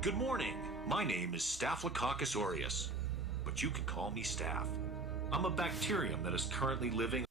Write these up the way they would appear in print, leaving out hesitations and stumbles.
Good morning. My name is Staphylococcus aureus, but you can call me Staph. I'm a bacterium that is currently living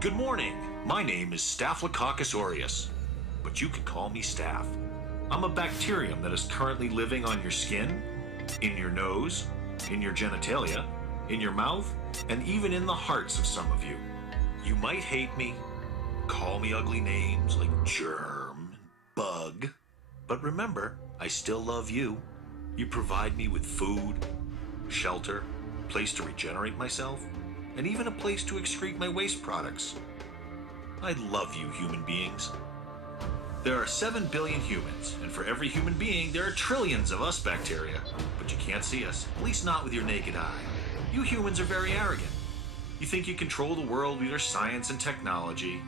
Good morning. My name is Staphylococcus aureus, but you can call me Staph. I'm a bacterium that is currently living on your skin, in your nose, in your genitalia, in your mouth, and even in the hearts of some of you. You might hate me, call me ugly names like germ, bug, but remember, I still love you. You provide me with food, shelter, place to regenerate myself, and even a place to excrete my waste products. I love you, human beings. There are 7 billion humans, and for every human being, there are trillions of us bacteria. But you can't see us, at least not with your naked eye. You humans are very arrogant. You think you control the world with your science and technology.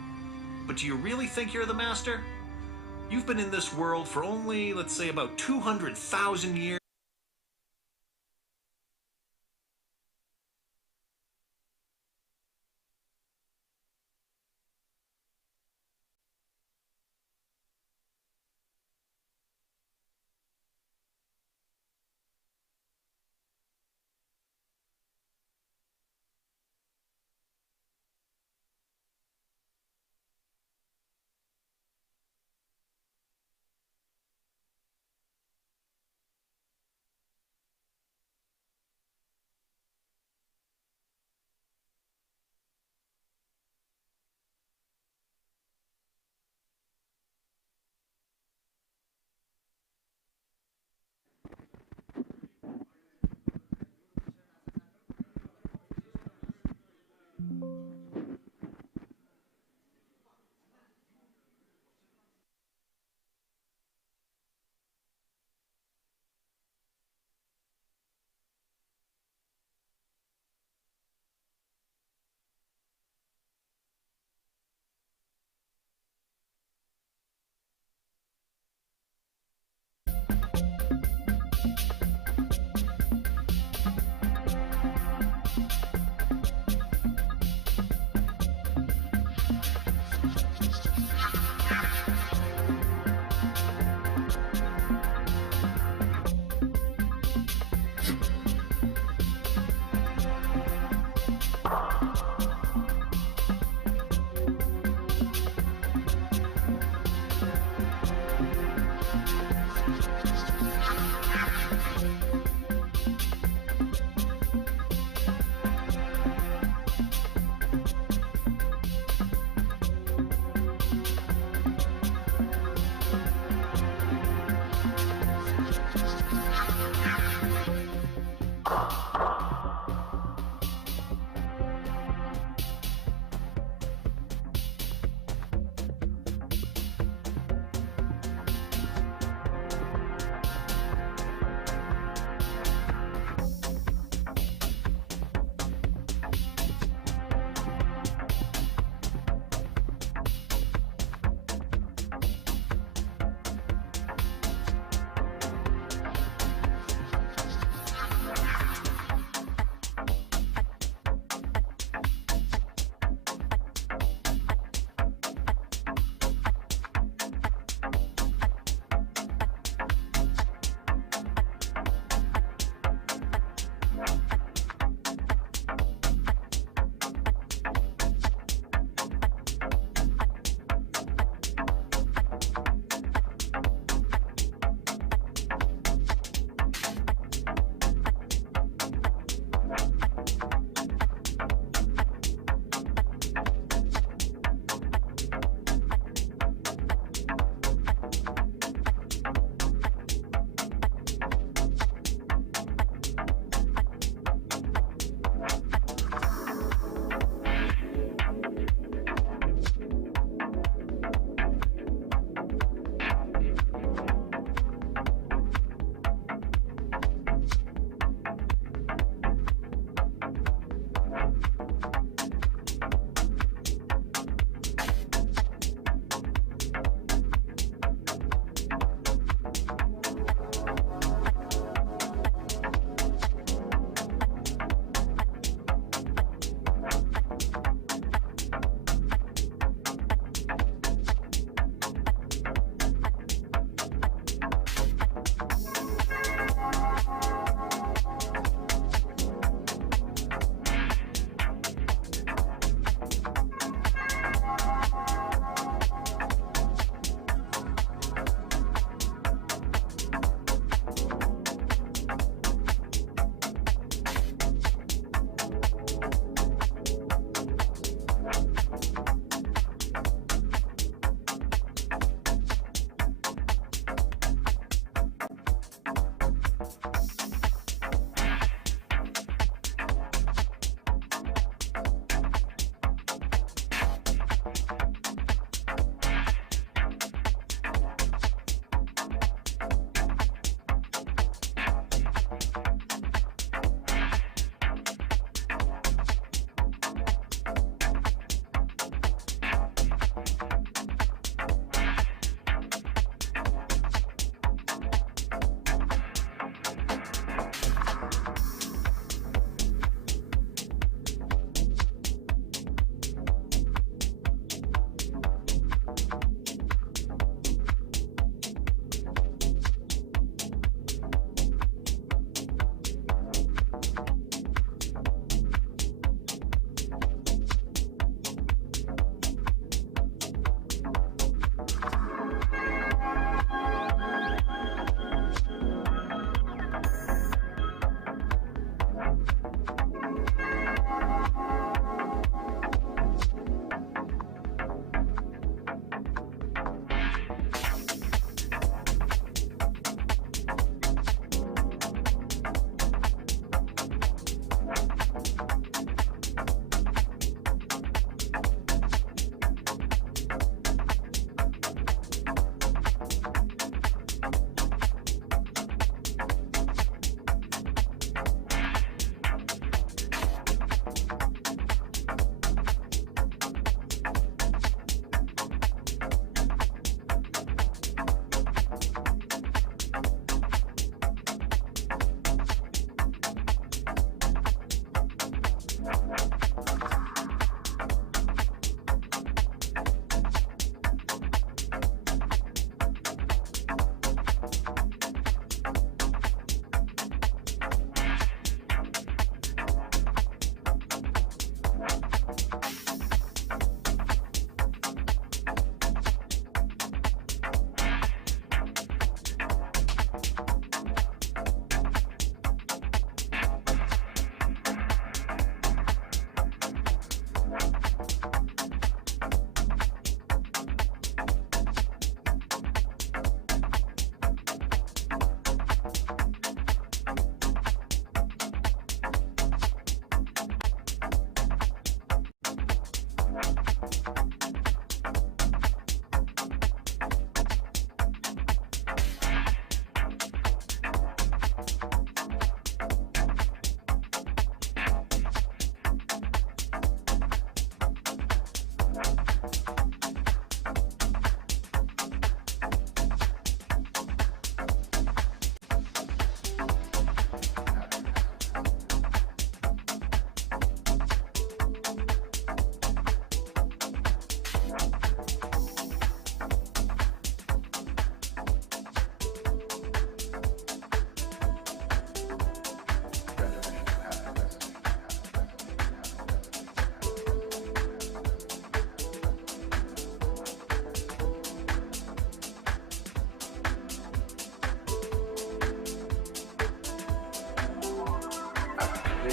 But do you really think you're the master? You've been in this world for only, let's say, about 200,000 years.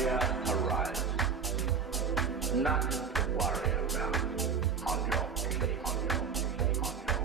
clear horizon. Nothing to worry about on your plate, on your plate, on your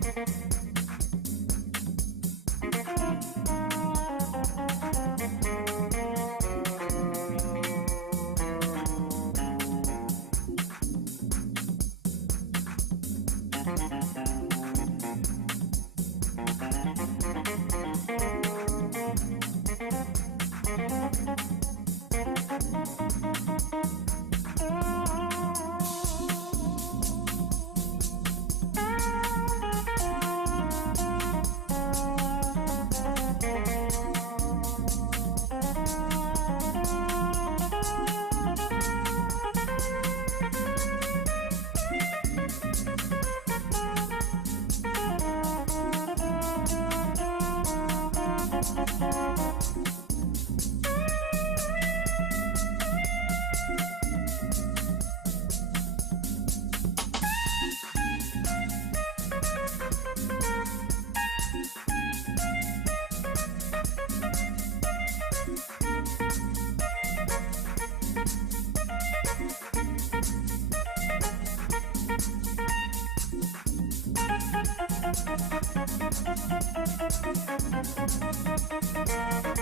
Thank you.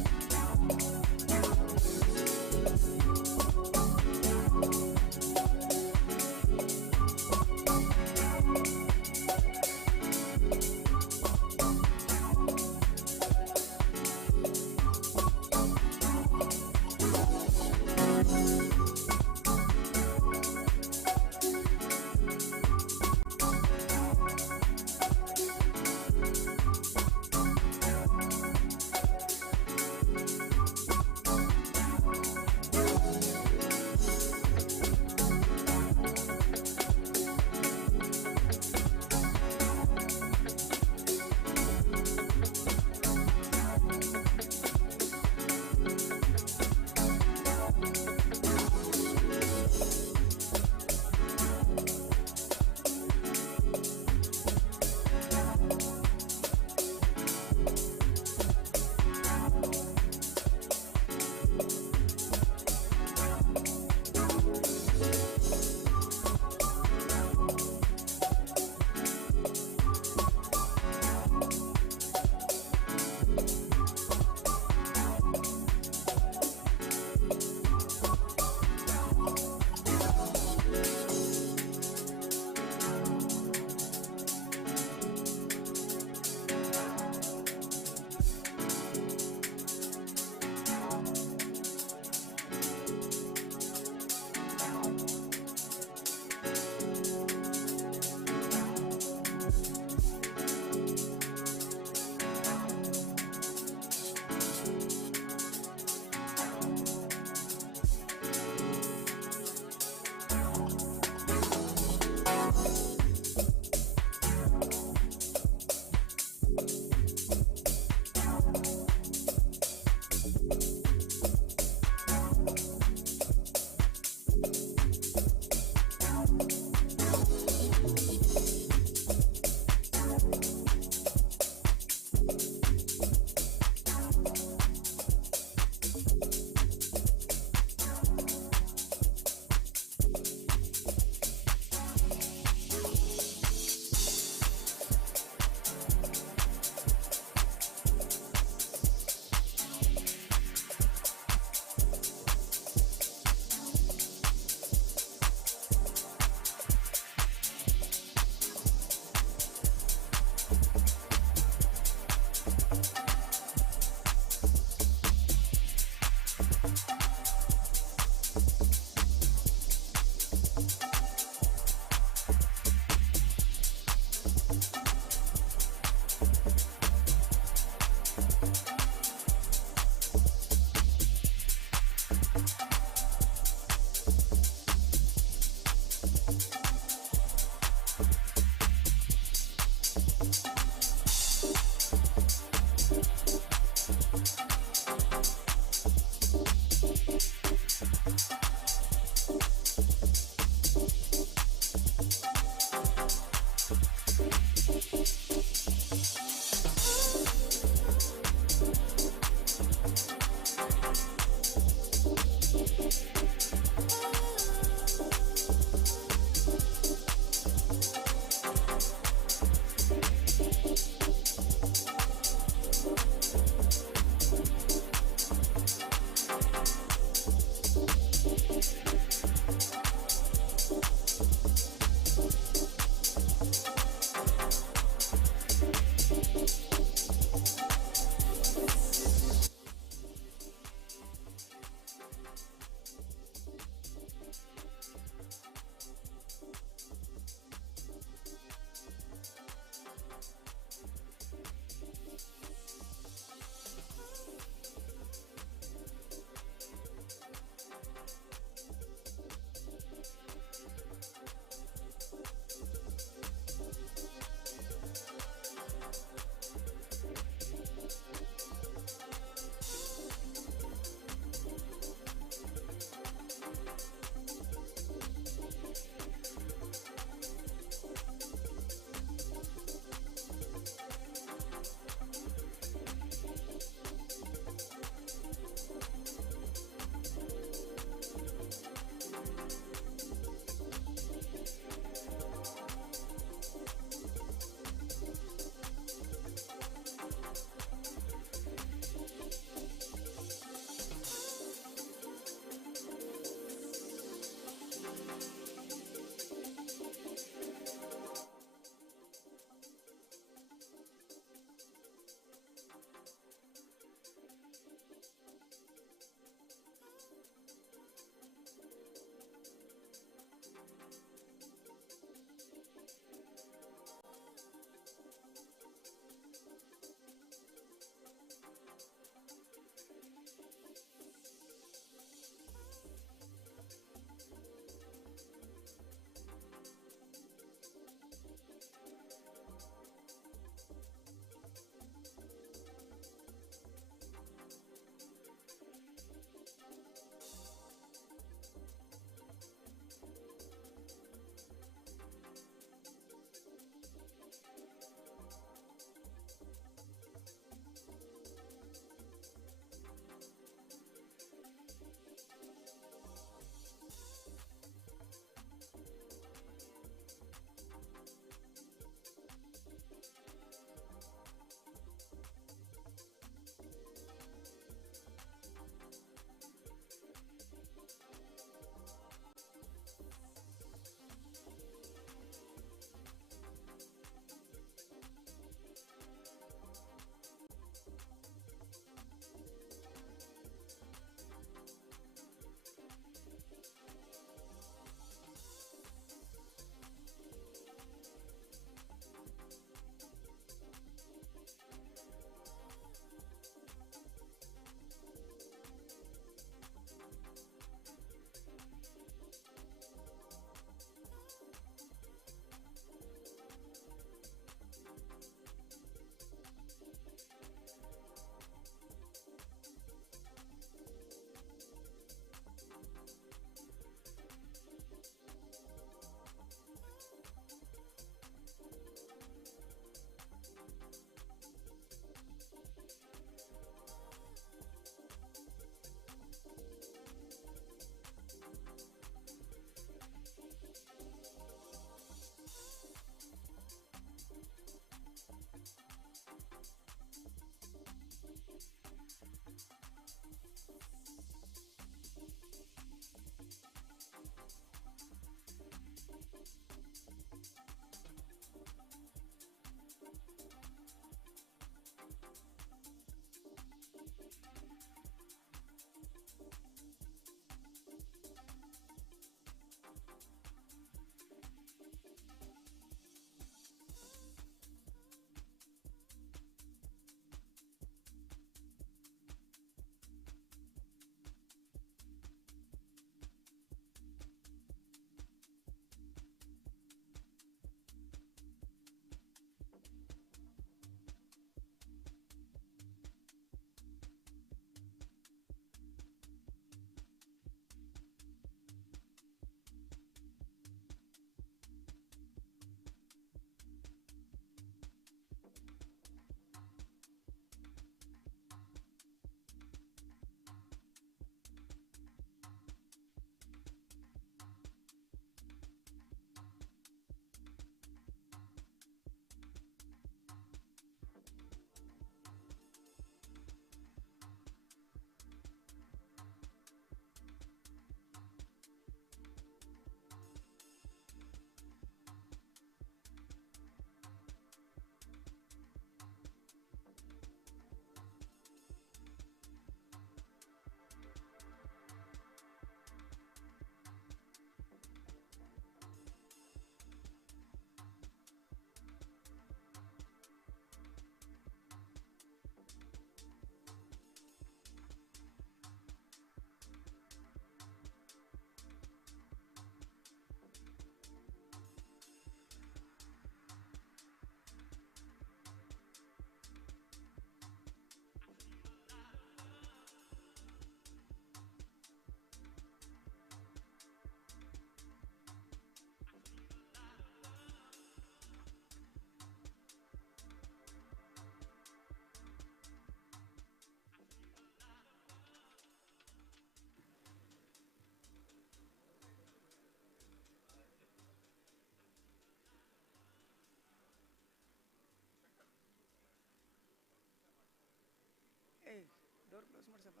Door close ಮಾಡ್ಸಪ್ಪ.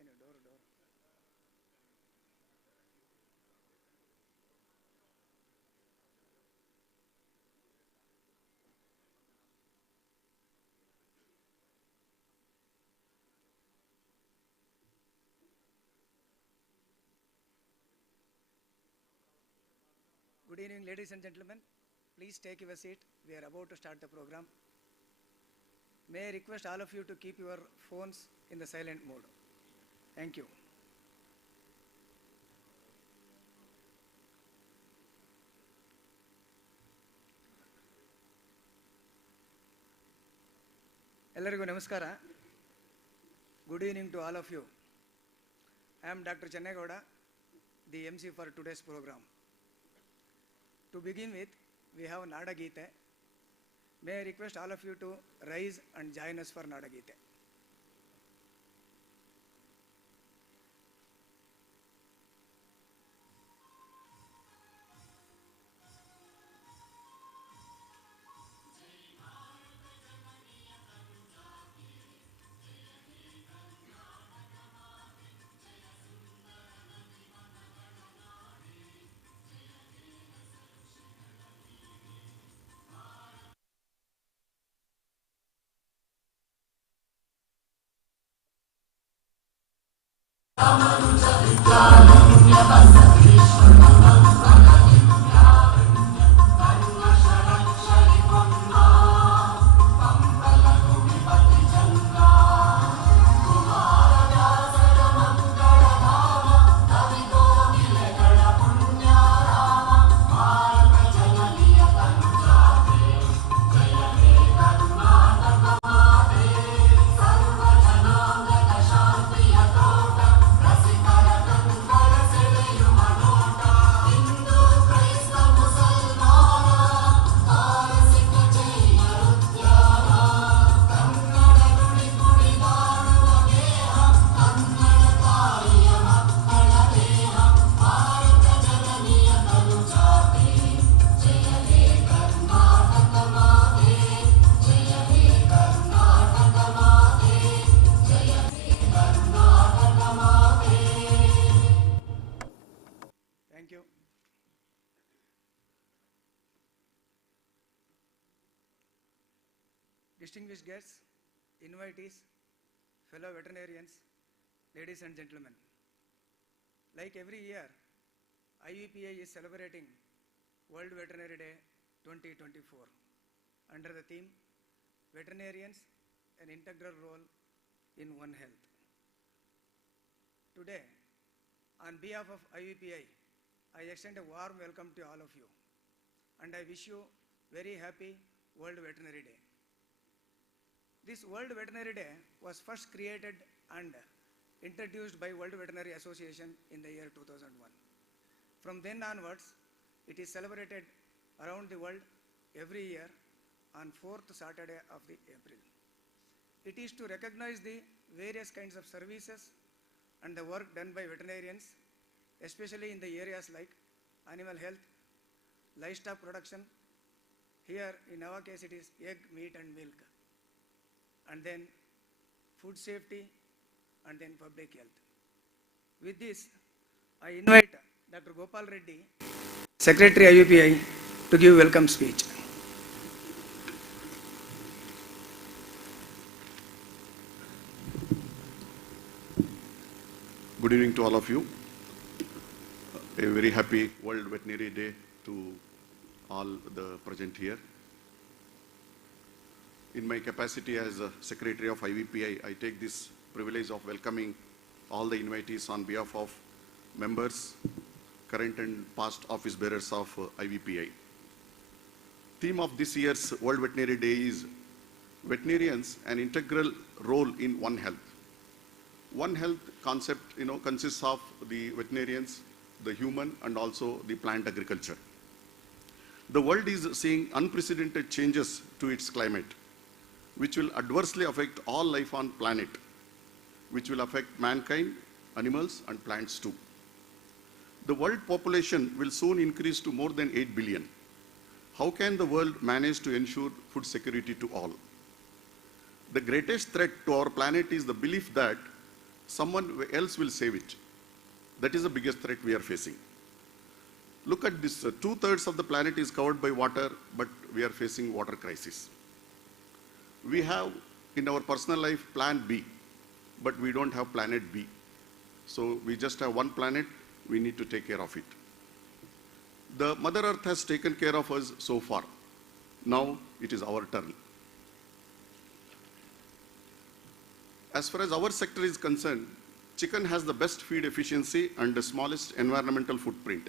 ಏನು door door Good evening, ladies and gentlemen. Please take your seat. We are about to start the program. May I request all of you to keep your phones in the silent mode. Thank you. Ellarigu namaskara. Good evening to all of you. I am Dr. Chennaigoda, the MC for today's program. To begin with, we have Nada Geete. May I request all of you to rise and join us for Nada Geete. Distinguished guests, invitees, fellow veterinarians, ladies and gentlemen. Like every year, IVPA is celebrating World Veterinary Day 2024 under the theme Veterinarians, an Integral Role in One Health. Today, on behalf of IVPA, I extend a warm welcome to all of you and I wish you very happy World Veterinary Day. This World Veterinary Day was first created and introduced by World Veterinary Association in the year 2001. From then onwards, it is celebrated around the world every year on 4th Saturday of the April. It is to recognize the various kinds of services and the work done by veterinarians, especially in the areas like animal health, livestock production. Here in our case it is egg, meat and milk. And then food safety, and then public health. With this, I invite Dr. Gopal Reddy, Secretary IUPI, to give welcome speech. Good evening to all of you. A very happy World Veterinary Day to all the present here. In my capacity as a Secretary of IVPI, I take this privilege of welcoming all the invitees on behalf of members, current and past office bearers of IVPI. Theme of this year's World Veterinary Day is Veterinarians, an Integral Role in One Health. One Health concept, consists of the veterinarians, the human, and also the plant agriculture. The world is seeing unprecedented changes to its climate, which will adversely affect all life on planet, which will affect mankind, animals and plants too. The world population will soon increase to more than 8 billion. how can the world manage to ensure food security to all? The greatest threat to our planet is the belief that someone else will save it. That is the biggest threat we are facing. Look at this, 2/3 of the planet is covered by water, but we are facing water crisis. We have in our personal life plan B, but we don't have planet B. So we just have one planet, we need to take care of it. The Mother Earth has taken care of us so far. Now it is our turn. As far as our sector is concerned, chicken has the best feed efficiency and the smallest environmental footprint.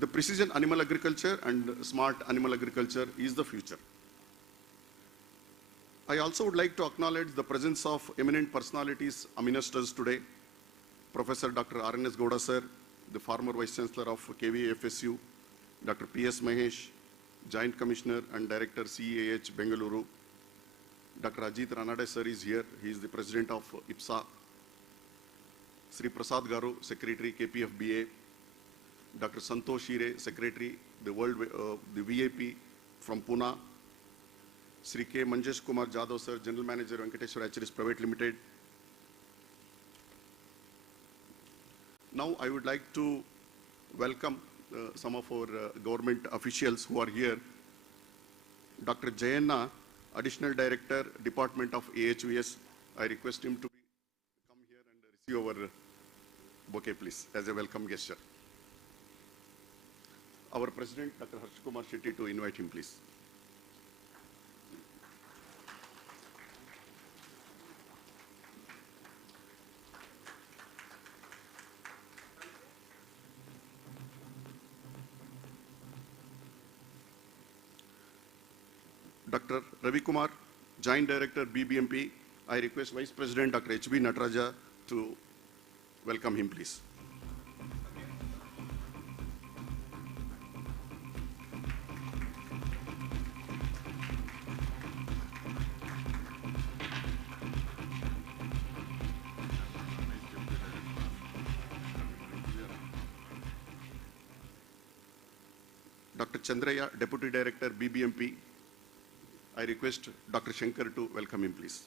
The precision animal agriculture and smart animal agriculture is the future. I also would like to acknowledge the presence of eminent personalities among us today. Professor Dr. R.N.S. Gowda sir, the former Vice Chancellor of KVFSU, Dr. P.S. Mahesh, Joint Commissioner and Director CEAH Bengaluru. Dr. Ajit Ranade sir is here. He is the President of IPSA. Sri Prasad Garu, Secretary KPFBA. Dr. Santosh Shire, Secretary, the VAP from Pune. Sri K. Manjesh Kumar Jadhav sir, General Manager, Venkateshwar Hatcheries Private Limited. Now I would like to welcome some of our government officials who are here. Dr. Jayanna, Additional Director, Department of AHVS. I request him to come here and receive our bouquet, please, as a welcome gesture. Our President, Dr. Harsh Kumar Shetty, to invite him, please. Dr. Ravi Kumar, Joint Director, BBMP. I request Vice President Dr. H.B. Nataraja to welcome him, please. Dr. Chandraya, Deputy Director, BBMP. I request Dr. Shankar to welcome him, please.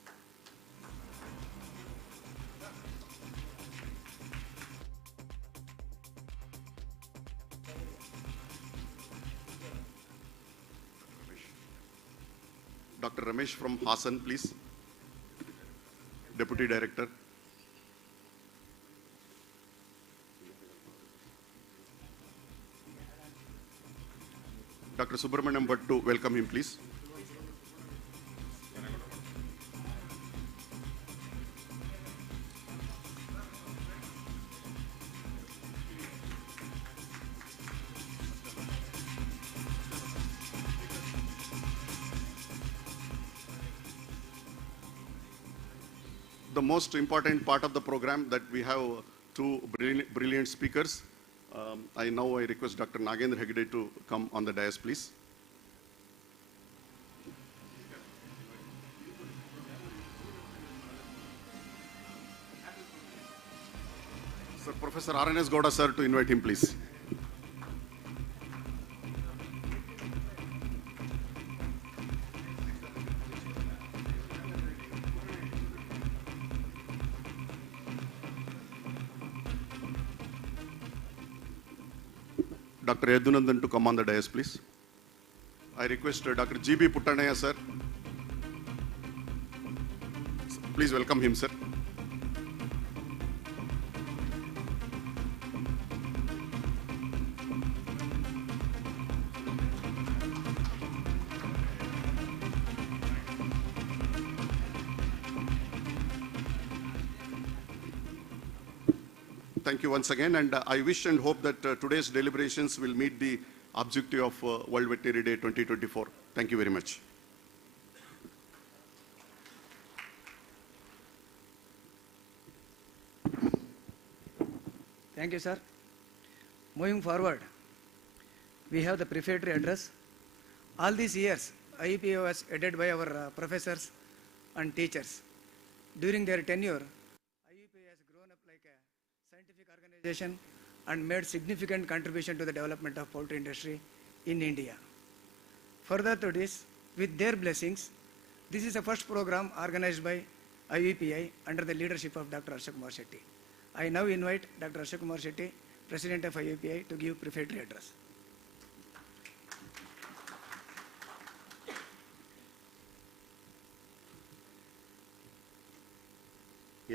Dr. Ramesh from Hassan, please. Deputy Director. Dr. Subramaniam Bhatt to welcome him, please. The most important part of the program that we have two brilliant speakers. I request Dr. Nagendra Hegde to come on the dais, please. Sir, Professor R.N.S. Gowda sir to invite him, please. Dr. Yadunandan to come on the dais, please. I request Dr. G.B. Puttanaya, sir. Please welcome him, sir. Thank you once again, and I wish and hope that today's deliberations will meet the objective of World Veterinary Day 2024. Thank you very much. Thank you, sir. Moving forward, we have the prefatory address. All these years, IEPA was headed by our professors and teachers. During their tenure, IEPA has grown up like a scientific organization and made significant contribution to the development of poultry industry in India. Further to this, with their blessings, this is the first program organized by IVPI under the leadership of Dr. Harshakumar Shetty. I now invite Dr. Harshakumar Shetty, President of IVPI, to give prefatory address.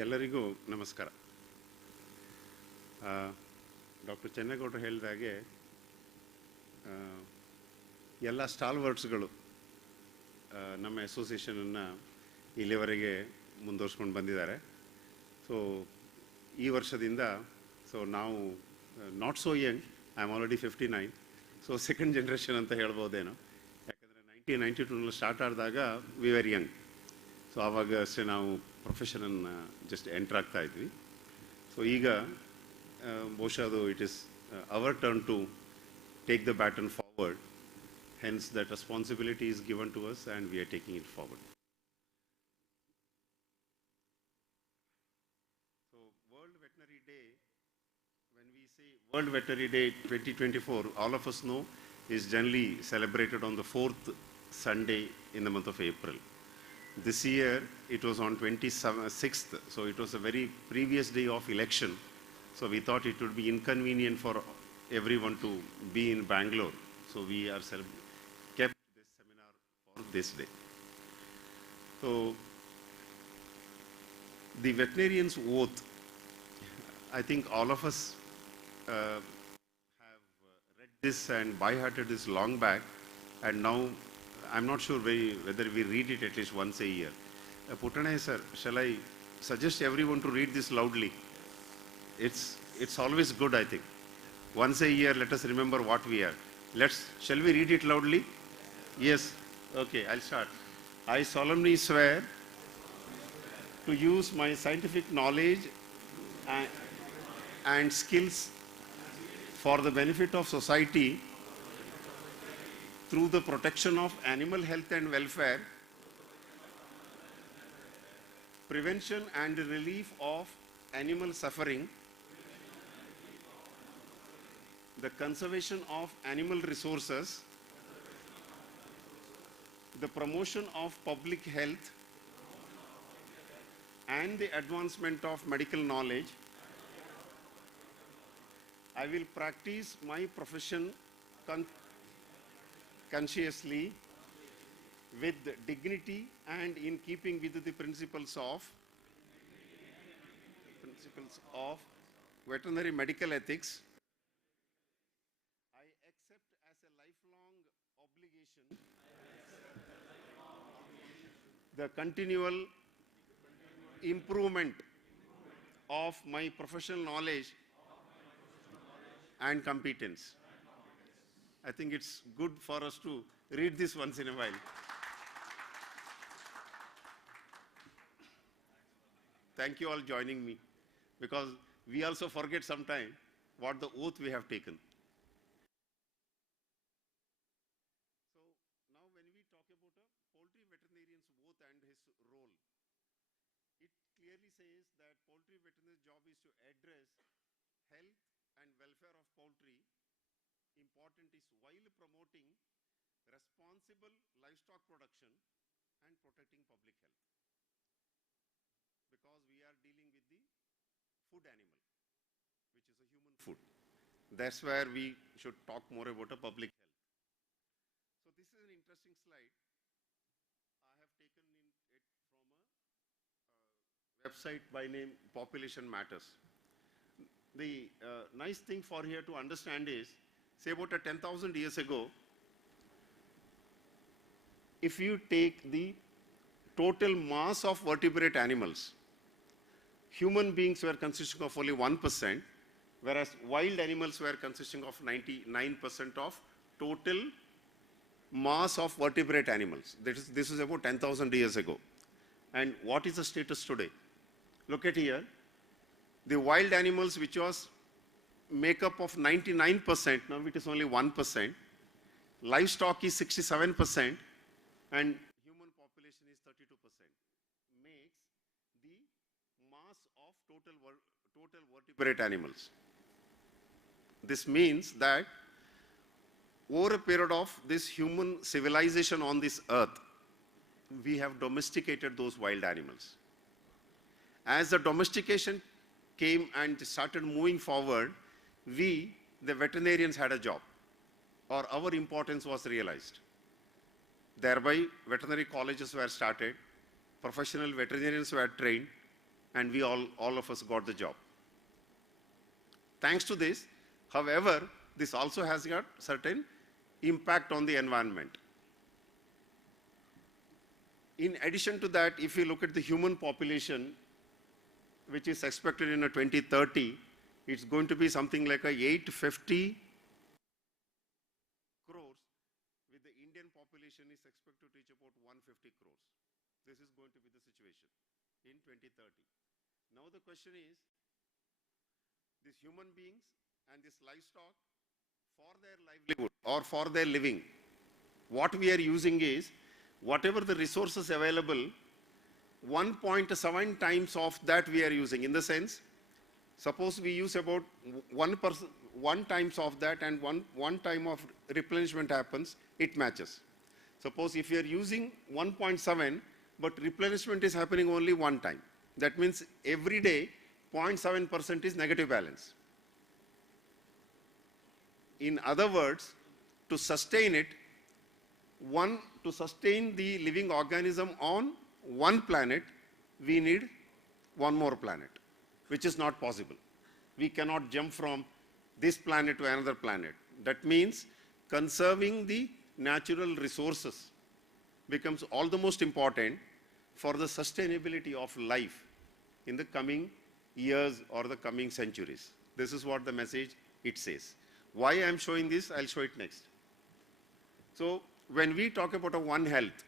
ಎಲ್ಲರಿಗೂ ನಮಸ್ಕಾರ. Doctor ಚೆನ್ನೇಗೌಡರು ಹೇಳಿದಾಗೆ ಎಲ್ಲ ಸ್ಟಾಲ್ವರ್ಡ್ಸ್ಗಳು ನಮ್ಮ ಅಸೋಸಿಯೇಷನನ್ನು ಇಲ್ಲಿವರೆಗೆ ಮುಂದುವರ್ಸ್ಕೊಂಡು ಬಂದಿದ್ದಾರೆ. So ಈ ವರ್ಷದಿಂದ ನಾವು not so young, I am already 59, so second generation ಅಂತ ಹೇಳ್ಬೋದೇನೋ. ಯಾಕಂದರೆ 1992 ಸ್ಟಾರ್ಟ್ ಆಡಿದಾಗ ವಿ ವೆರಿ ಯಂಗ್. ಸೊ ಆವಾಗ ಅಷ್ಟೇ ನಾವು ಪ್ರೊಫೆಷನನ್ನು ಜಸ್ಟ್ ಎಂಟ್ರ್ ಆಗ್ತಾ ಇದ್ವಿ. ಸೊ ಈಗ ಬಹುಶಃ ಅದು it is our turn to take the baton forward. Hence, that responsibility is given to us and we are taking it forward. So, World Veterinary Day, when we say World Veterinary Day 2024, all of us know is generally celebrated on the 4th Sunday in the month of April. This year, it was on 26th, so it was a very previous day of election. So, we thought it would be inconvenient for everyone to be in Bangalore. So, we are kept this seminar for this day. So, the veterinarian's oath, I think all of us have read this and by-hearted this long back, and now I'm not sure whether we read it at least once a year. Puttanai sir, shall I suggest everyone to read this loudly? It's always good, I think. Once a year, let us remember what we are. Shall we read it loudly? Yes. Okay, I'll start. I solemnly swear to use my scientific knowledge and skills for the benefit of society through the protection of animal health and welfare, prevention and relief of animal suffering, the conservation of animal resources, the promotion of public health, and the advancement of medical knowledge. I will practice my profession consciously, with dignity and in keeping with the principles of veterinary medical ethics. I accept as a lifelong obligation the continual improvement of my professional knowledge and competence. I think it's good for us to read this once in a while. Thank you all joining me, because we also forget sometime what the oath we have taken. So now when we talk about a poultry veterinarian's oath and his role, it clearly says that poultry veterinarian's job is to address health and welfare of poultry. Important is while promoting responsible livestock production and protecting public health, because we are dealing with the food animal, which is a human food. That's where we should talk more about a public health. So this is an interesting slide. I have taken it from a website by name Population Matters. The nice thing for here to understand is, say about 10,000 years ago, if you take the total mass of vertebrate animals, human beings were consisting of only 1%, whereas wild animals were consisting of 99% of total mass of vertebrate animals. This is about 10,000 years ago. And what is the status today? Look at here. The wild animals, which was make up of 99%, now it is only 1%. Livestock is 67%, and human population is 32%. Makes the mass of total vertebrate animals. This means that over a period of this human civilization on this earth, we have domesticated those wild animals. As the domestication came and started moving forward, we, the veterinarians, had a job, or our importance was realized. Thereby, veterinary colleges were started, professional veterinarians were trained, and we all of us got the job. Thanks to this, however, this also has got certain impact on the environment. In addition to that, if you look at the human population, which is expected in 2030, it's going to be something like a 850 crores, with the Indian population is expected to reach about 150 crores. This is going to be the situation in 2030. Now the question is, these human beings and this livestock, for their livelihood or for their living, what we are using is, whatever the resources available, 1.7 times of that we are using. In the sense, suppose we use about 1 times of that, and one time of replenishment happens, it matches. Suppose if you are using 1.7, but replenishment is happening only 1 time. That means every day 0.7% is negative balance. In other words, to sustain it, to sustain the living organism on one planet, we need one more planet, which is not possible. We cannot jump from this planet to another planet. That means conserving the natural resources becomes all the most important for the sustainability of life in the coming years or the coming centuries. This is what the message it says. Why I am showing this, I'll show it next. So when we talk about a One Health,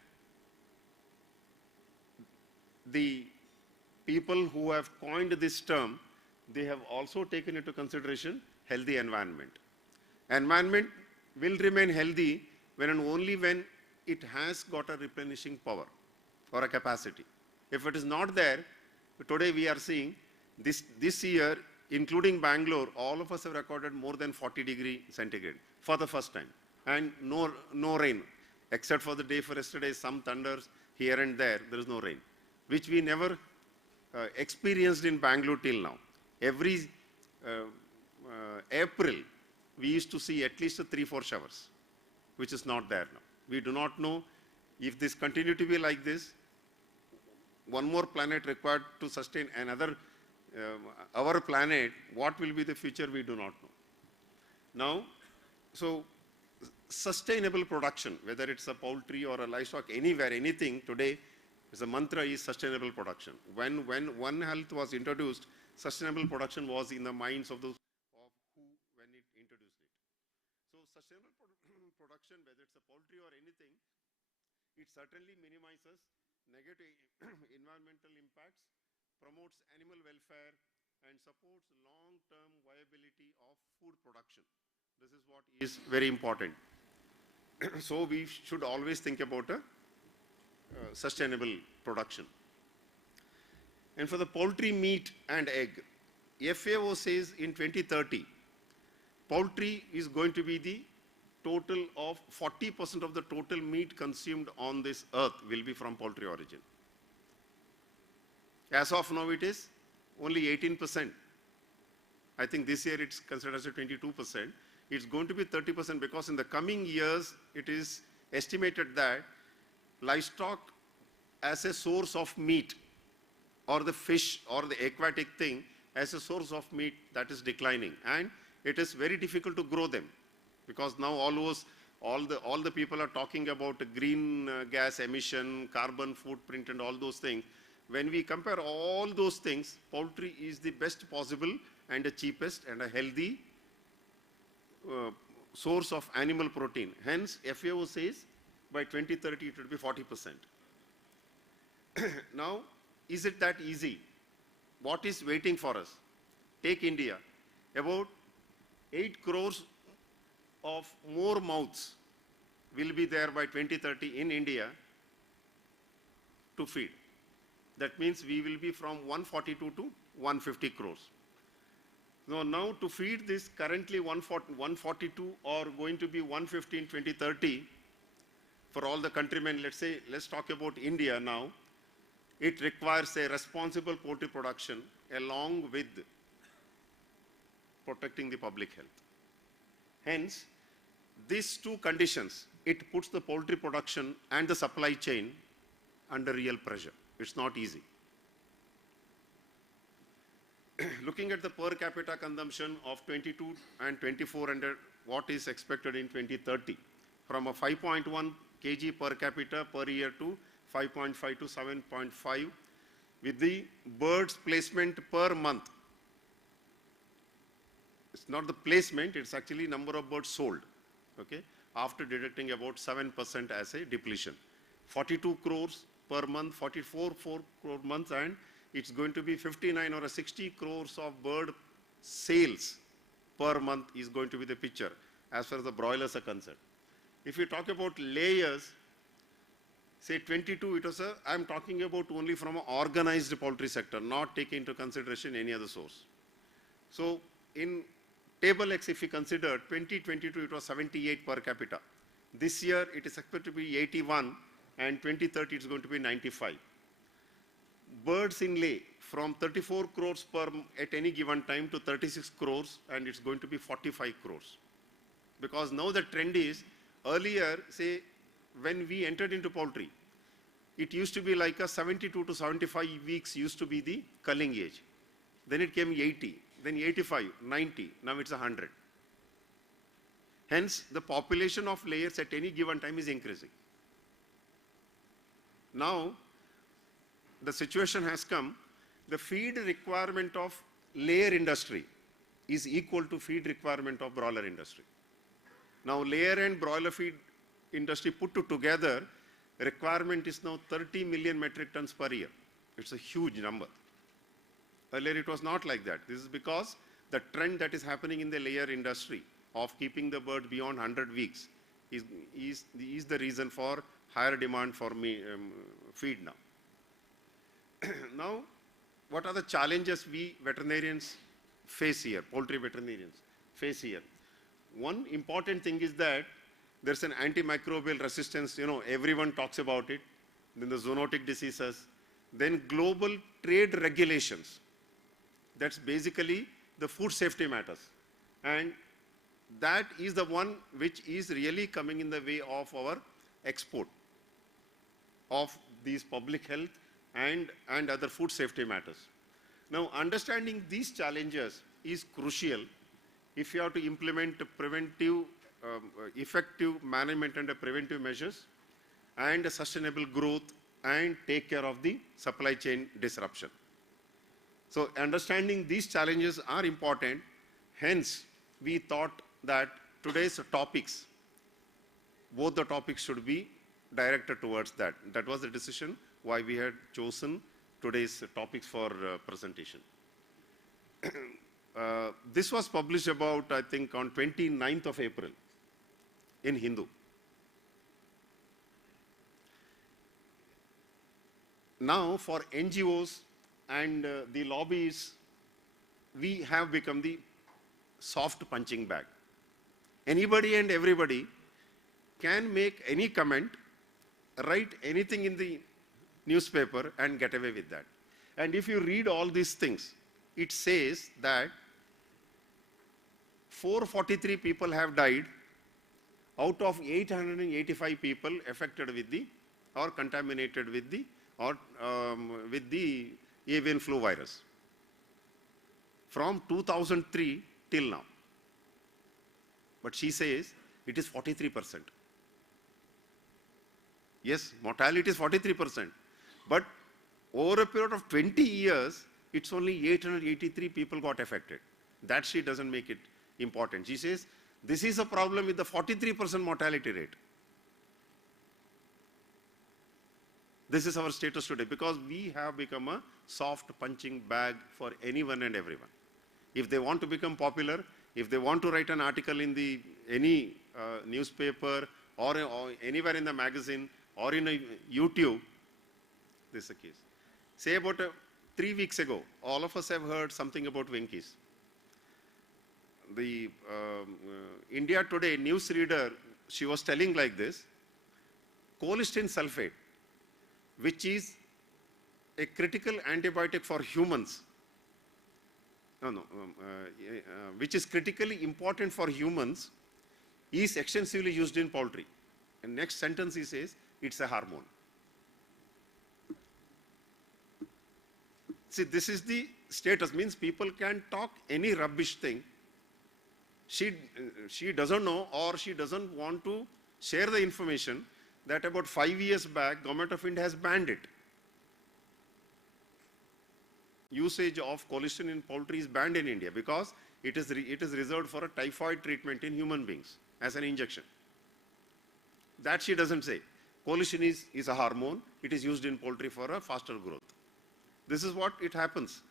the people who have coined this term, they have also taken into consideration healthy environment. Environment will remain healthy when and only when it has got a replenishing power or a capacity. If it is not there, today we are seeing this year, including Bangalore, all of us have recorded more than 40 degrees centigrade for the first time, and no rain, except for the day for yesterday, some thunders here and there is no rain, which we never experienced in Bangalore till now. Every April, we used to see at least 3-4 showers, which is not there now. We do not know if this continue to be like this, one more planet required to sustain another, our planet, what will be the future, we do not know. Now, so sustainable production, whether it's a poultry or a livestock, anywhere, anything, today, the mantra is sustainable production. When One Health was introduced, sustainable production was in the minds of those when it introduced it. So sustainable production, whether it's a poultry or anything, it certainly minimizes negative environmental impacts, promotes animal welfare, and supports long-term viability of food production. This is what is very important. So we should always think about a sustainable production. And for the poultry, meat and egg, FAO says in 2030, poultry is going to be the total of 40% of the total meat consumed on this earth will be from poultry origin. As of now, it is only 18%. I think this year it's considered as a 22%. It's going to be 30% because in the coming years, it is estimated that livestock as a source of meat, or the fish or the aquatic thing as a source of meat, that is declining, and it is very difficult to grow them, because now all the people are talking about green gas emission, carbon footprint, and all those things. When we compare all those things, poultry is the best possible and the cheapest and a healthy source of animal protein. Hence, FAO says by 2030 it will be 40%. Now, is it that easy? What is waiting for us? Take India. About 8 crores of more mouths will be there by 2030 in India to feed. That means we will be from 142 to 150 crores. Now to feed this currently 142 or going to be 150 in 2030 for all the countrymen, let's talk about India now. It requires a responsible poultry production along with protecting the public health. Hence, these two conditions, it puts the poultry production and the supply chain under real pressure. It's not easy. Looking at the per capita consumption of 22 and 24 and what is expected in 2030, from a 5.1 kg per capita per year to 5.5 to 7.5, with the birds placement per month. It's not the placement, it's actually number of birds sold, okay, after deducting about 7% as a depletion. 42 crores per month, 44 crore months, and it's going to be 59 or 60 crores of bird sales per month is going to be the picture as far as the broilers are concerned. If you talk about layers, say 22, I'm talking about only from an organized poultry sector, not taking into consideration any other source. So in table X, if you consider 2022, it was 78 per capita. This year, it is expected to be 81, and 2030, it's going to be 95. Birds in lay from 34 crores at any given time to 36 crores, and it's going to be 45 crores. Because now the trend is, earlier, say, when we entered into poultry, it used to be like a 72 to 75 weeks used to be the culling age. Then it came 80, then 85, 90, now it's 100. Hence, the population of layers at any given time is increasing. Now, the situation has come, the feed requirement of layer industry is equal to feed requirement of broiler industry. Now, layer and broiler feed industry put together, requirement is now 30 million metric tons per year. It's a huge number. Earlier it was not like that. This is because the trend that is happening in the layer industry of keeping the bird beyond 100 weeks is the reason for higher demand for feed now. Now, what are the challenges we veterinarians face here, poultry veterinarians face here? One important thing is that there's an antimicrobial resistance, everyone talks about it, then the zoonotic diseases, then global trade regulations. That's basically the food safety matters. And that is the one which is really coming in the way of our export of these public health and other food safety matters. Now, understanding these challenges is crucial if you have to implement preventive, effective management and preventive measures and sustainable growth and take care of the supply chain disruption. So understanding these challenges are important. Hence, we thought that today's topics, both the topics should be directed towards that. That was the decision why we had chosen today's topics for presentation. This was published about, I think, on 29th of April in Hindu. Now, for NGOs and the lobbies, we have become the soft punching bag. Anybody and everybody can make any comment, write anything in the newspaper and get away with that. And if you read all these things, it says that 443 people have died out of 885 people affected with the or contaminated with the avian flu virus from 2003 till now. But she says it is 43%. Yes, mortality is 43%. But over a period of 20 years, it's only 883 people got affected. That she doesn't make it important. She says this is a problem with the 43% mortality rate. This is our status today because we have become a soft punching bag for anyone and everyone. If they want to become popular, if they want to write an article in any newspaper or anywhere in the magazine or in a YouTube, this is the case. Say about 3 weeks ago, all of us have heard something about Winkies. India Today newsreader, she was telling like this, colistin sulfate, which is a critical antibiotic for humans, which is critically important for humans, is extensively used in poultry. And next sentence he says, it's a hormone. See, this is the status, means people can talk any rubbish thing. She doesn't know, or she doesn't want to share the information that about 5 years back, Government of India has banned it. Usage of colistin in poultry is banned in India because it is reserved for a typhoid treatment in human beings as an injection. That she doesn't say. Colistin is a hormone. It is used in poultry for a faster growth. This is what it happens.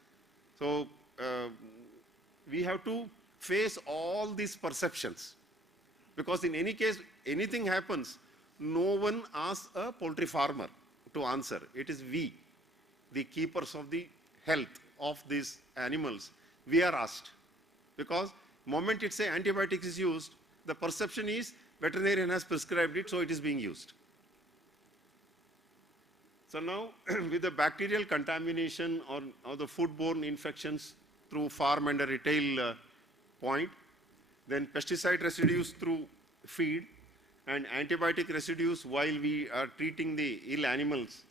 So we have to face all these perceptions, because in any case, anything happens, no one asks a poultry farmer to answer. It is we, the keepers of the health of these animals, we are asked. Because moment it say antibiotics is used, the perception is veterinarian has prescribed it, so it is being used. So now with the bacterial contamination or the foodborne infections through farm and a retail point, then pesticide residues through feed, and antibiotic residues while we are treating the ill animals,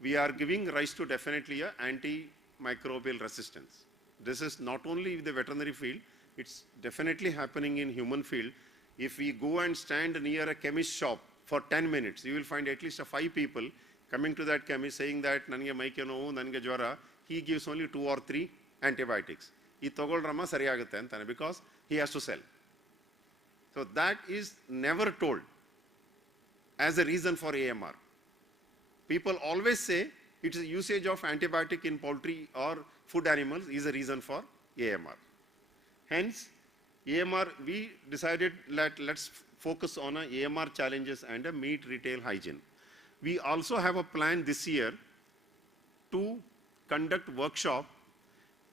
we are giving rise to definitely a antimicrobial resistance. This is not only the veterinary field, it's definitely happening in human field. If we go and stand near a chemist shop for 10 minutes, you will find at least 5 people coming to that chemist saying that nange maike novu, nange jwara, he gives only 2 or 3 antibiotics. Because he has to sell. So that is never told as a reason for AMR. People always say it is usage of antibiotic in poultry or food animals is a reason for AMR. Hence, AMR, we decided let's focus on AMR challenges and a meat retail hygiene. We also have a plan this year to conduct workshop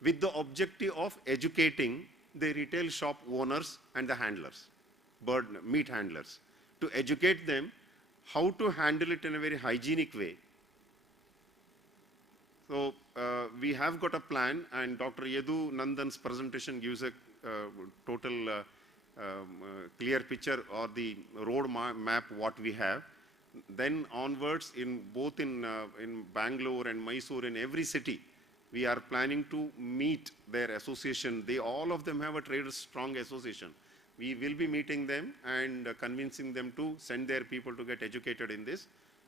with the objective of educating the retail shop owners and the handlers, meat handlers, to educate them how to handle it in a very hygienic way. So we have got a plan, and Dr. Yadu Nandan's presentation gives a total clear picture or the road map what we have. Then onwards, both in Bangalore and Mysore, in every city, we are planning to meet their association. All of them have a traders strong association. We will be meeting them and convincing them to send their people to get educated in this.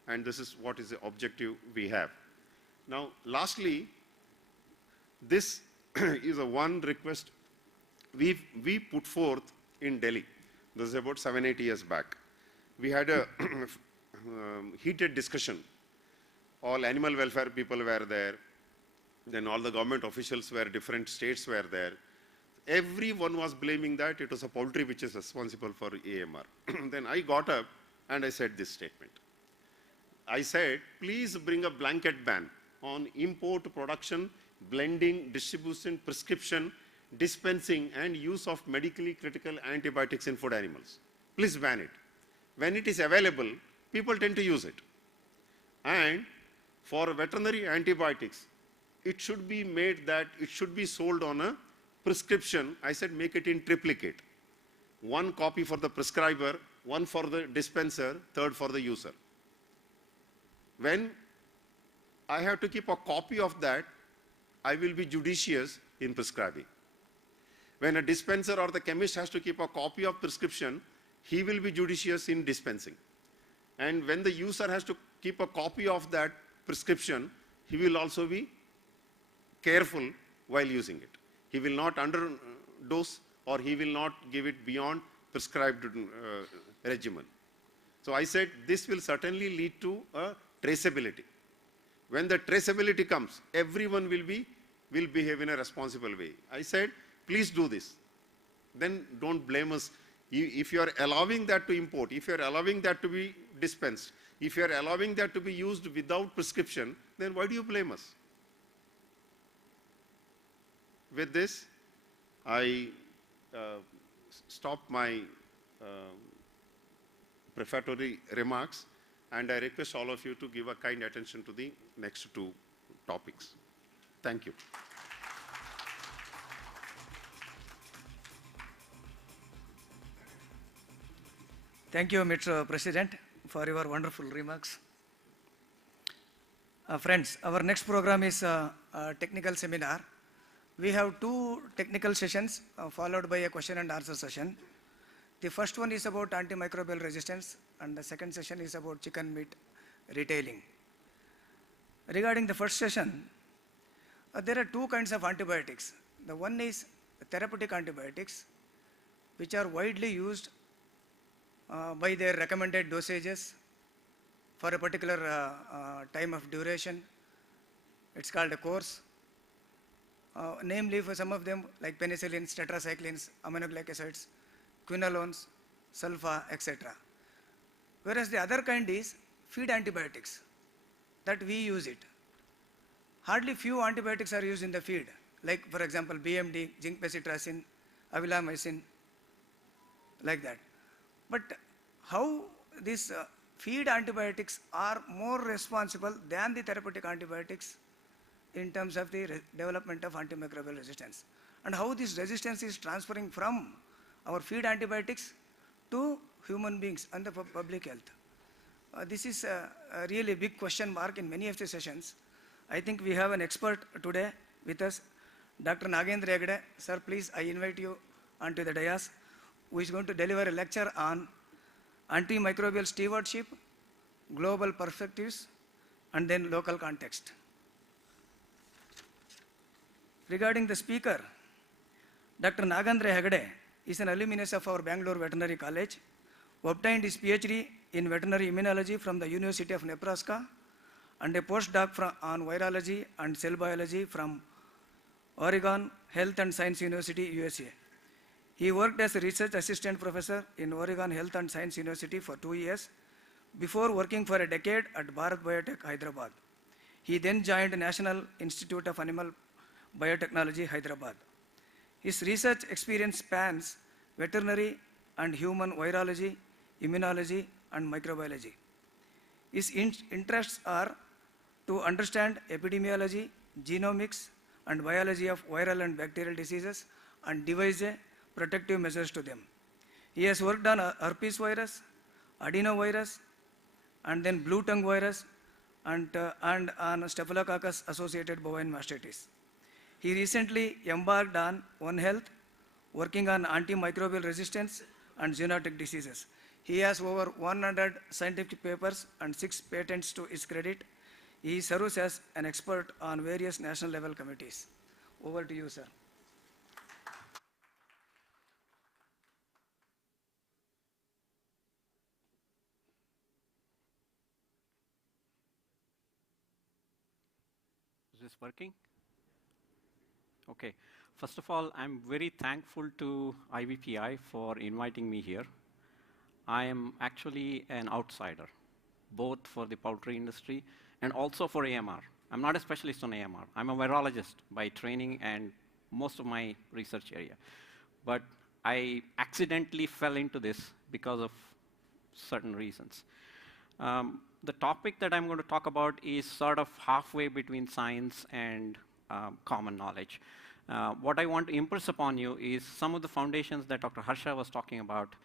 And this is what is the objective we have. Now, lastly, this is a one request we put forth in Delhi. This is about 7-8 years back. We had a heated discussion. All animal welfare people were there. Then all the government officials were, different states were there. Everyone was blaming that it was a poultry which is responsible for AMR. Then I got up and I said this statement. I said, please bring a blanket ban on import, production, blending, distribution, prescription, dispensing and use of medically critical antibiotics in food animals. Please ban it. When it is available, people tend to use it. And for veterinary antibiotics, it should be made that it should be sold on a prescription. I said make it in triplicate. 1 copy for the prescriber, 1 for the dispenser, 3rd for the user. When I have to keep a copy of that, I will be judicious in prescribing. When a dispenser or the chemist has to keep a copy of prescription, he will be judicious in dispensing. And when the user has to keep a copy of that prescription, he will also be careful while using it. He will not underdose, or he will not give it beyond prescribed regimen. So I said this will certainly lead to a traceability. When the traceability comes, everyone will behave in a responsible way. I said, please do this. Then don't blame us. If you are allowing that to import, if you are allowing that to be dispensed, if you are allowing that to be used without prescription, then why do you blame us? With this, I stop my prefatory remarks, and I request all of you to give a kind attention to the next two topics. Thank you. Thank you, Mr. President, for your wonderful remarks. Friends, our next program is a technical seminar. We have two technical sessions followed by a question and answer session. The first one is about antimicrobial resistance, and the second session is about chicken meat retailing. Regarding the first session, there are two kinds of antibiotics. The one is therapeutic antibiotics, which are widely used by their recommended dosages for a particular time of duration. It's called a course. Namely, for some of them, like penicillins, tetracyclines, aminoglycosides, quinolones, sulfa, etc. Whereas the other kind is feed antibiotics, that we use it. Hardly few antibiotics are used in the feed, like for example, BMD, zinc pesitracin, avilamycin, like that. But how these feed antibiotics are more responsible than the therapeutic antibiotics in terms of the development of antimicrobial resistance, and how this resistance is transferring from our feed antibiotics to human beings and the public health. This is a really big question mark in many of the sessions. I think we have an expert today with us, Dr. Nagendra Hegde. Sir, please, I invite you onto the dais, who is going to deliver a lecture on antimicrobial stewardship, global perspectives, and then local context. Regarding the speaker, Dr. Nagendra Hegde is an alumnus of our Bangalore Veterinary College, who obtained his PhD in veterinary immunology from the University of Nebraska and a postdoc on virology and cell biology from Oregon Health and Science University, USA. He worked as a research assistant professor in Oregon Health and Science University for 2 years before working for a decade at Bharat Biotech, Hyderabad. He then joined National Institute of Animal Biotechnology, Hyderabad. His research experience spans veterinary and human virology, immunology, and microbiology. His interests are to understand epidemiology, genomics, and biology of viral and bacterial diseases and devise protective measures to them. He has worked on herpes virus, adenovirus, and then blue tongue virus, and on Staphylococcus associated bovine mastitis. He recently embarked on One Health, working on antimicrobial resistance and zoonotic diseases. He has over 100 scientific papers and 6 patents to his credit. He serves as an expert on various national level committees. Over to you, sir. Is this working? Okay. First of all, I'm very thankful to IVPI for inviting me here. I am actually an outsider, both for the poultry industry and also for AMR. I'm not a specialist on AMR. I'm a virologist by training and most of my research area. But I accidentally fell into this because of certain reasons. The topic that I'm going to talk about is sort of halfway between science and common knowledge. What I want to impress upon you is some of the foundations that Dr. Harsha was talking about.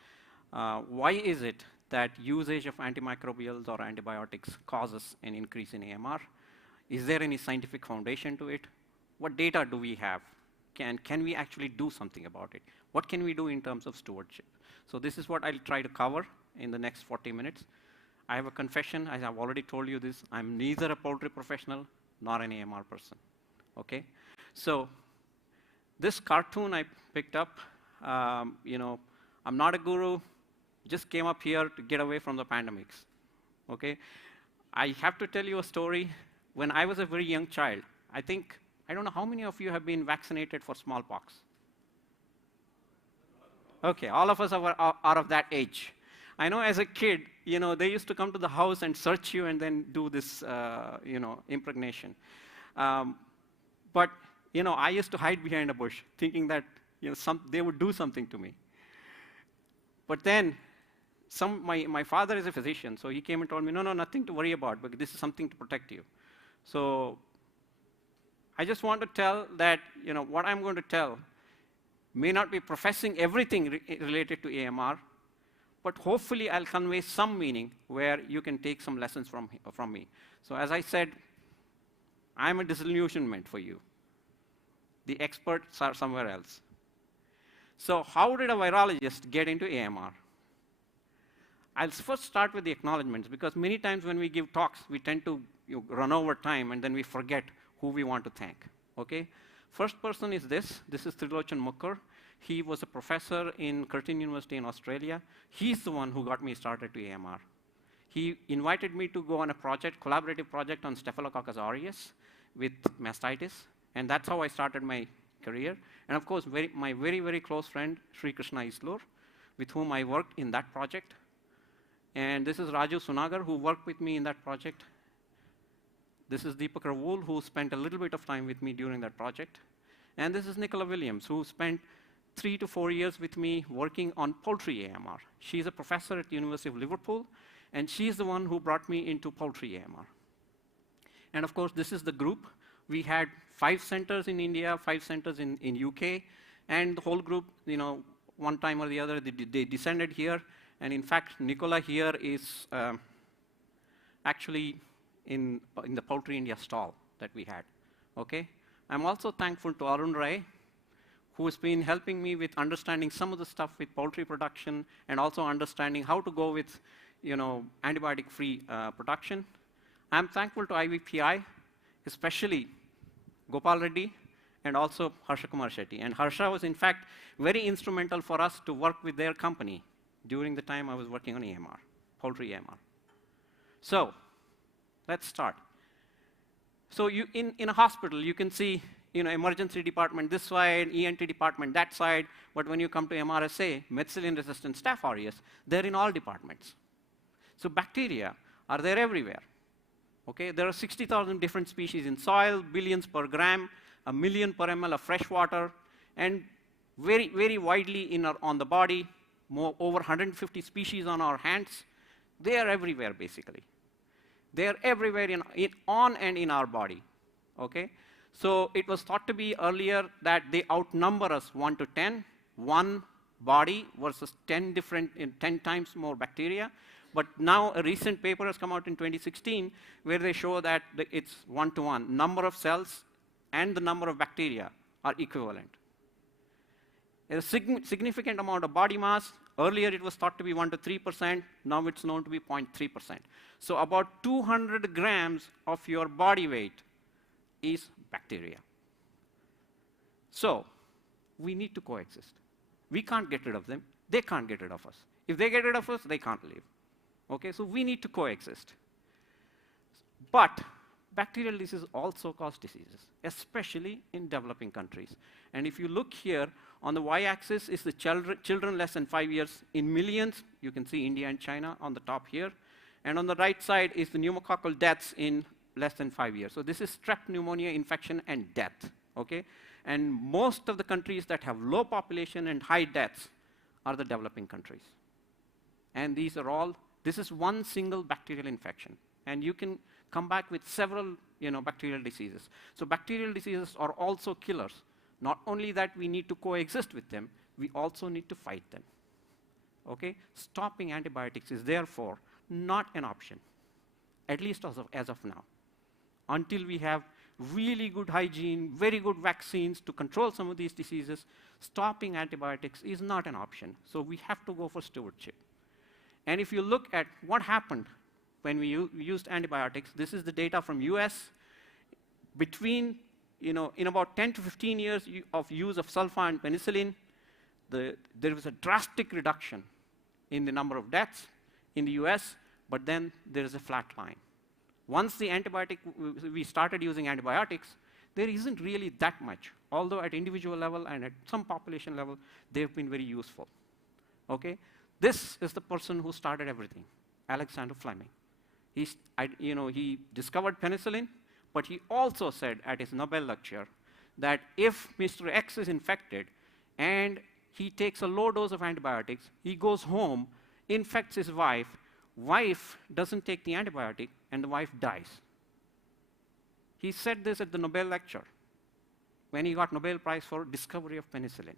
Why is it that usage of antimicrobials or antibiotics causes an increase in AMR? Is there any scientific foundation to it? What data do we have? Can we actually do something about it? What can we do in terms of stewardship? So this is what I'll try to cover in the next 40 minutes. I have a confession, as I've already told you this, I'm neither a poultry professional nor an AMR person, okay? So this cartoon I picked up, I'm not a guru, just came up here to get away from the pandemics, okay? I have to tell you a story. When I was a very young child, I don't know how many of you have been vaccinated for smallpox? Okay, all of us are out of that age. I know as a kid, they used to come to the house and search you and then do this, impregnation. But, I used to hide behind a bush, thinking that they would do something to me. But then, my father is a physician, so he came and told me, no, nothing to worry about, but this is something to protect you. So I just want to tell that, what I'm going to tell may not be professing everything related to AMR, but hopefully I'll convey some meaning where you can take some lessons from me. So as I said, I'm a disillusionment for you. The experts are somewhere else. So how did a virologist get into AMR? I'll first start with the acknowledgements, because many times when we give talks, we tend to run over time, and then we forget who we want to thank. Okay? First person is this. This is Trilochan Mukkar. He was a professor in Curtin University in Australia. He's the one who got me started to AMR. He invited me to go on a project, collaborative project on Staphylococcus aureus with mastitis, and that's how I started my career. And of course, my very, very close friend, Sri Krishna Islur, with whom I worked in that project. And this is Raju Sunagar, who worked with me in that project. This is Deepak Ravul, who spent a little bit of time with me during that project. And this is Nicola Williams, who spent 3 to 4 years with me working on poultry AMR. She's a professor at the University of Liverpool, and she's the one who brought me into poultry AMR. And of course, this is the group. We had 5 centers in India, 5 centers in UK, and the whole group, one time or the other, they descended here. And in fact, Nicola here is actually in the Poultry India stall that we had. Okay? I'm also thankful to Arun Rai, who has been helping me with understanding some of the stuff with poultry production, and also understanding how to go with antibiotic-free production. I'm thankful to IVPI, especially Gopal Reddy, and also Harsha Kumar Shetty. And Harsha was, in fact, very instrumental for us to work with their company during the time I was working on AMR, poultry AMR. So let's start. So in a hospital, you can see emergency department this side, ENT department that side, but when you come to MRSA, methicillin-resistant Staph aureus, they're in all departments. So bacteria are there everywhere. Okay? There are 60,000 different species in soil, billions per gram, 1 million per ml of fresh water, and very, very widely on the body, over 150 species on our hands. They are everywhere, basically. They are everywhere on and in our body. Okay? So it was thought to be earlier that they outnumber us 1 to 10, one body versus 10 times more bacteria. But now a recent paper has come out in 2016 where they show that it's 1 to 1. Number of cells and the number of bacteria are equivalent. A significant amount of body mass. Earlier it was thought to be 1 to 3%. Now it's known to be 0.3%. So about 200 grams of your body weight is bacteria. So we need to coexist. We can't get rid of them. They can't get rid of us. If they get rid of us, they can't live. Okay, so we need to coexist. But bacterial diseases also cause diseases, especially in developing countries. And if you look here, on the y-axis is the children less than 5 years in millions. You can see India and China on the top here. And on the right side is the pneumococcal deaths in less than 5 years. So this is strep pneumonia infection and death. Okay? And most of the countries that have low population and high deaths are the developing countries. And these are all, this is one single bacterial infection. And you can come back with several bacterial diseases. So bacterial diseases are also killers. Not only that we need to coexist with them, we also need to fight them. Okay? Stopping antibiotics is therefore not an option, at least as of now. Until we have really good hygiene, very good vaccines to control some of these diseases, stopping antibiotics is not an option. So we have to go for stewardship. And if you look at what happened when we used antibiotics, this is the data from US. Between, in about 10 to 15 years of use of sulfa and penicillin, there was a drastic reduction in the number of deaths in the US, but then there is a flat line. Once we started using antibiotics, there isn't really that much, although at individual level and at some population level, they've been very useful. Okay? This is the person who started everything, Alexander Fleming. He discovered penicillin, but he also said at his Nobel lecture that if Mr. X is infected, and he takes a low dose of antibiotics, he goes home, infects his wife, wife doesn't take the antibiotic, and the wife dies. He said this at the Nobel lecture when he got Nobel Prize for discovery of penicillin.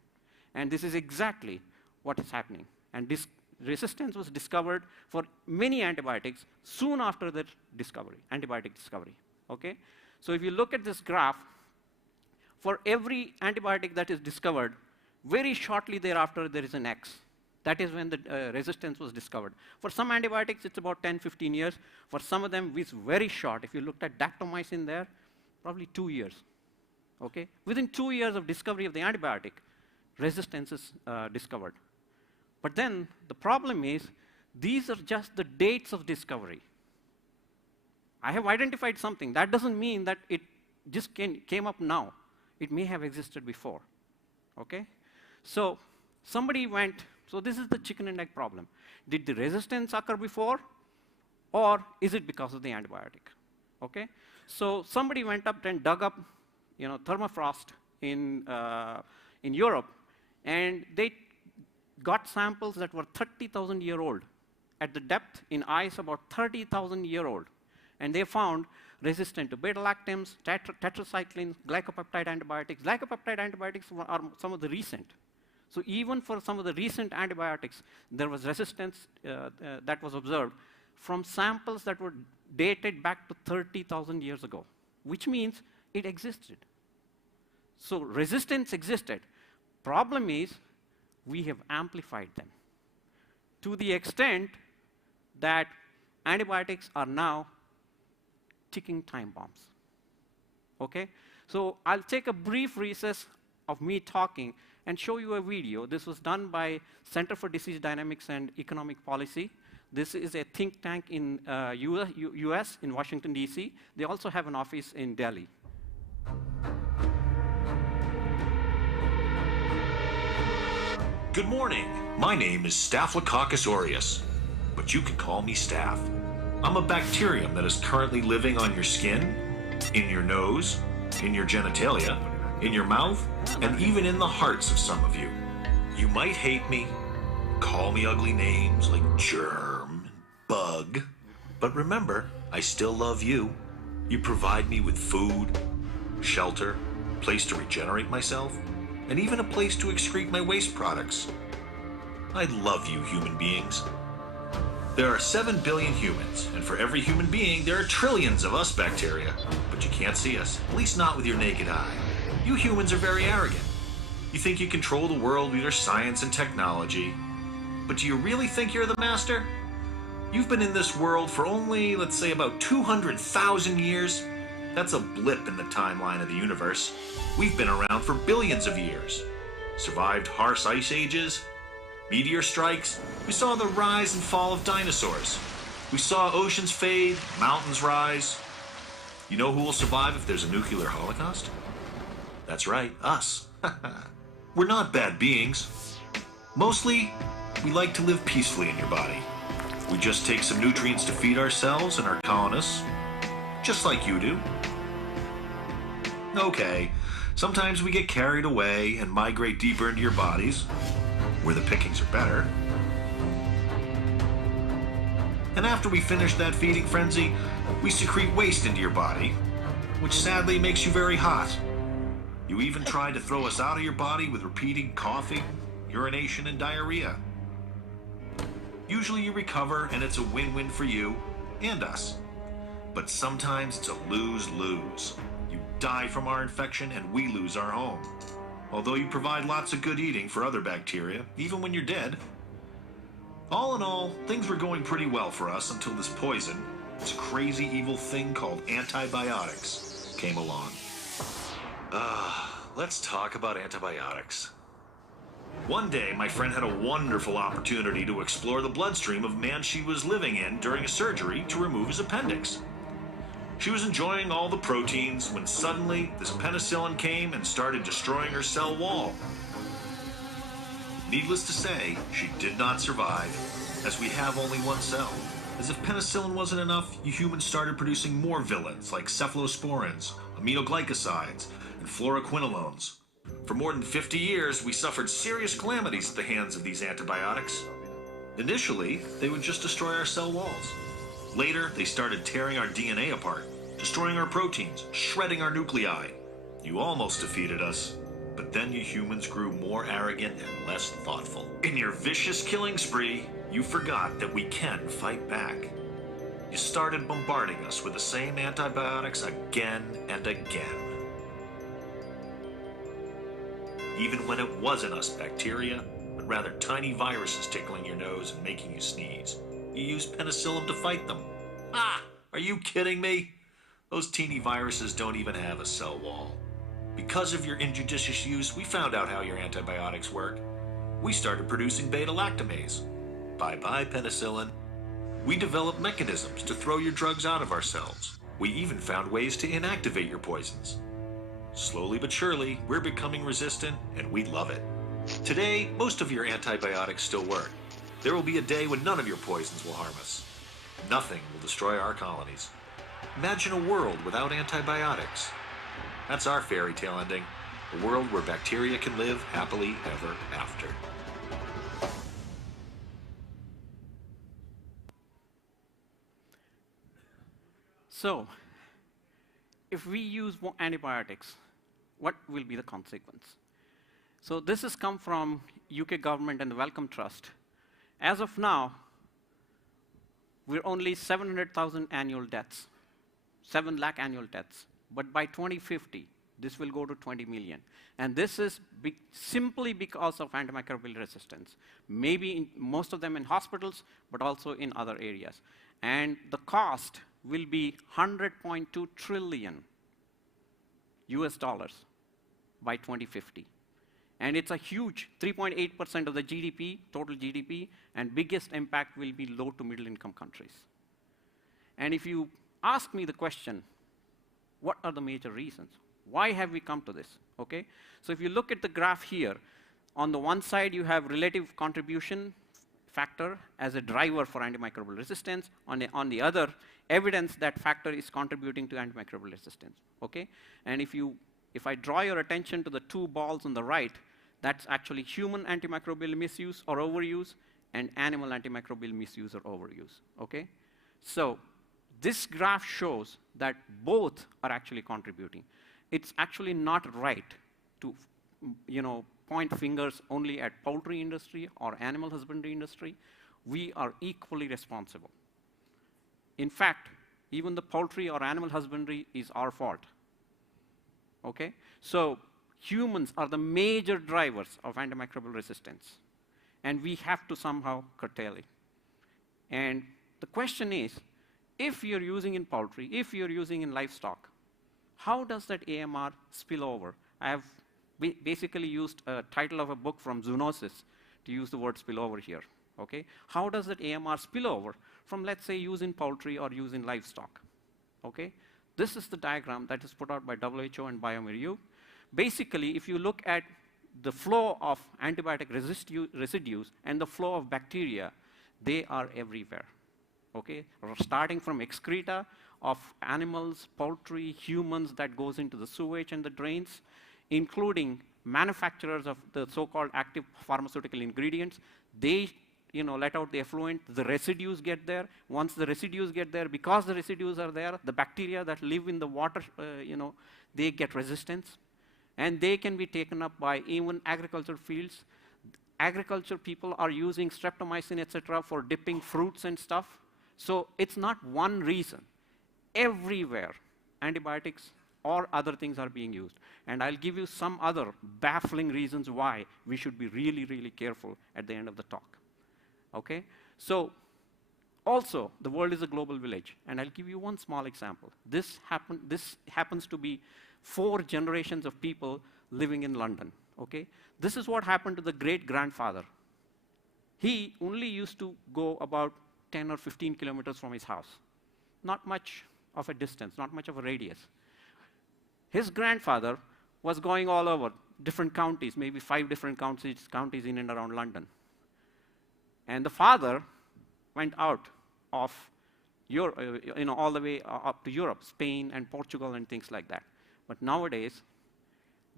And this is exactly what is happening. And this resistance was discovered for many antibiotics soon after that discovery, antibiotic discovery. Okay? So if you look at this graph, for every antibiotic that is discovered, very shortly thereafter there is an X. That is when the resistance was discovered. For some antibiotics, it's about 10, 15 years. For some of them, it's very short. If you looked at daptomycin there, probably 2 years. Okay? Within 2 years of discovery of the antibiotic, resistance is discovered. But then the problem is, these are just the dates of discovery. I have identified something. That doesn't mean that it just came up now. It may have existed before. Okay? So somebody went, so this is the chicken and egg problem. Did the resistance occur before, or is it because of the antibiotic? Okay? So somebody went up and dug up, thermofrost in Europe, and they got samples that were 30,000 year old, at the depth in ice about 30,000 year old. And they found resistant to beta-lactams, tetracyclines, glycopeptide antibiotics. Glycopeptide antibiotics are some of the recent. So even for some of the recent antibiotics, there was resistance that was observed from samples that were dated back to 30,000 years ago, which means it existed. So resistance existed. Problem is, we have amplified them to the extent that antibiotics are now ticking time bombs. Okay? So I'll take a brief recess of me talking and show you a video. This was done by Center for Disease Dynamics and Economic Policy. This is a think tank in US, in Washington, D.C. They also have an office in Delhi. Good morning. My name is Staphylococcus aureus, but you can call me Staph. I'm a bacterium that is currently living on your skin, in your nose, in your genitalia, in your mouth, and even in the hearts of some of you. You might hate me, call me ugly names like germ, bug, but remember, I still love you. You provide me with food, shelter, place to regenerate myself, and even a place to excrete my waste products. I love you, human beings. There are 7 billion humans, and for every human being, there are trillions of us bacteria. But you can't see us, at least not with your naked eye. You humans are very arrogant. You think you control the world with your science and technology. But do you really think you're the master? You've been in this world for only, let's say, about 200,000 years. That's a blip in the timeline of the universe. We've been around for billions of years. Survived harsh ice ages, meteor strikes. We saw the rise and fall of dinosaurs. We saw oceans fade, mountains rise. You know who will survive if there's a nuclear holocaust? That's right, us. We're not bad beings. Mostly, we like to live peacefully in your body. We just take some nutrients to feed ourselves and our colonists, just like you do. Okay, sometimes we get carried away and migrate deeper into your bodies, where the pickings are better. And after we finish that feeding frenzy, we secrete waste into your body, which sadly makes you very hot. You even try to throw us out of your body with repeating coughing, urination, and diarrhea. Usually you recover and it's a win-win for you and us. But sometimes it's a lose-lose. You die from our infection and we lose our home. Although you provide lots of good eating for other bacteria, even when you're dead. All in all, things were going pretty well for us until this poison, this crazy evil thing called antibiotics, came along. Let's talk about antibiotics. One day, my friend had a wonderful opportunity to explore the bloodstream of a man she was living in during a surgery to remove his appendix. She was enjoying all the proteins when suddenly this penicillin came and started destroying her cell wall. Needless to say, she did not survive, as we have only one cell. As if penicillin wasn't enough, you humans started producing more villains like cephalosporins, aminoglycosides, and fluoroquinolones. For more than 50 years, we suffered serious calamities at the hands of these antibiotics. Initially, they would just destroy our cell walls. Later, they started tearing our DNA apart, destroying our proteins, shredding our nuclei. You almost defeated us, but then you humans grew more arrogant and less thoughtful. In your vicious killing spree, you forgot that we can fight back. You started bombarding us with the same antibiotics again and again. Even when it wasn't us bacteria, but rather tiny viruses tickling your nose and making you sneeze. You used penicillin to fight them. Ah! Are you kidding me? Those teeny viruses don't even have a cell wall. Because of your injudicious use, we found out how your antibiotics work. We started producing beta-lactamase. Bye-bye, penicillin. We developed mechanisms to throw your drugs out of our cells. We even found ways to inactivate your poisons. Slowly but surely, we're becoming resistant, and we love it. Today, most of your antibiotics still work. There will be a day when none of your poisons will harm us. Nothing will destroy our colonies. Imagine a world without antibiotics. That's our fairy tale ending. A world where bacteria can live happily ever after. So, if we use more antibiotics, what will be the consequence? So this has come from UK government and the Wellcome Trust. As of now, we're only 700,000 annual deaths, 7 lakh annual deaths. But by 2050, this will go to 20 million. And this is simply because of antimicrobial resistance. Maybe most of them in hospitals, but also in other areas. And the cost will be 100.2 trillion US dollars by 2050. And it's a huge 3.8% of the GDP, total GDP, and biggest impact will be low to middle income countries. And if you ask me the question, what are the major reasons? Why have we come to this? Okay? So if you look at the graph here, on the one side you have relative contribution factor as a driver for antimicrobial resistance. On the other, evidence that factor is contributing to antimicrobial resistance. Okay? And if I draw your attention to the two balls on the right, that's actually human antimicrobial misuse or overuse and animal antimicrobial misuse or overuse. Okay? So this graph shows that both are actually contributing. It's actually not right to point fingers only at poultry industry or animal husbandry industry. We are equally responsible. In fact, even the poultry or animal husbandry is our fault. Okay? So humans are the major drivers of antimicrobial resistance, and we have to somehow curtail it. And the question is, if you're using in poultry, if you're using in livestock, how does that AMR spill over? I have basically used a title of a book from Zoonosis to use the word spillover here. Okay? How does that AMR spill over from, let's say, use in poultry or use in livestock? Okay? This is the diagram that is put out by WHO and bioMérieux. Basically, if you look at the flow of antibiotic residues and the flow of bacteria, they are everywhere. Okay? Starting from excreta of animals, poultry, humans that goes into the sewage and the drains, including manufacturers of the so-called active pharmaceutical ingredients. They let out the effluent, the residues get there. Once the residues get there, because the residues are there, the bacteria that live in the water, they get resistance. And they can be taken up by even agriculture fields. Agriculture people are using streptomycin, etc., for dipping fruits and stuff. So it's not one reason. Everywhere, antibiotics or other things are being used. And I'll give you some other baffling reasons why we should be really, really careful at the end of the talk. Okay? So also, the world is a global village. And I'll give you one small example. This happens to be 4 generations of people living in London. Okay? This is what happened to the great-grandfather. He only used to go about 10 or 15 kilometers from his house. Not much of a distance, not much of a radius. His grandfather was going all over, different counties, maybe 5 different counties in and around London. And the father went out of Europe, all the way up to Europe, Spain and Portugal and things like that. But nowadays,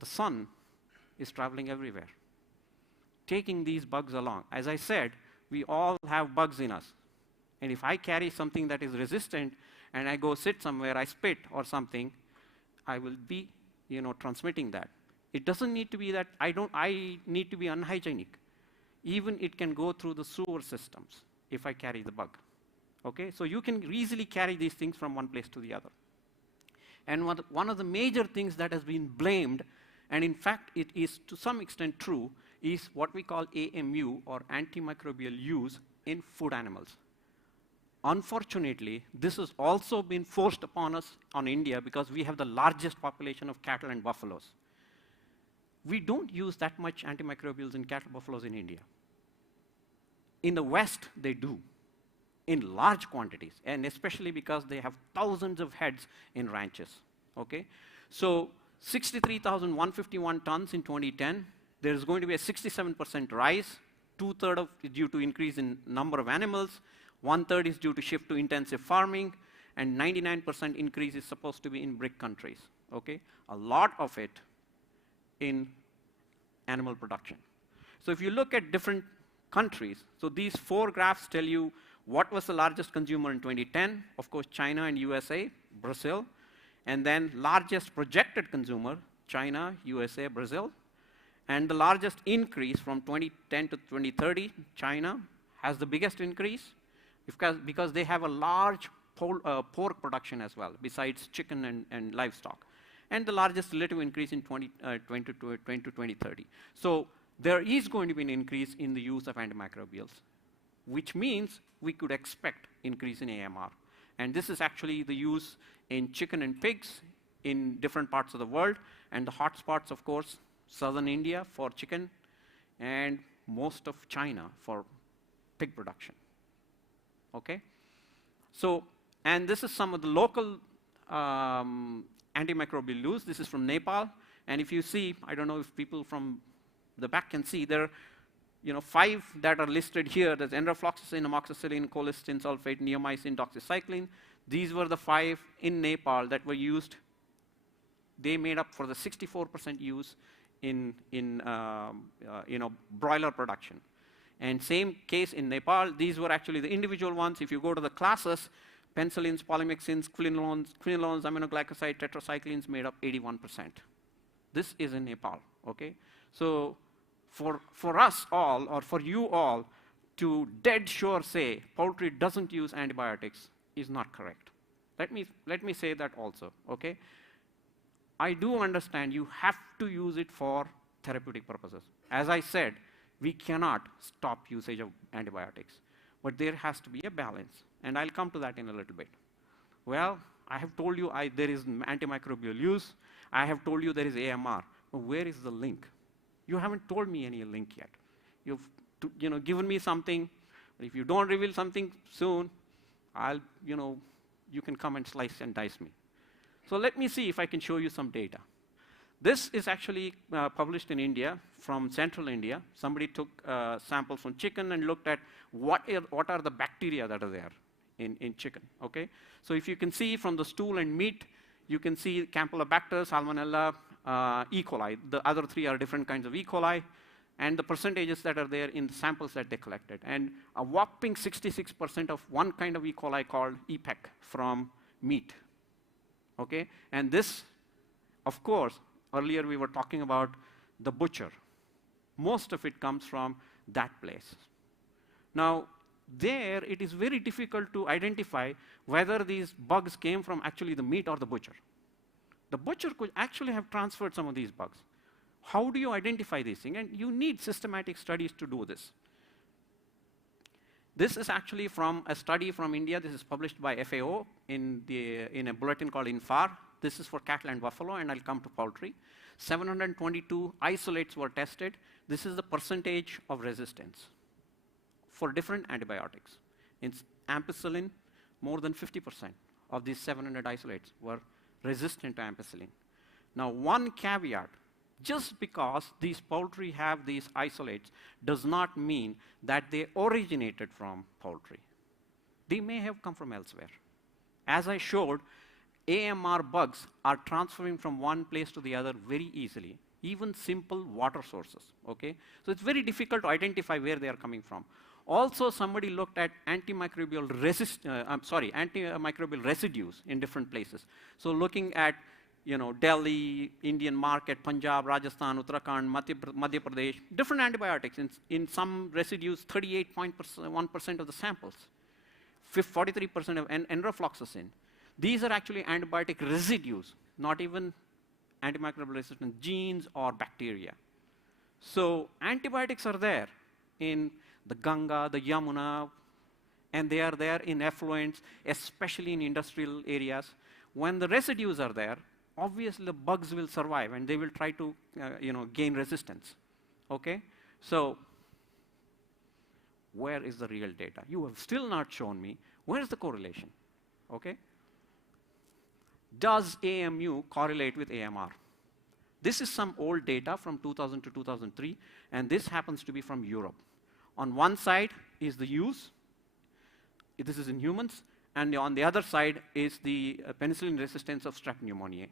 the son is traveling everywhere, taking these bugs along. As I said, we all have bugs in us. And if I carry something that is resistant and I go sit somewhere, I spit or something, I will be, transmitting that. It doesn't need to be that I need to be unhygienic. Even it can go through the sewer systems if I carry the bug. Okay, so you can easily carry these things from one place to the other. And one of the major things that has been blamed, and in fact it is to some extent true, is what we call AMU, or antimicrobial use, in food animals. Unfortunately, this has also been forced upon us on India because we have the largest population of cattle and buffaloes. We don't use that much antimicrobials in cattle buffaloes in India. In the West, they do, in large quantities, and especially because they have thousands of heads in ranches. Okay? So 63,151 tons in 2010. There is going to be a 67% rise. 2/3 of it due to increase in number of animals. 1/3 is due to shift to intensive farming, and 99% increase is supposed to be in BRIC countries. Okay? A lot of it in animal production. So if you look at different countries, so these 4 graphs tell you what was the largest consumer in 2010. Of course, China and USA, Brazil. And then largest projected consumer, China, USA, Brazil. And the largest increase from 2010 to 2030, China has the biggest increase because they have a large pork production as well, besides chicken and livestock. And the largest relative increase in 2020 to 2030. So there is going to be an increase in the use of antimicrobials, which means we could expect increase in AMR. And this is actually the use in chicken and pigs in different parts of the world. And the hotspots, of course, southern India for chicken, and most of China for pig production. Okay? So, and this is some of the local antimicrobial use. This is from Nepal. And if you see, I don't know if people from the back can see, there are 5 that are listed here. There's enrofloxacin, amoxicillin, colistin sulfate, neomycin, doxycycline. These were the 5 in Nepal that were used. They made up for the 64% use in broiler production. And same case in Nepal. These were actually the individual ones. If you go to the classes, penicillins, polymyxins, quinolones, aminoglycoside, tetracyclines made up 81%. This is in Nepal. Okay? So for us all, or for you all, to dead sure say poultry doesn't use antibiotics is not correct. Let me say that also. Okay? I do understand you have to use it for therapeutic purposes. As I said, we cannot stop usage of antibiotics, but there has to be a balance, and I'll come to that in a little bit. Well, I have told you there is antimicrobial use. I have told you there is AMR. But where is the link? You haven't told me any link yet. You've given me something. But if you don't reveal something soon, you can come and slice and dice me. So let me see if I can show you some data. This is actually published in India, from central India. Somebody took samples from chicken and looked at what are the bacteria that are there in chicken. Okay? So if you can see from the stool and meat, you can see Campylobacter, Salmonella, E. coli. The other 3 are different kinds of E. coli, and the percentages that are there in the samples that they collected. And a whopping 66% of one kind of E. coli called EPEC from meat. Okay? And this, of course, earlier we were talking about the butcher. Most of it comes from that place. Now, there it is very difficult to identify whether these bugs came from actually the meat or the butcher. The butcher could actually have transferred some of these bugs. How do you identify these things? And you need systematic studies to do this. This is actually from a study from India. This is published by FAO in a bulletin called INFAR. This is for cattle and buffalo, and I'll come to poultry. 722 isolates were tested. This is the percentage of resistance for different antibiotics. In ampicillin, more than 50% of these 700 isolates were resistant to ampicillin. Now, one caveat, just because these poultry have these isolates does not mean that they originated from poultry. They may have come from elsewhere. As I showed, AMR bugs are transferring from one place to the other very easily even simple water sources, okay? So it's very difficult to identify where they are coming from. Also, somebody looked at antimicrobial residues in different places. So looking at, Delhi, Indian market, Punjab, Rajasthan, Uttarakhand, Madhya Pradesh, different antibiotics. In some residues, 38.1% of the samples, 43% of enrofloxacin. These are actually antibiotic residues, not even antimicrobial resistant genes or bacteria. So antibiotics are there in the Ganga, the Yamuna, and they are there in effluents, especially in industrial areas. When the residues are there, obviously the bugs will survive and they will try to gain resistance. Okay? So where is the real data? You have still not shown me where is the correlation. Okay? Does AMU correlate with AMR? This is some old data from 2000 to 2003, and this happens to be from Europe. On one side is the use, this is in humans, and on the other side is the penicillin resistance of strep pneumoniae.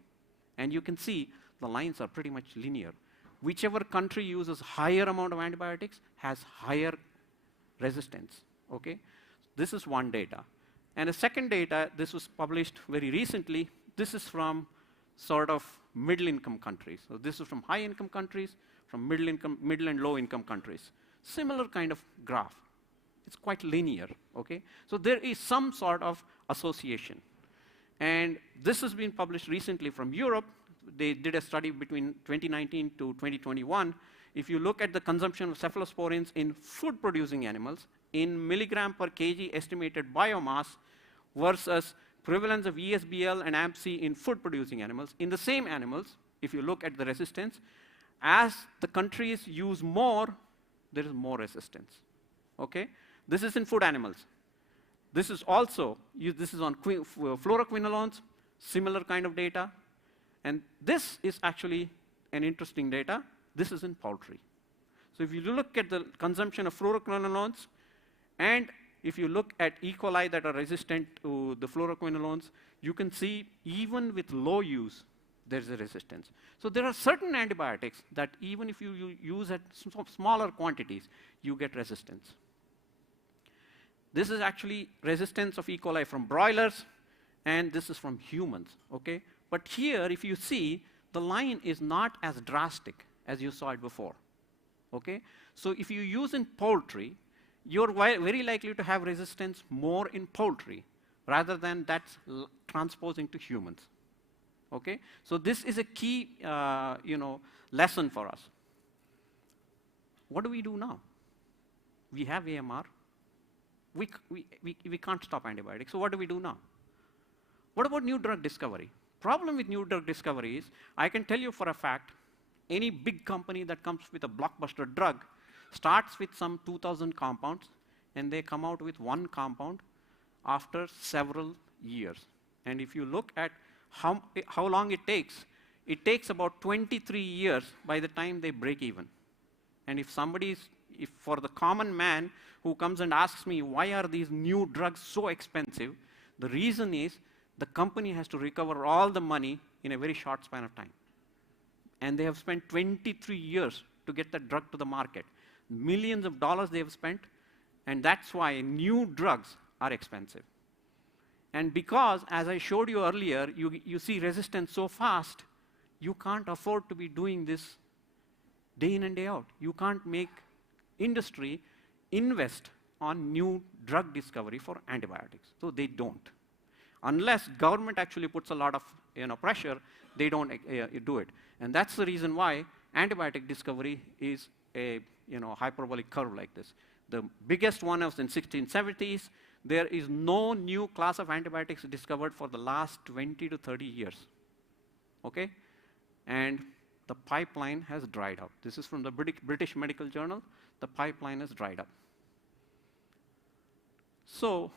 And you can see the lines are pretty much linear. Whichever country uses higher amount of antibiotics has higher resistance, okay? This is one data. And a second data, this was published very recently. This is from sort of middle-income countries. So this is from high-income countries, from middle and low-income countries. Similar kind of graph. It's quite linear, okay? So there is some sort of association. And this has been published recently from Europe. They did a study between 2019 to 2021. If you look at the consumption of cephalosporins in food-producing animals, in milligram per kg estimated biomass versus prevalence of ESBL and AMP-C in food-producing animals, in the same animals, if you look at the resistance, as the countries use more, there is more resistance, okay? This is in food animals. This is also, this is on fluoroquinolones, similar kind of data. And this is actually an interesting data. This is in poultry. So if you look at the consumption of fluoroquinolones, and if you look at E. coli that are resistant to the fluoroquinolones, you can see even with low use, there's a resistance. So there are certain antibiotics that even if you use at smaller quantities, you get resistance. This is actually resistance of E. coli from broilers, and this is from humans, okay? But here, if you see, the line is not as drastic as you saw it before, okay? So if you use in poultry, you're very likely to have resistance more in poultry rather than that's transposing to humans, okay? So this is a key, lesson for us. What do we do now? We have AMR. We can't stop antibiotics, so what do we do now? What about new drug discovery? Problem with new drug discovery is, I can tell you for a fact, any big company that comes with a blockbuster drug starts with some 2,000 compounds, and they come out with one compound after several years. And if you look at how long it takes about 23 years by the time they break even. And if for the common man who comes and asks me, why are these new drugs so expensive? The reason is the company has to recover all the money in a very short span of time. And they have spent 23 years to get that drug to the market. Millions of dollars they have spent, and that's why new drugs are expensive. And because, as I showed you earlier, you see resistance so fast, you can't afford to be doing this day in and day out. You can't make industry invest on new drug discovery for antibiotics. So they don't. Unless government actually puts a lot of pressure, they don't do it. And that's the reason why antibiotic discovery is a hyperbolic curve like this. The biggest one was in 1670s. There is no new class of antibiotics discovered for the last 20 to 30 years. Okay? And the pipeline has dried up. This is from the British Medical Journal. The pipeline has dried up. So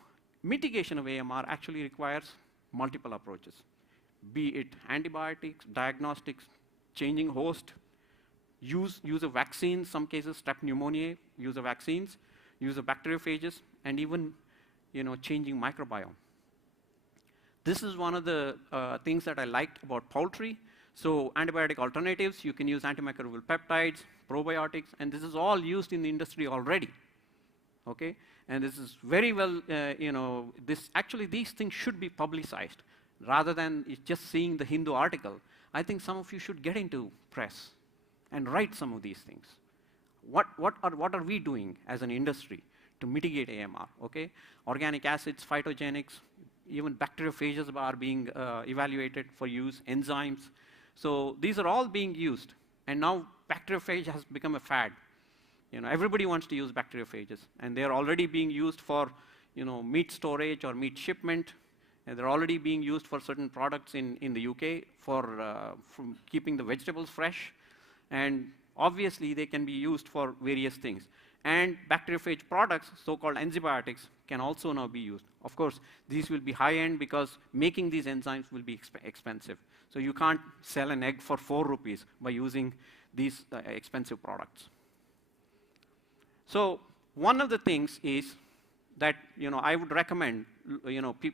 mitigation of AMR actually requires multiple approaches, be it antibiotics, diagnostics, changing host, use of vaccines, some cases strep pneumoniae, use of vaccines, use of bacteriophages, and even changing microbiome. This is one of the things that I liked about poultry. So antibiotic alternatives, you can use antimicrobial peptides, probiotics, and this is all used in the industry already. Okay? And this is very well, actually these things should be publicized rather than just seeing the Hindu article. I think some of you should get into press and write some of these things. What are we doing as an industry to mitigate AMR, okay? Organic acids, phytogenics, even bacteriophages are being evaluated for use, enzymes. So these are all being used, and now bacteriophage has become a fad. Everybody wants to use bacteriophages, and they're already being used for, meat storage or meat shipment, and they're already being used for certain products in the UK for keeping the vegetables fresh, and obviously they can be used for various things. And bacteriophage products, so-called enzymatic, can also now be used. Of course, these will be high-end because making these enzymes will be expensive. So you can't sell an egg for 4 rupees by using these expensive products. So one of the things is that I would recommend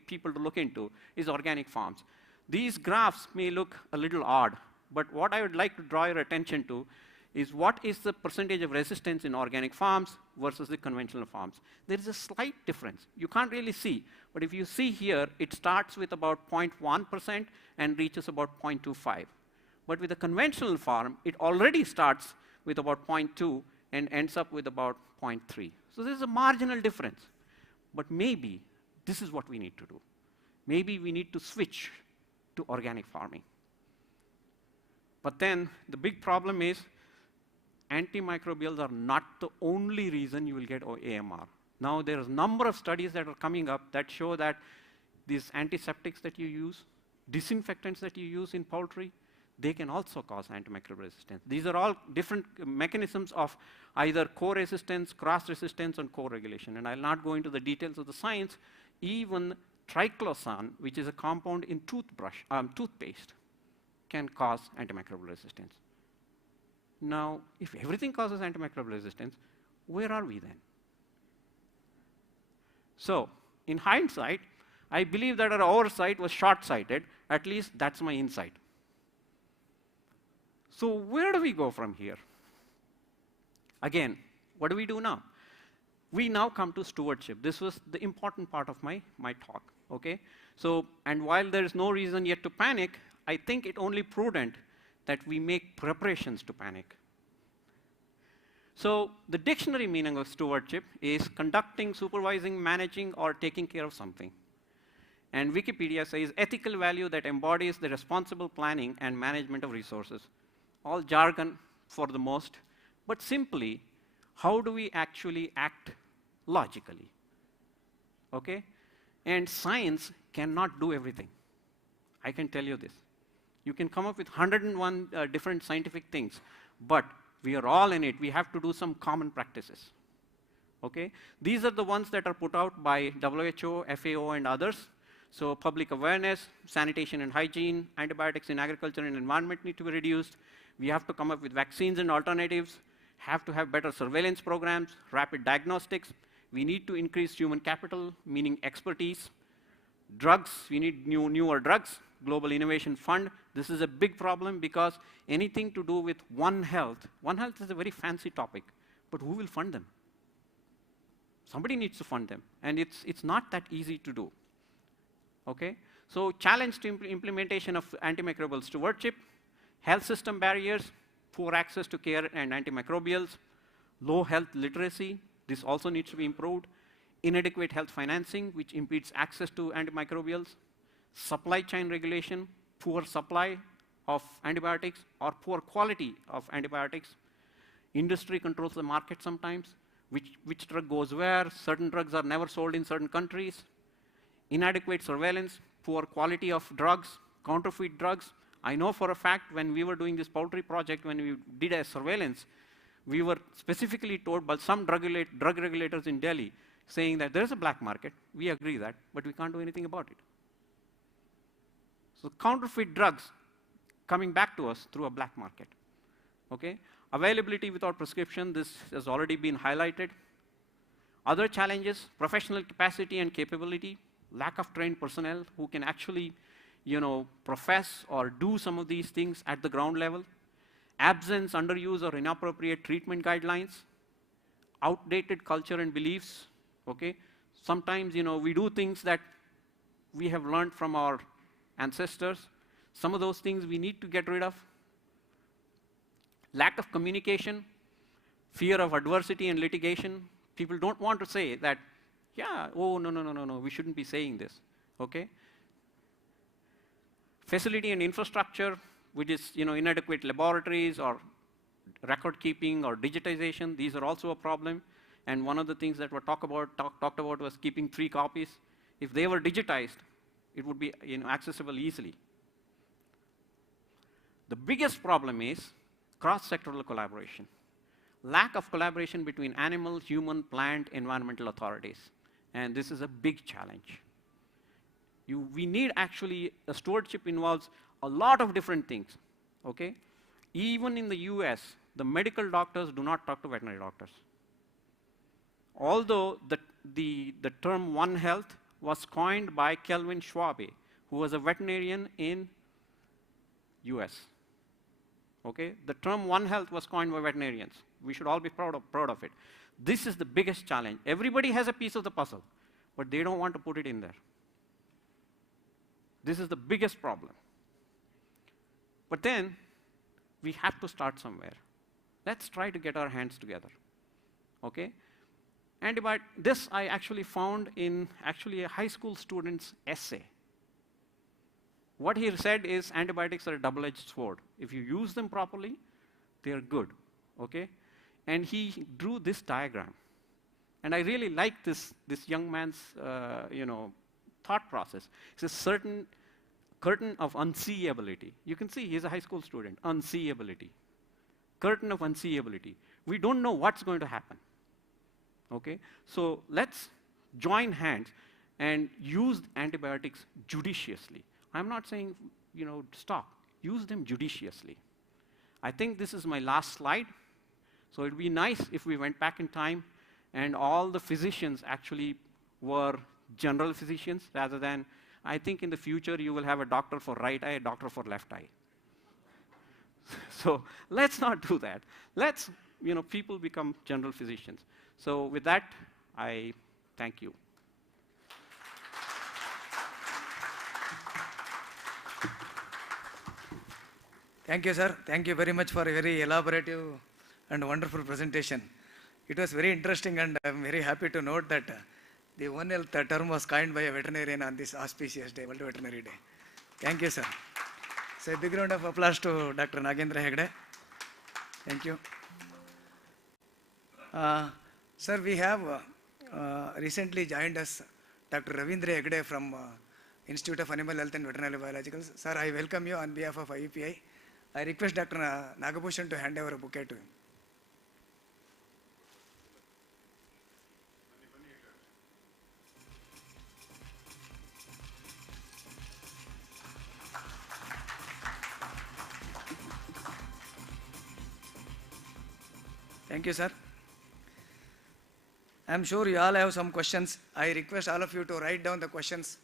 people to look into is organic farms. These graphs may look a little odd, but what I would like to draw your attention to is what is the percentage of resistance in organic farms versus the conventional farms. There is a slight difference. You can't really see, but if you see here, it starts with about 0.1% and reaches about 0.25. But with a conventional farm, it already starts with about 0.2 and ends up with about 0.3. So there's a marginal difference. But maybe this is what we need to do. Maybe we need to switch to organic farming. But then the big problem is antimicrobials are not the only reason you will get AMR. Now there's a number of studies that are coming up that show that these antiseptics that you use, disinfectants that you use in poultry, they can also cause antimicrobial resistance. These are all different mechanisms of either co-resistance, cross-resistance, and co-regulation. And I'll not go into the details of the science. Even triclosan, which is a compound in toothpaste, can cause antimicrobial resistance. Now, if everything causes antimicrobial resistance, where are we then? So, in hindsight, I believe that our oversight was short-sighted. At least that's my insight. So where do we go from here? Again, what do we do now? We now come to stewardship. This was the important part of my talk, okay? So, and while there is no reason yet to panic, I think it only prudent that we make preparations to panic. So the dictionary meaning of stewardship is conducting, supervising, managing, or taking care of something. And Wikipedia says ethical value that embodies the responsible planning and management of resources. All jargon for the most, but simply, how do we actually act logically? Okay? And science cannot do everything. I can tell you this. You can come up with 101 different scientific things, but we are all in it. We have to do some common practices. Okay? These are the ones that are put out by WHO, FAO, and others. So public awareness, sanitation and hygiene, antibiotics in agriculture and environment need to be reduced. We have to come up with vaccines and alternatives, have to have better surveillance programs, rapid diagnostics. We need to increase human capital, meaning expertise. Drugs, we need newer drugs, global innovation fund. This is a big problem because anything to do with One Health is a very fancy topic, but who will fund them? Somebody needs to fund them, and it's not that easy to do. Okay? So challenge to implementation of antimicrobial stewardship, health system barriers, poor access to care and antimicrobials, low health literacy, this also needs to be improved, inadequate health financing, which impedes access to antimicrobials, supply chain regulation, poor supply of antibiotics or poor quality of antibiotics. Industry controls the market sometimes, which drug goes where, certain drugs are never sold in certain countries, inadequate surveillance, poor quality of drugs, counterfeit drugs. I know for a fact when we were doing this poultry project, when we did a surveillance, we were specifically told by some drug regulators in Delhi saying that there is a black market, we agree that, but we can't do anything about it. So counterfeit drugs coming back to us through a black market. Okay? Availability without prescription, this has already been highlighted. Other challenges, professional capacity and capability, lack of trained personnel who can actually profess or do some of these things at the ground level. Absence, underuse, or inappropriate treatment guidelines. Outdated culture and beliefs, okay? Sometimes, we do things that we have learned from our ancestors. Some of those things we need to get rid of. Lack of communication, fear of adversity and litigation. People don't want to say that, yeah, oh, no, we shouldn't be saying this, okay? Facility and infrastructure, which is, inadequate laboratories or record keeping or digitization, these are also a problem. And one of the things that were talked about was keeping 3 copies. If they were digitized, it would be accessible easily. The biggest problem is cross-sectoral collaboration. Lack of collaboration between animal, human, plant, environmental authorities. And this is a big challenge. We need actually, a stewardship involves a lot of different things, okay? Even in the US, the medical doctors do not talk to veterinary doctors. Although the term One Health was coined by Kelvin Schwabe, who was a veterinarian in US. Okay? The term One Health was coined by veterinarians. We should all be proud of it. This is the biggest challenge. Everybody has a piece of the puzzle, but they don't want to put it in there. This is the biggest problem. But then, we have to start somewhere. Let's try to get our hands together, okay? This I actually found in a high school student's essay. What he said is antibiotics are a double-edged sword. If you use them properly, they're good, okay? And he drew this diagram. And I really like this young man's, thought process. It's a certain curtain of unseeability. You can see he's a high school student, unseeability. Curtain of unseeability. We don't know what's going to happen, okay? So let's join hands and use antibiotics judiciously. I'm not saying, stop. Use them judiciously. I think this is my last slide. So it'd be nice if we went back in time and all the physicians actually were general physicians rather than, I think in the future you will have a doctor for right eye, a doctor for left eye. So let's not do that. Let's, people become general physicians. So with that, I thank you. Thank you, sir. Thank you very much for a very elaborative and wonderful presentation. It was very interesting, and I'm very happy to note that the One Health term was coined by a veterinarian on this auspicious day, World Veterinary Day. Thank you, sir. So a big round of applause to Dr. Nagendra Hegde. Thank you. Sir, we have recently joined us Dr. Ravindra Hegde from Institute of Animal Health and Veterinary Biologicals. Sir, I welcome you on behalf of IUPI. I request Dr. Nagabhushan to hand over a bouquet to him. Thank you, sir. I am sure you all have some questions. I request all of you to write down the questions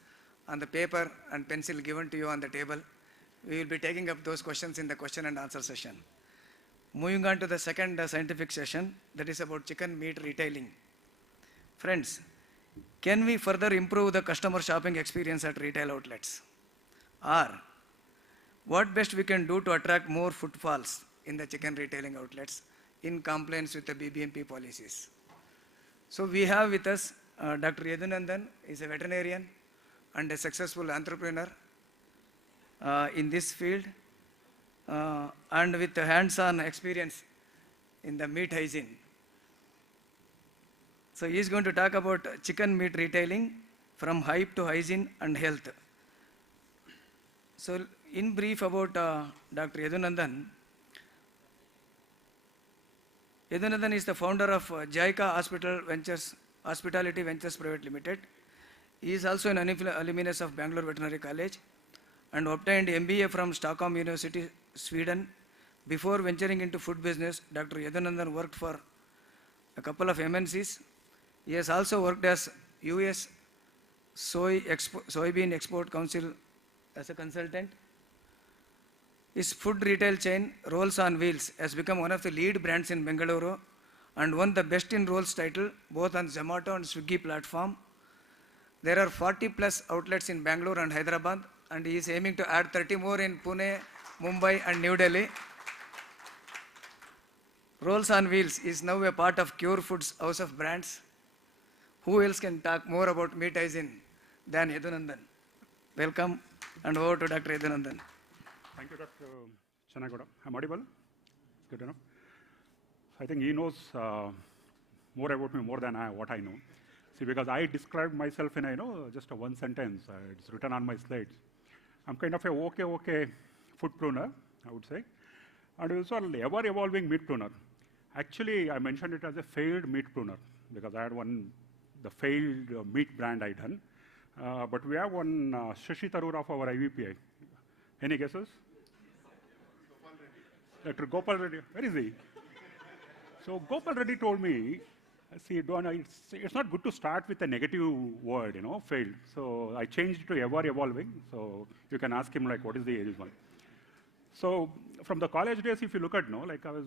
on the paper and pencil given to you on the table. We will be taking up those questions in the question and answer session. Moving on to the second scientific session, that is about chicken meat retailing. Friends, can we further improve the customer shopping experience at retail outlets? Or, what best we can do to attract more footfalls in the chicken retailing outlets in compliance with the BBMP policies? So we have with us Dr. Yadunandan, is a veterinarian and a successful entrepreneur in this field and with hands-on experience in the meat hygiene. So he is going to talk about chicken meat retailing from hype to hygiene and health. So in brief about Dr. Yadunandan. Yadunandan is the founder of JICA Hospitality Ventures Private Limited. He is also an alumnus of Bangalore Veterinary College and obtained MBA from Stockholm University, Sweden. Before venturing into food business, Dr. Yadunandan worked for a couple of MNCs. He has also worked as US Soybean Export Council as a consultant. His food retail chain, Rolls on Wheels, has become one of the lead brands in Bengaluru and won the Best in Rolls title both on Zomato and Swiggy platform. There are 40 plus outlets in Bangalore and Hyderabad, and he is aiming to add 30 more in Pune, Mumbai and New Delhi. Rolls on Wheels is now a part of Cure Foods House of Brands. Who else can talk more about meat hygiene than Yadunandan? Welcome, and over to Dr. Yadunandan. Thank you, Dr. Chanagouda. I'm audible? Good enough. I think he knows more about me more than what I know. See, because I described myself in just a one sentence. It's written on my slides. I'm kind of a okay food pruner, I would say, and also an ever-evolving meat pruner. Actually, I mentioned it as a failed meat pruner because I had the failed meat brand I done. But we have one Shashi Tharoor of our IVPI. Any guesses? Dr. Gopal Reddy. Where is he? So Gopal Reddy told me, see, it's not good to start with a negative word, failed. So I changed it to ever-evolving. So you can ask him, like, what is the age one? So from the college days, if you look at, like I was,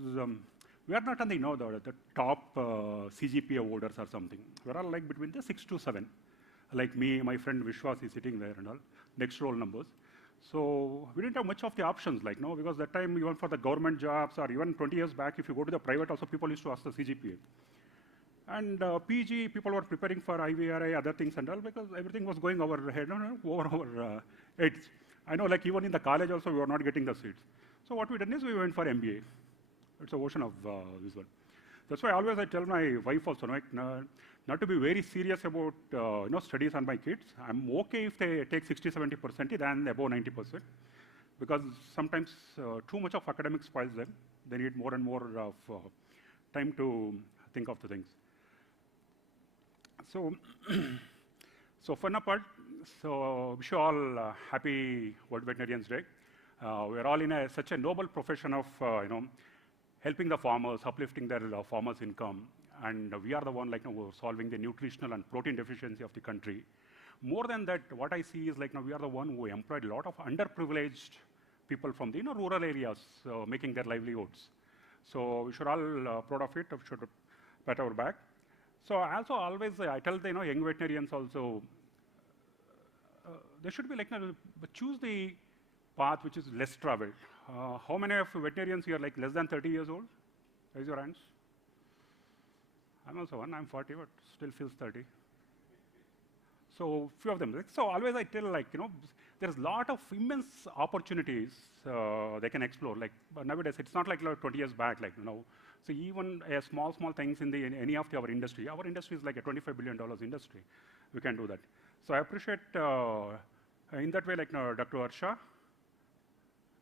we are not on the top CGPA holders or something. We're all like between the 6 to 7. Like me, my friend Vishwas is sitting there and all, next roll numbers. So we didn't have much of the options, because that time, even for the government jobs or even 20 years back, if you go to the private, also people used to ask the CGPA. And PG, people were preparing for IVRI, other things and all, because everything was going over our heads. I know, like even in the college also, we were not getting the seats. So what we did is we went for MBA. It's a version of this one. That's why always I tell my wife also, not to be very serious about studies on my kids. I'm okay if they take 60–70% than above 90%, because sometimes too much of academics spoils them. They need more and more of time to think of the things. So, so fun apart. So wish you all happy World Veterinarians Day. We're all in such a noble profession of helping the farmers, uplifting their farmers' income, and we are the one solving the nutritional and protein deficiency of the country. More than that, what I see is we are the one who employed a lot of underprivileged people from the rural areas, making their livelihoods. So we should all proud of it. We should pat our back. So also always I tell the young veterinarians also, they should be choose the path which is less traveled. How many of veterinarians here less than 30 years old? Raise your hands. I'm also one. I'm 40, but still feels 30. So few of them. So always I tell there's a lot of immense opportunities they can explore. But nowadays it's not like 20 years back. So even small things in any of our industry. Our industry is like a $25 billion industry. We can do that. So I appreciate in that way Dr. Harsha.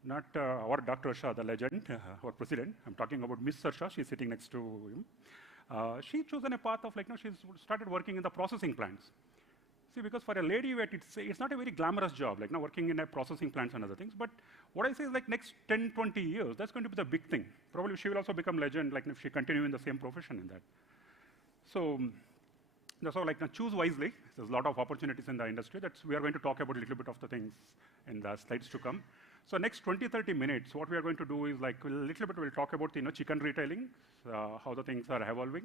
Not our Dr. Harsha, the legend, our president. I'm talking about Miss Harsha. She's sitting next to him. She chosen a path of she's started working in the processing plants. See, because for a lady vet, it's not a very glamorous job, working in a processing plants and other things. But what I say is next 10, 20 years, that's going to be the big thing. Probably she will also become legend, if she continue in the same profession in that. So that's how choose wisely. There's a lot of opportunities in the industry. We are going to talk about a little bit of the things in the slides to come. So next 20–30 minutes, what we are going to do is a little bit we'll talk about chicken retailing, how the things are evolving,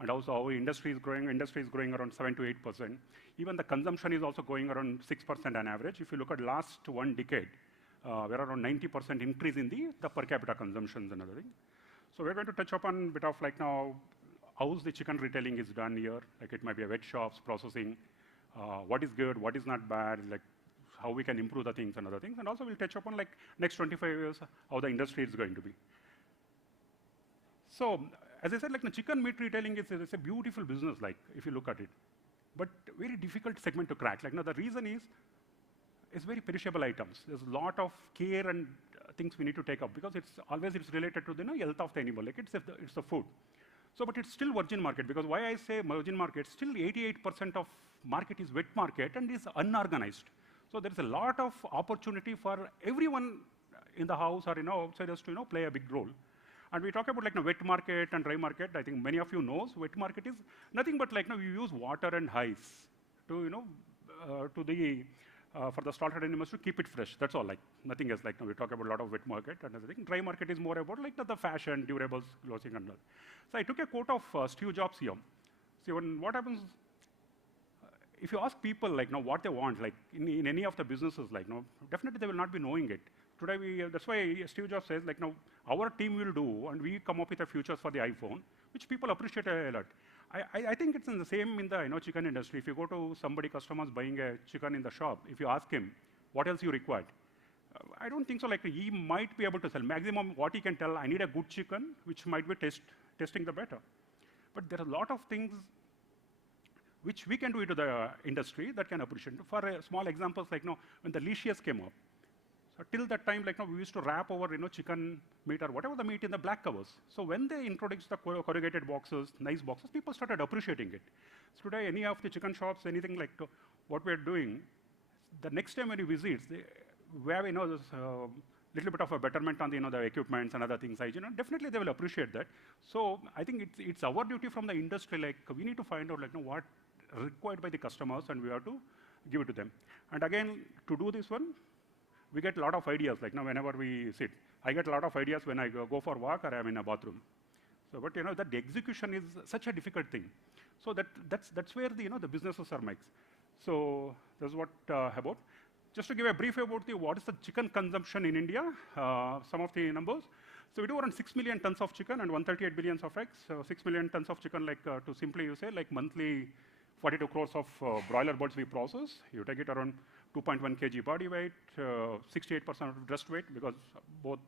and also how industry is growing. Industry is growing around 7 to 8%. Even the consumption is also going around 6% on average. If you look at last 1 decade, we're around 90% increase in the per capita consumptions and other things. So we're going to touch upon a bit of now how the chicken retailing is done here. It might be a vet shops, processing, what is good, what is not bad, how we can improve the things and other things. And also we'll touch upon next 25 years, how the industry is going to be. So as I said, the chicken meat retailing is a beautiful business, if you look at it, but very difficult segment to crack. The reason is, it's very perishable items. There's a lot of care and things we need to take up because it's related to the health of the animal. It's the food. So, but it's still virgin market, because why I say virgin market, still 88% of market is wet market and is unorganized. So there's a lot of opportunity for everyone in the house or outsiders to play a big role. And we talk about wet market and dry market. I think many of you knows wet market is nothing but we use water and ice to to the for the slaughtered animals to keep it fresh. That's all, like nothing else. Like we talk about a lot of wet market and everything. Dry market is more about like the fashion, durables, clothing and all. So I took a quote of Steve Jobs here. See, what happens, if you ask people like what they want, like in any of the businesses, like definitely they will not be knowing it. Today, that's why Steve Jobs says like our team will do, and we come up with the features for the iPhone, which people appreciate a lot. I think it's in the same in the chicken industry. If you go to somebody, customers buying a chicken in the shop, if you ask him, what else you required? I don't think so. Like he might be able to sell maximum what he can tell. I need a good chicken, which might be testing the better. But there are a lot of things which we can do into the industry that can appreciate. For small examples, like when the leashes came up, so till that time, like we used to wrap over chicken meat or whatever the meat in the black covers. So when they introduced the corrugated boxes, nice boxes, people started appreciating it. So today, any of the chicken shops, anything like what we're doing, the next time when you visit, we have this little bit of a betterment on the equipments and other things. Definitely they will appreciate that. So I think it's our duty from the industry. Like we need to find out like what required by the customers, and we have to give it to them. And again, to do this one, we get a lot of ideas, like whenever we sit. I get a lot of ideas when I go for walk or I'm in a bathroom. So, but that the execution is such a difficult thing. So that's where the businesses are mixed. So that's what about. Just to give a brief about what is the chicken consumption in India, some of the numbers. So we do around 6 million tons of chicken and 138 billion of eggs. So 6 million tons of chicken, like to simply you say, like monthly 42 crores of broiler birds we process. You take it around 2.1 kg body weight, 68% of breast weight, because both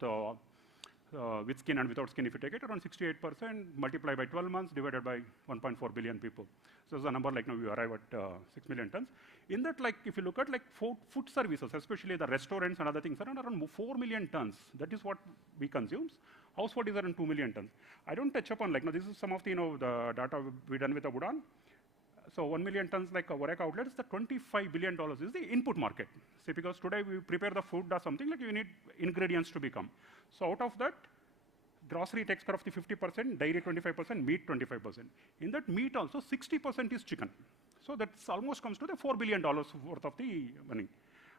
with skin and without skin, if you take it, around 68%, multiply by 12 months, divided by 1.4 billion people. So it's a number like we arrive at 6 million tons. In that, like if you look at like food services, especially the restaurants and other things, around 4 million tons. That is what we consume. Household is around 2 million tons. I don't touch upon like, this is some of the, the data we done with the Budan. So 1 million tons like a Wareka outlet is the $25 billion is the input market. See, because today we prepare the food or something, like you need ingredients to become. So out of that, grocery takes care of the 50%, dairy 25%, meat 25%. In that meat also, 60% is chicken. So that almost comes to the $4 billion worth of the money.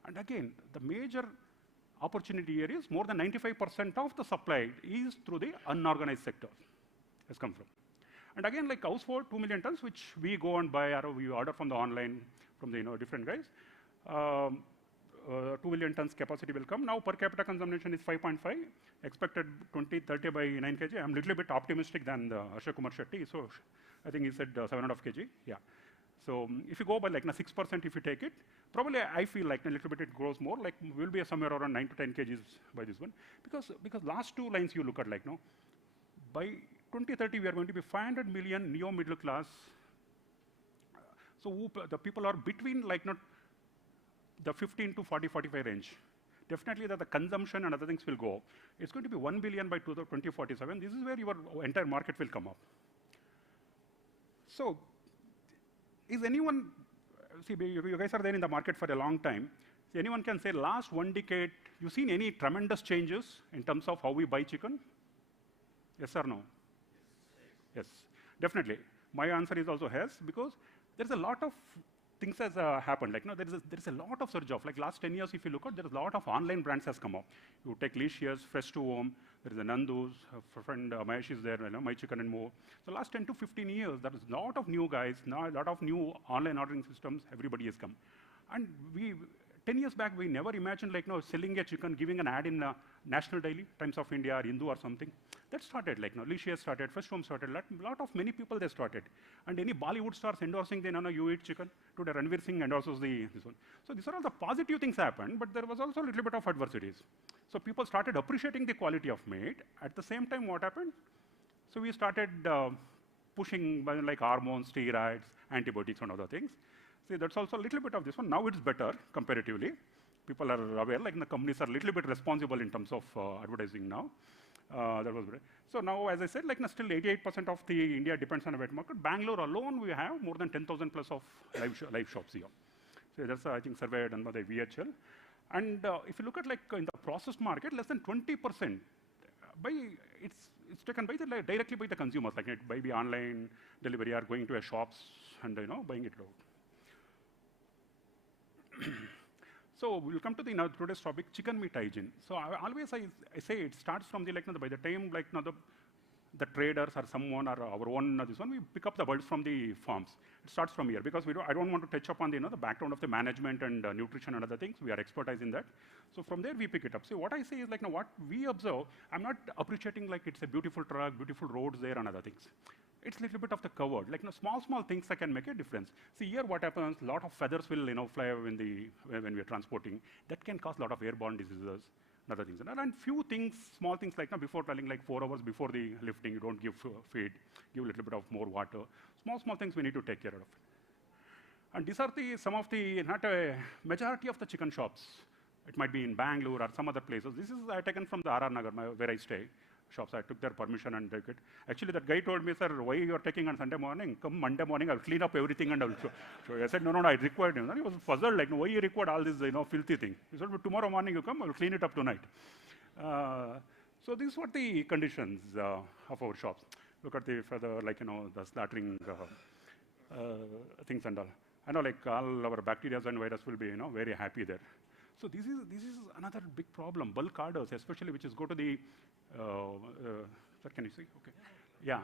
And again, the major opportunity here is more than 95% of the supply is through the unorganized sector has come from. And again, like household, 2 million tons, which we go and buy, or we order from the online, from the different guys. 2 million tons capacity will come. Now per capita consumption is 5.5, expected 2030 by 9 kg. I'm a little bit optimistic than the Ashok Kumar Shetty, so I think he said 7.5 kg, yeah. So if you go by like 6%, if you take it, probably I feel like a little bit it grows more, like we'll be somewhere around 9 to 10 kgs by this one. Because last two lines you look at like, by 2030 we are going to be 500 million neo-middle class. So the people are between like the 15 to 40, 45 range. Definitely that the consumption and other things will go. It's going to be 1 billion by 2047. This is where your entire market will come up. So is anyone, see, you guys are there in the market for a long time. So anyone can say last 1 decade, you seen any tremendous changes in terms of how we buy chicken? Yes or no? Yes, definitely. My answer is also yes, because there's a lot of things has happened. Like, there is a lot of surge of, like last 10 years, if you look at, there's a lot of online brands has come up. You take Licious, Fresh to Home, there is a Nandu's, friend Mahesh is there, My Chicken and more. So last 10 to 15 years, there is a lot of new guys, now a lot of new online ordering systems, everybody has come. And 10 years back, we never imagined like, selling a chicken, giving an ad in National Daily, Times of India or Hindu or something. That started, like, Licious started, Fresh Home started, many people they started. And any Bollywood stars endorsing the, you eat chicken. Today, Ranveer Singh endorses this one. So these are all the positive things happened, but there was also a little bit of adversities. So people started appreciating the quality of meat. At the same time, what happened? So we started pushing like hormones, steroids, antibiotics and other things. See, that's also a little bit of this one. Now it's better comparatively. People are aware, like the companies are a little bit responsible in terms of advertising now. That was great. So now, as I said, like still 88% of the India depends on a wet market. Bangalore alone, we have more than 10,000 plus of live shops here. So that's, I think, survey done by the VHL. And if you look at like in the processed market, less than 20% it's taken by directly by the consumers, like maybe online delivery or going to a shops and buying it out. So we'll come to the today's topic, chicken meat hygiene. So I say it starts from the by the time the traders or someone or our own this one, we pick up the birds from the farms. It starts from here because I don't want to touch upon the the background of the management and nutrition and other things. We are expertise in that. So from there we pick it up. So what I say is what we observe. I'm not appreciating it's a beautiful truck, beautiful roads there and other things. It's a little bit of the covered, small things that can make a difference. See here what happens, a lot of feathers will fly when we are transporting. That can cause a lot of airborne diseases and other things. And few things, small things before telling 4 hours before the lifting, you don't give feed, give a little bit of more water. Small things we need to take care of. And these are some of the, not a majority of the chicken shops. It might be in Bangalore or some other places. This is taken from the RR Nagar, where I stay. Shops. I took their permission and took it. Actually, that guy told me, sir, why you are taking on Sunday morning? Come Monday morning, I'll clean up everything and I'll show. So I said, no, I required him. And he was puzzled, why you required all this, filthy thing? He said, but tomorrow morning you come, I'll clean it up tonight. So these were the conditions of our shops. Look at the further, the slaughtering things and all. I know, all our bacteria and virus will be, very happy there. So this is another big problem. Bulk orders, especially which is go to the sir, can you see? Okay. Yeah.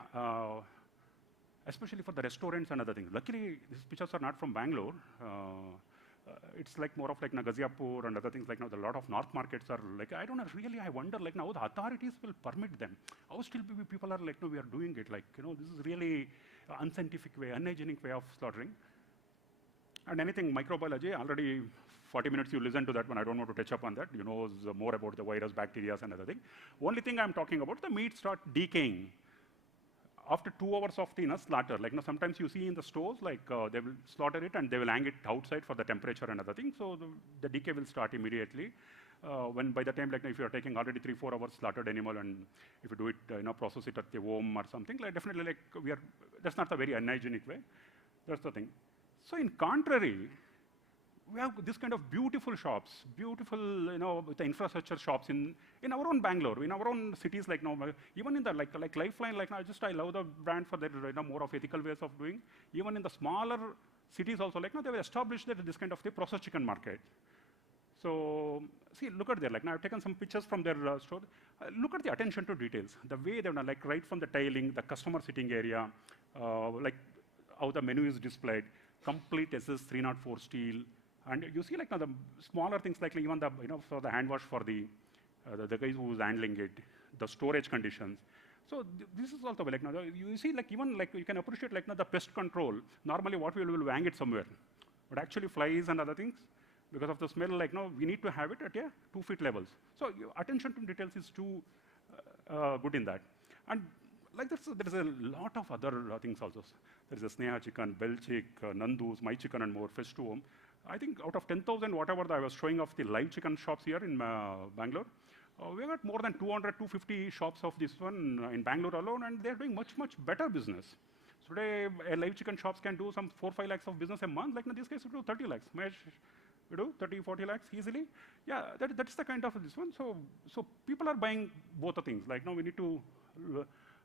Especially for the restaurants and other things. Luckily, these pictures are not from Bangalore. It's more of Gaziapur and other things. A lot of north markets are I don't know. Really, I wonder how the authorities will permit them. How still people are no, we are doing it. This is really unscientific way, unhygienic way of slaughtering. And anything microbiology, already 40 minutes you listen to that one. I don't want to touch up on that. You know more about the virus, bacteria, and other thing. Only thing I'm talking about, the meat start decaying after 2 hours of the slaughter. Sometimes you see in the stores, they will slaughter it and they will hang it outside for the temperature and other things. So the decay will start immediately. When by the time, if you are taking already 3-4 hours slaughtered animal, and if you do it, process it at the home or something, definitely that's not a very unhygienic way. That's the thing. So in contrary, we have this kind of beautiful shops, beautiful, with the infrastructure shops in our own Bangalore, in our own cities, even in the, Lifeline, I love the brand for their, more of ethical ways of doing. Even in the smaller cities also, they have established this kind of the processed chicken market. So, see, look at there, now I've taken some pictures from their store. Look at the attention to details. The way they've done, right from the tiling, the customer sitting area, how the menu is displayed, complete SS304 steel. And you see, the smaller things, even the, for the hand wash for the guys who's handling it, the storage conditions. So this is also, now, you see, even, you can appreciate, the pest control. Normally, what we will hang it somewhere. But actually, flies and other things, because of the smell, we need to have it at 2 feet levels. So attention to details is too good in that. And there is a lot of other things also. There is a Sneha chicken, Bell Chick, Nandu's, My Chicken and more, Fresh to Home. I think out of 10,000, whatever I was showing of the live chicken shops here in Bangalore, we got more than 200, 250 shops of this one in Bangalore alone, and they're doing much better business. So today, a live chicken shops can do some 4-5 lakhs of business a month. In this case, we do 30 lakhs. We do 30-40 lakhs easily. Yeah, that's the kind of this one. So people are buying both the things. Now we need to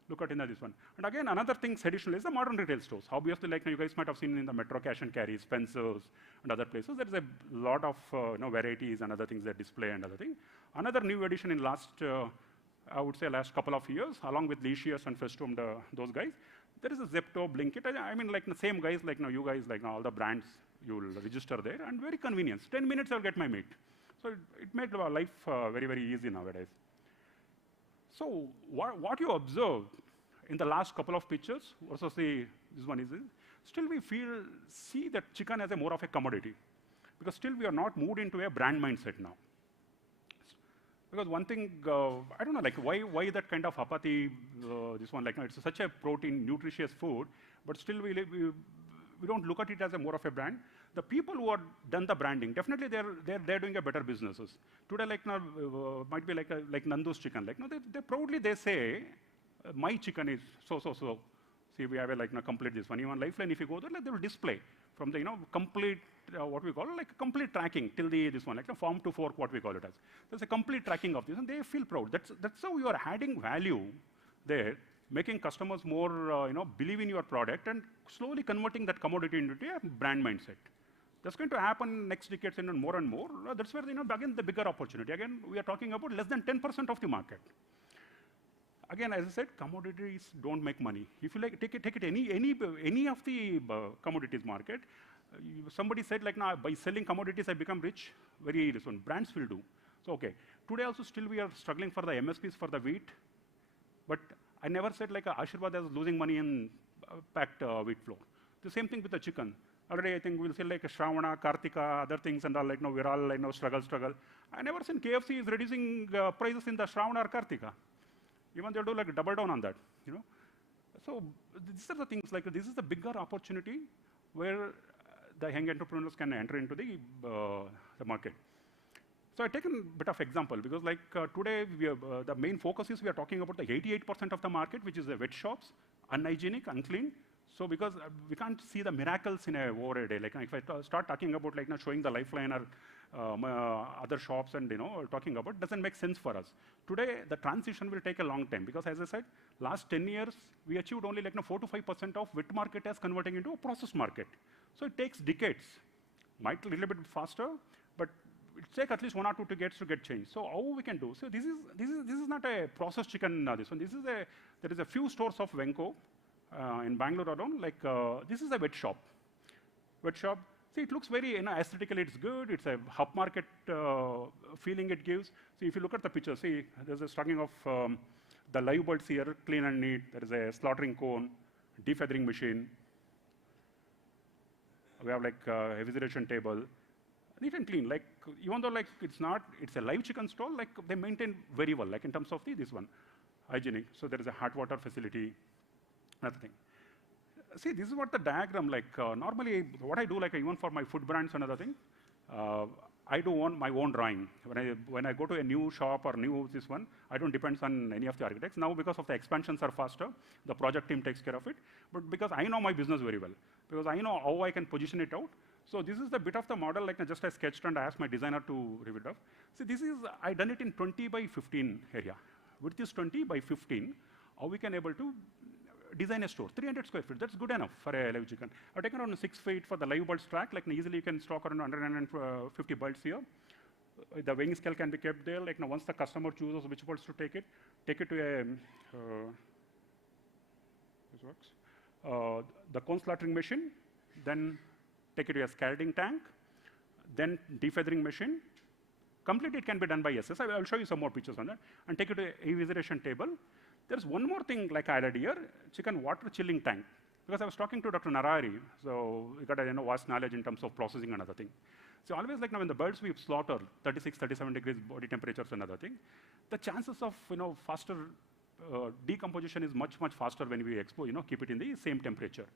look at this one. And again, another thing additional is the modern retail stores. Obviously, you guys might have seen in the Metro Cash and Carry, Spencer's, and other places, there is a lot of varieties and other things that display and other things. Another new addition in last, I would say, last couple of years, along with Licious and Festum, those guys, there is a Zepto, Blinkit. I mean, the same guys, you guys, all the brands, you will register there, and very convenient. 10 minutes, I'll get my meat. So it made life very, very easy nowadays. So what you observe in the last couple of pictures versus this one is, still we see that chicken as a more of a commodity, because still we are not moved into a brand mindset now. Because one thing, I don't know, why that kind of apathy, this one, it's such a protein, nutritious food, but still we don't look at it as a more of a brand. The people who have done the branding, definitely they're doing a better businesses. Today, might be like Nandu's chicken. They proudly they say, my chicken is so. See, we have a complete this one. Even Lifeline, if you go there, they will display from the complete what we call complete tracking till this one, farm to fork, what we call it as. There's a complete tracking of this, and they feel proud. That's how you are adding value there, making customers more believe in your product and slowly converting that commodity into a brand mindset. That's going to happen next decades and more and more. That's where, again, the bigger opportunity. Again, we are talking about less than 10% of the market. Again, as I said, commodities don't make money. If you take it any of the commodities market, somebody said like, now by selling commodities I become rich. Very this one. Brands will do. So okay. Today also still we are struggling for the MSPs for the wheat, but I never said like Ashirwad is losing money in packed wheat flour. The same thing with the chicken. Already I think we'll say like Shravana, Kartika, other things and all like no, we're all like no struggle. I never seen KFC is reducing prices in the Shravana or Kartika. Even they'll do like double down on that, So these are the things like this is the bigger opportunity where the young entrepreneurs can enter into the market. So I take a bit of example because like today we have, the main focus is we are talking about the 88% of the market, which is the wet shops, unhygienic, unclean. So because we can't see the miracles in over a day. Like if I start talking about like showing the lifeline or other shops and talking about, doesn't make sense for us. Today the transition will take a long time because as I said, last 10 years we achieved only like 4 to 5% of wet market as converting into a processed market. So it takes decades. Might a little bit faster, but it takes at least 1 or 2 decades to get changed. So how we can do? So this is not a processed chicken. This one. There is a few stores of Venko in Bangalore around. Like this is a wet shop. Wet shop. See, it looks very aesthetically it's good. It's a hub market feeling it gives. See, if you look at the picture, see there's a stocking of the live birds here, clean and neat. There is a slaughtering cone, defeathering machine. We have like a refrigeration table. Neat and clean, like even though like it's a live chicken stall, like they maintain very well, like in terms of this one, hygienic. So there is a hot water facility, another thing. See, this is what the diagram like. Normally, what I do, like even for my food brands and other thing, I do my own drawing. When I go to a new shop or new this one, I don't depend on any of the architects. Now, because of the expansions are faster, the project team takes care of it. But because I know my business very well, because I know how I can position it out. So this is the bit of the model, like just I sketched and I asked my designer to review it off. See, I done it in 20 by 15 area. With this 20 by 15, how we can able to design a store, 300 square feet, that's good enough for a live chicken. I've taken around 6 feet for the live birds track, like easily you can stock around 150 birds here. The weighing scale can be kept there, like now once the customer chooses which birds to take it to a, this works, the cone slaughtering machine, then take it to a scalding tank, then defeathering machine. Completely it can be done by SS. I will show you some more pictures on that. And take it to a refrigeration table. There's one more thing like I added here, chicken water chilling tank. Because I was talking to Dr. Narari, so we got a vast knowledge in terms of processing and other thing. So always like now when the birds we slaughter, 36, 37 degrees body temperatures and other thing, the chances of faster decomposition is much faster when we keep it in the same temperature.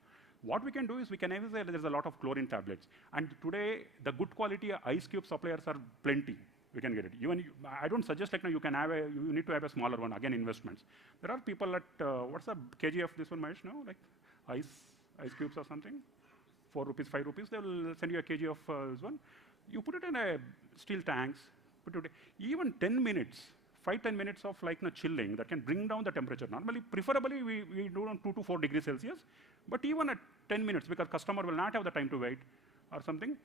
What we can do is we can there's a lot of chlorine tablets. And today, the good quality ice cube suppliers are plenty. We can get it. Even I don't suggest like you need to have a smaller one, again investments. There are people at, what's the kg of this one, Mahesh, now? Like ice cubes or something? 4 rupees, 5 rupees, they will send you a kg of this one. You put it in a steel tanks, even 10 minutes, 5-10 minutes of like chilling that can bring down the temperature. Normally, preferably we do on 2 to 4 degrees Celsius, but even at 10 minutes, because customer will not have the time to wait or something,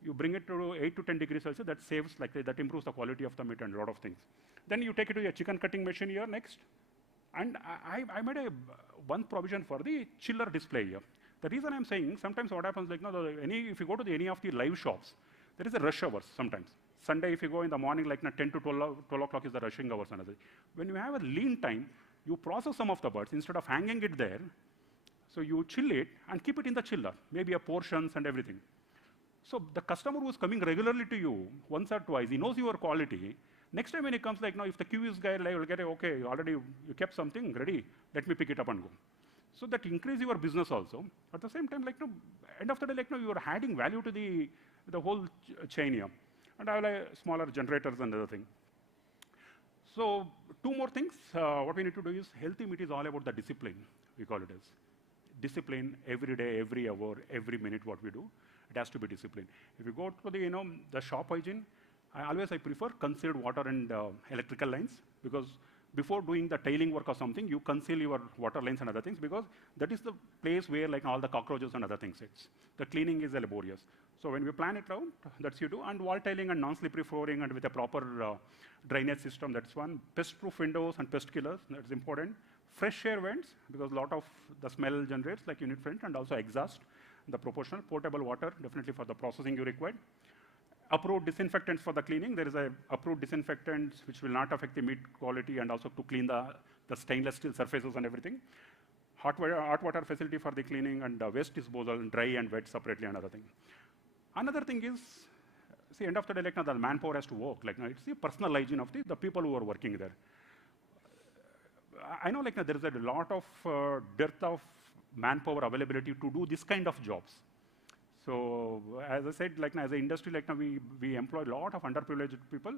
you bring it to 8 to 10 degrees Celsius, that saves, like that improves the quality of the meat and a lot of things. Then you take it to a chicken cutting machine here next. And I made one provision for the chiller display here. The reason I'm saying, sometimes what happens, like if you go to any of the live shops, there is a rush hours sometimes. Sunday, if you go in the morning, like 10 to 12 o'clock is the rushing hours. Another. When you have a lean time, you process some of the birds instead of hanging it there. So you chill it and keep it in the chiller, maybe a portions and everything. So the customer who's coming regularly to you, once or twice, he knows your quality. Next time when he comes, like, if the QS guy will get, okay, already you kept something ready, let me pick it up and go. So that increase your business also. At the same time, like, end of the day, like, you are adding value to the whole chain here. And I have like smaller generators and other thing. So 2 more things. What we need to do is healthy meat is all about the discipline, we call it as. Discipline every day, every hour, every minute what we do. It has to be disciplined. If you go to the, the shop hygiene, I prefer concealed water and electrical lines, because before doing the tailing work or something, you conceal your water lines and other things, because that is the place where like all the cockroaches and other things sits. The cleaning is laborious. So when we plan it out, that's you do. And wall tiling and non-slippery flooring and with a proper drainage system, that's one. Pest-proof windows and pest killers, that's important. Fresh air vents, because a lot of the smell generates like unit front, and also exhaust, the proportional. Portable water, definitely for the processing you require. Approved disinfectants for the cleaning. There is a approved disinfectants which will not affect the meat quality and also to clean the stainless steel surfaces and everything. Hot water facility for the cleaning and waste disposal, dry and wet separately, another thing. Another thing is, see, end of the day, like, now, the manpower has to work. Like, now, it's the personal hygiene of the people who are working there. I know, like, now, there is a lot of dearth of manpower availability to do this kind of jobs. So, as I said, like, now, as an industry, like, now, we employ a lot of underprivileged people.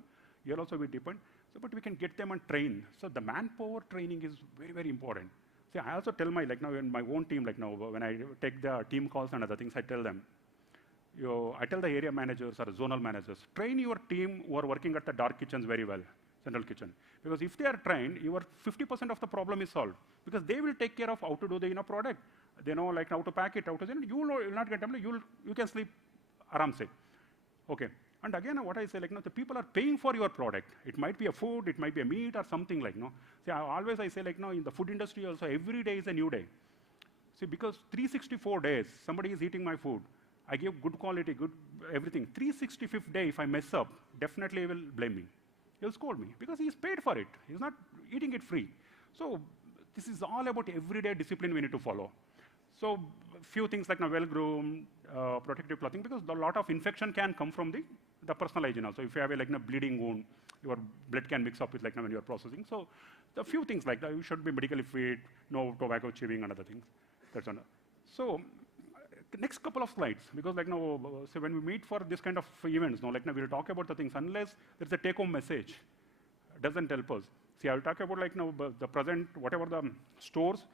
Here also we depend. So, but we can get them and train. So, the manpower training is very, very important. See, I also tell my, like, now, in my own team, like, now, when I take the team calls and other things, I tell them, I tell the area managers or zonal managers, train your team who are working at the dark kitchens very well, central kitchen. Because if they are trained, your 50% of the problem is solved. Because they will take care of how to do the product. They know, like, how to pack it, how to send it. You will not get tempted. You can sleep aram se. Okay. And again, what I say, like, the people are paying for your product. It might be a food, it might be a meat or something like, See, I say, like, in the food industry also, every day is a new day. See, because 364 days, somebody is eating my food. I give good quality, good everything. 365th day, if I mess up, definitely he will blame me. He'll scold me because he's paid for it. He's not eating it free. So this is all about everyday discipline we need to follow. So few things like well-groomed, protective clothing, because a lot of infection can come from the personal hygiene also. If you have a bleeding wound, your blood can mix up with when you're processing. So the few things like that, you should be medically fit, no tobacco chewing and other things. That's another. So next couple of slides, because so when we meet for this kind of events, we'll talk about the things, unless there's a take-home message, doesn't help us. See, I'll talk about the present, whatever the stores,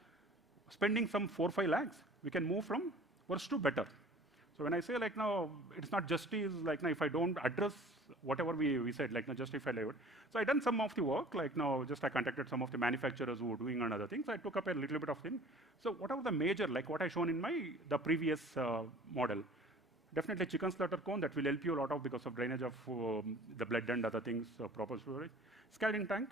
spending some 4-5 lakhs, we can move from worse to better. So when I say it's not justice, if I don't address whatever we said, justify labor. So I done some of the work, just I contacted some of the manufacturers who were doing and other things. I took up a little bit of thing. So what are the major, what I shown in the previous model? Definitely chicken slaughter cone, that will help you a lot of because of drainage of the blood and other things, proper storage. Scalding tank,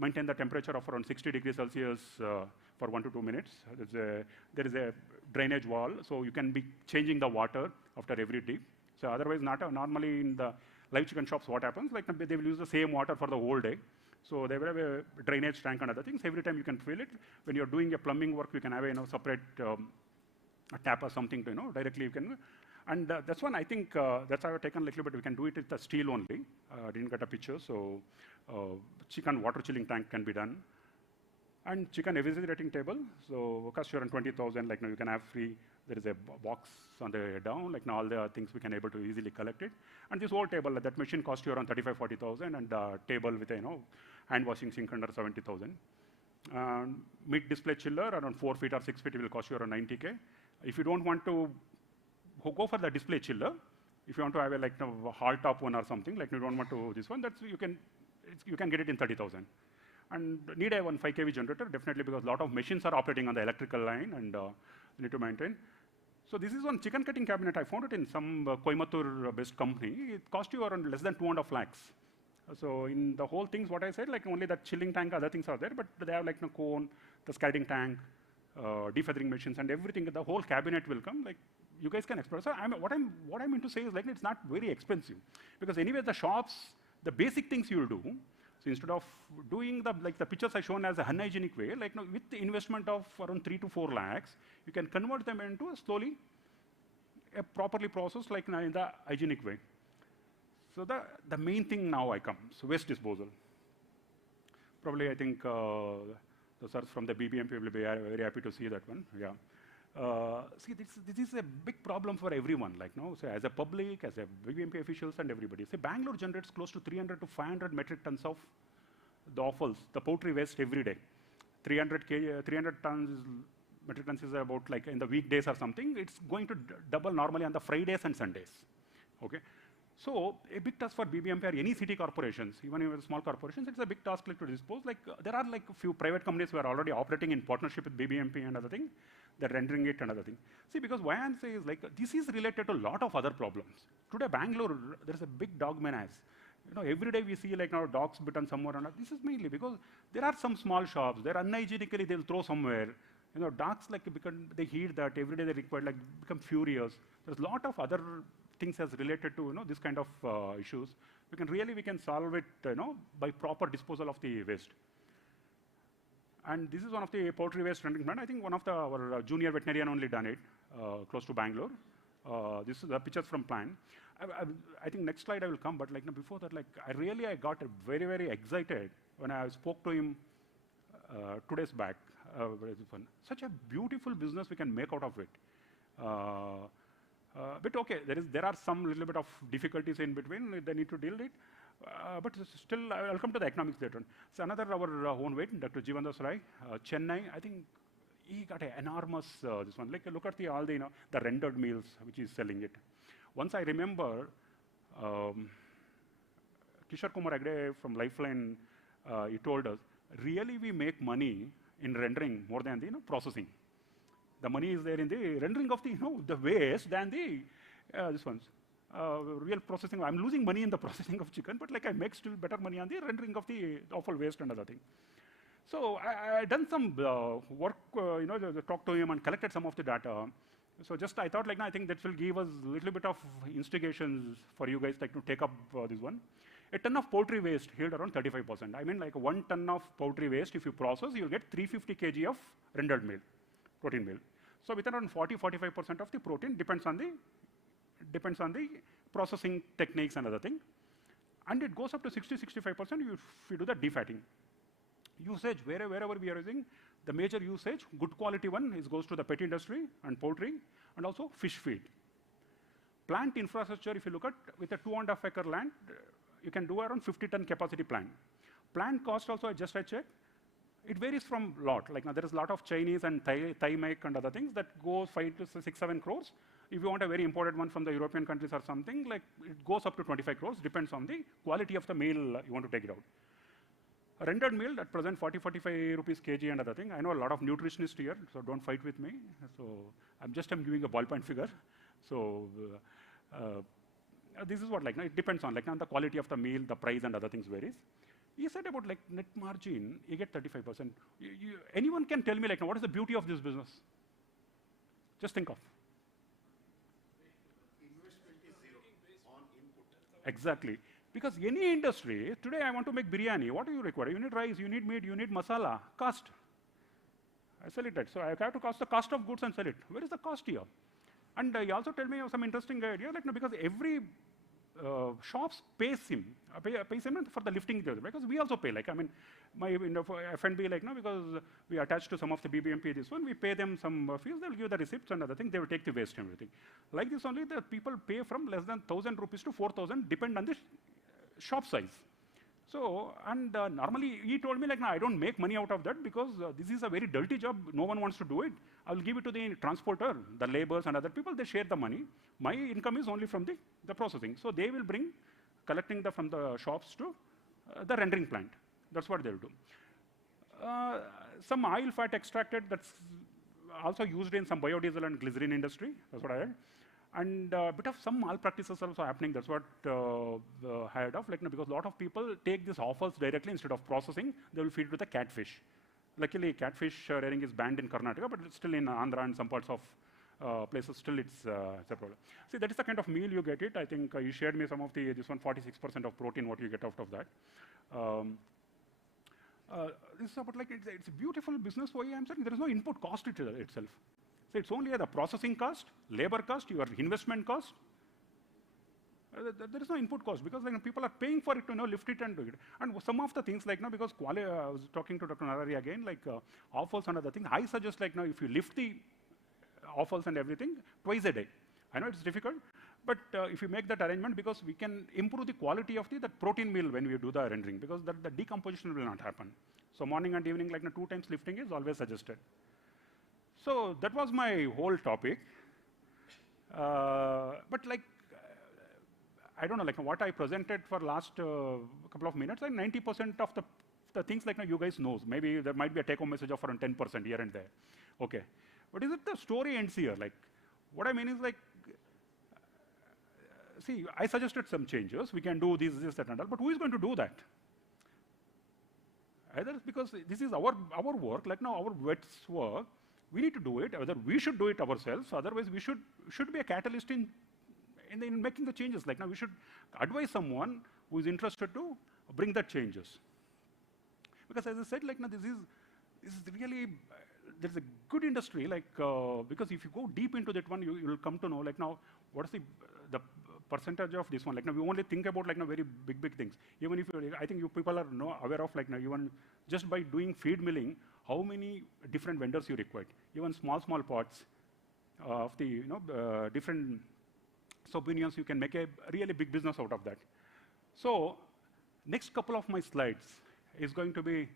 maintain the temperature of around 60 degrees Celsius for 1 to 2 minutes. There is a drainage wall, so you can be changing the water after every dip. So otherwise, normally in the live chicken shops, what happens? They will use the same water for the whole day. So they will have a drainage tank and other things. Every time you can fill it. When you're doing a plumbing work, you can have a separate a tap or something to directly you can. And that's one, I think, that's how I've taken a little bit. We can do it with the steel only. Didn't get a picture, so chicken water chilling tank can be done. And chicken refrigerating table, so cost you around 20,000, you can have free, there is a box on the down, all the things we can able to easily collect it. And this whole table, that machine cost you around 35,000-40,000, and table with a hand washing sink under 70,000. Meat display chiller, around 4 feet or 6 feet, it will cost you around 90K. If you don't want to go for the display chiller, if you want to have a hard top one or something, you don't want to this one, that's you can get it in 30,000. And need a 5 kV generator, definitely, because a lot of machines are operating on the electrical line and you need to maintain. So this is one chicken cutting cabinet. I found it in some Coimbatore-based company. It cost you around less than 2.5 lakhs. So in the whole things, what I said, only that chilling tank, other things are there, but they have cone, the scalding tank, defeathering machines, and everything. The whole cabinet will come. You guys can explore. So what I mean to say is it's not very expensive, because anyway the shops, the basic things you will do. So instead of doing the pictures I shown as a unhygienic way, with the investment of around 3 to 4 lakhs, you can convert them into slowly a properly processed in the hygienic way. So the main thing now I come, so waste disposal. Probably I think the sirs from the BBMP will be very happy to see that one. Yeah. See, this is a big problem for everyone. So as a public, as a BBMP officials, and everybody. See, Bangalore generates close to 300 to 500 metric tons of the offals, the poultry waste every day. 300 metric tons is about in the weekdays or something. It's going to double normally on the Fridays and Sundays. Okay. So a big task for BBMP or any city corporations, even if small corporations, it's a big task to dispose. There are a few private companies who are already operating in partnership with BBMP and other things. they're rendering it, another thing. See, because why I'm saying is like, this is related to a lot of other problems. Today, Bangalore, there's a big dog menace. You know, every day we see like now dogs bitten somewhere or not. This is mainly because there are some small shops, they're unhygienically, they'll throw somewhere. You know, dogs like they heed that, every day they require, like become furious. There's a lot of other things as related to, you know, this kind of issues. We can solve it, you know, by proper disposal of the waste. And this is one of the poultry waste rendering plant. I think one of our junior veterinarian only done it, close to Bangalore. This is the pictures from plant. I think next slide I will come, but like before that, like I got very, very excited when I spoke to him 2 days back. Such a beautiful business we can make out of it. But okay, there are some little bit of difficulties in between. They need to deal with it. But still, I'll come to the economics later on. So another our own weight, Dr. Jivandas Rai, Chennai. I think he got an enormous this one. Like look at all the the rendered meals which he's selling it. Once I remember, Kishore Kumar Agde from Lifeline, he told us, really we make money in rendering more than the processing. The money is there in the rendering of the the waste than the this ones. Real processing. I'm losing money in the processing of chicken, but like I make still better money on the rendering of the offal waste and other thing. So I done some work, talked to him and collected some of the data. So just I thought like I think that will give us a little bit of instigations for you guys like to take up this one. A ton of poultry waste yield around 35%. I mean like 1 ton of poultry waste, if you process, you'll get 350 kg of rendered meal, protein meal. So with around 40-45% of the protein depends on the processing techniques and other thing. And it goes up to 60-65% if you do the defatting. Usage, wherever we are using, the major usage, good quality one, goes to the pet industry and poultry, and also fish feed. Plant infrastructure, if you look at, with a 2.5 acre land, you can do around 50-ton capacity plant. Plant cost also, I checked, it varies from lot. Like now there is a lot of Chinese and Thai make and other things that go 5 to 6, 7 crores. If you want a very imported one from the European countries or something, like it goes up to 25 crores, depends on the quality of the meal you want to take it out. A rendered meal at present 40-45 rupees kg and other thing. I know a lot of nutritionists here, so don't fight with me. So I'm giving a ballpoint figure. So this is what like it depends on the quality of the meal, the price and other things varies. He said about like net margin, you get 35%. Anyone can tell me like what is the beauty of this business? Just think of. Investment is zero on input. Exactly. Because any industry, today I want to make biryani, what do you require? You need rice, you need meat, you need masala, cost. I sell it at, so I have to cost the cost of goods and sell it. Where is the cost here? And he also told me some interesting idea, like because every shops pays him for the lifting, because we also pay, like, I mean, my for F&B, like, because we attach to some of the BBMP, this one, we pay them some fees, they'll give the receipts and other things, they will take the waste and everything. Like this only, the people pay from less than 1,000 rupees to 4,000, depend on the shop size. So, and normally he told me like, no, I don't make money out of that because this is a very dirty job. No one wants to do it. I will give it to the transporter, the laborers and other people. They share the money. My income is only from the processing. So they will bring, collecting from the shops to the rendering plant. That's what they'll do. Some oil fat extracted, that's also used in some biodiesel and glycerin industry. That's what I heard. And a bit of some malpractices also happening. That's what I heard of. Like, because a lot of people take these offals directly instead of processing, they will feed to the catfish. Luckily, catfish rearing is banned in Karnataka, but it's still in Andhra and some parts of places. Still, it's a problem. See, that is the kind of meal you get it. I think you shared me some of this one, 46% of protein, what you get out of that. This is about like it's a beautiful business. Why I'm saying there is no input cost itself. So it's only the processing cost, labor cost, your investment cost. There is no input cost because like, people are paying for it to lift it and do it. And some of the things like because I was talking to Dr. Narari again, like offals and other things. I suggest like if you lift the offals and everything twice a day. I know it's difficult, but if you make that arrangement, because we can improve the quality of the protein meal when we do the rendering, because the decomposition will not happen. So morning and evening, like 2 times lifting is always suggested. So that was my whole topic. But like, I don't know, like what I presented for last couple of minutes, like 90% of the things like you guys knows. Maybe there might be a take-home message of around 10% here and there. Okay. But is it the story ends here? Like, what I mean is like, see, I suggested some changes. We can do this, that, and all. But who is going to do that? Either because this is our work, like now our vets' work, we need to do it. Whether we should do it ourselves. Otherwise, we should be a catalyst in making the changes. Like now, we should advise someone who is interested to bring that changes. Because as I said, like now, this is really there's a good industry. Like because if you go deep into that one, you will come to know like now what is the percentage of this one. Like now, we only think about like now very big things. Even if I think you people are aware of like now even just by doing feed milling, how many different vendors you require. Even small pots of the different sub-unions, you can make a really big business out of that. So next couple of my slides is going to be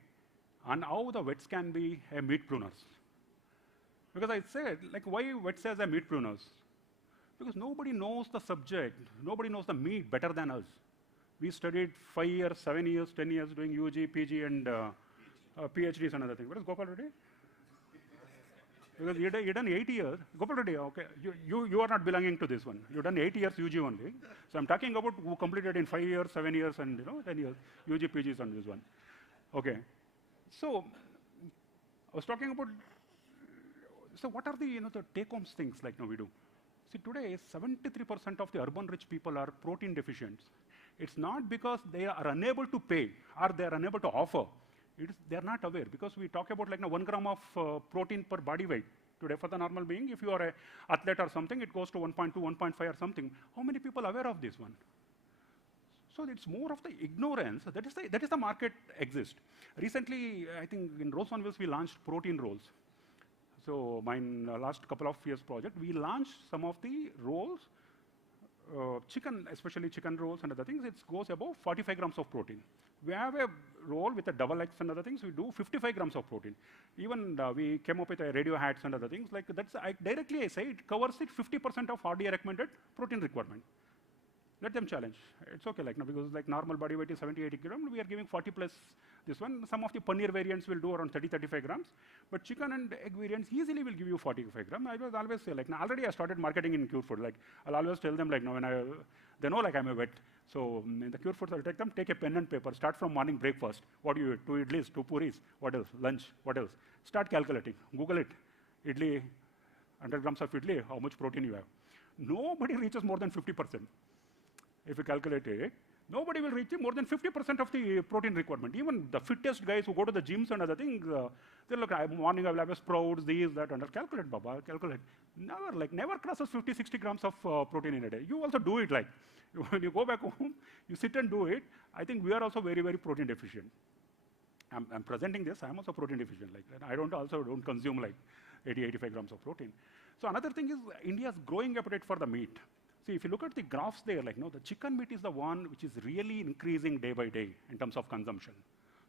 on how the vets can be a meat pruners. Because I said, like, why vets as a meat pruners? Because nobody knows the subject, nobody knows the meat better than us. We studied 5 years, 7 years, 10 years doing UG, PG, and PhD is another thing. What is Gopal Reddy? Because you done 8 years. Gopal Reddy, okay, you are not belonging to this one. You done 8 years UG only. So I'm talking about who completed in 5 years, 7 years, and 10 years. UG, PG is on this one. Okay. So I was talking about. So what are the the take-home things like now we do? See, today 73% of the urban-rich people are protein deficient. It's not because they are unable to pay or they are unable to offer. They are not aware, because we talk about like 1 gram of protein per body weight. Today for the normal being, if you are an athlete or something, it goes to 1.2, 1.5 or something. How many people are aware of this one? So it's more of the ignorance. That is the market exists. Recently, I think in Rosewanville, we launched protein rolls. So my last couple of years project, we launched some of the rolls, chicken, especially chicken rolls and other things. It goes above 45 grams of protein. We have a roll with a double X and other things. We do 55 grams of protein. Even we came up with a radio hats and other things. Like that's directly I say it covers it 50% of RDA recommended protein requirement. Let them challenge. It's okay, like now because like normal body weight is 70, 80 grams, we are giving 40 plus this one. Some of the paneer variants will do around 30, 35 grams, but chicken and egg variants easily will give you 45 grams. I was always say like now already I started marketing in Cure Food. Like I'll always tell them like now when they know like I'm a vet. So in the Cure Foods I'll take them, take a pen and paper, start from morning breakfast. What do you eat? 2 idlis, 2 puris, what else? Lunch, what else? Start calculating, Google it. Idli, 100 grams of idli, how much protein you have? Nobody reaches more than 50%. If you calculate it, nobody will reach more than 50% of the protein requirement. Even the fittest guys who go to the gyms and other things, they look, morning I will have sprouts, these, that, and calculate, Baba, calculate. Never crosses 50, 60 grams of protein in a day. You also do it like, when you go back home, you sit and do it. I think we are also very, very protein deficient. I'm presenting this, I'm also protein deficient. Like I don't consume like 80, 85 grams of protein. So another thing is India's growing appetite for the meat. See, if you look at the graphs there, like the chicken meat is the one which is really increasing day by day in terms of consumption.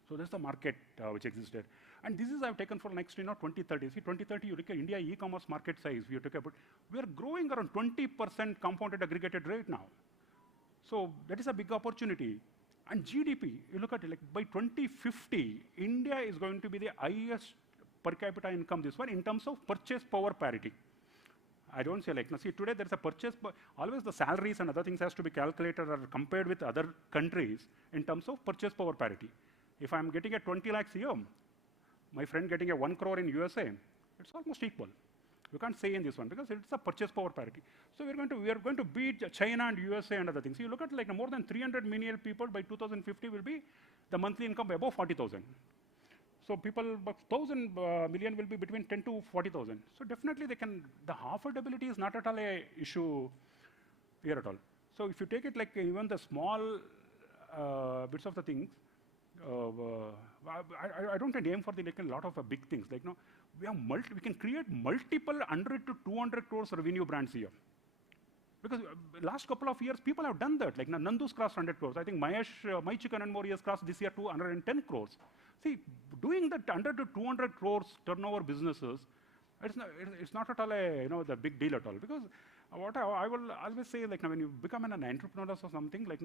So that's the market which existed. And this is I've taken for next 2030. See, 2030, you look at India e-commerce market size, we talk about, we are growing around 20% compounded aggregated rate now. So that is a big opportunity. And GDP, you look at it, like by 2050, India is going to be the highest per capita income, this one, in terms of purchase power parity. I don't say like, now see, today there's a purchase, always the salaries and other things has to be calculated or compared with other countries in terms of purchase power parity. If I'm getting a 20 lakhs a year, my friend getting a 1 crore in USA, it's almost equal. You can't say in this one because it's a purchase power parity. So we are going to beat China and USA and other things. So you look at like more than 300 million people by 2050 will be the monthly income above 40,000. So people, 1,000 million will be between 10 to 40,000. So definitely they can, the affordability is not at all a issue here at all. So if you take it like even the small bits of the things, I don't aim for the like a lot of big things. Like we can create multiple 100 to 200 crores revenue brands here. Because last couple of years, people have done that. Like Nandu's crossed 100 crores. I think Mahesh, My Chicken and More has crossed this year 210 crores. See, doing that 100 to 200 crores turnover businesses, it's not at all a the big deal at all. Because what I will always say, like when you become an entrepreneur or something, like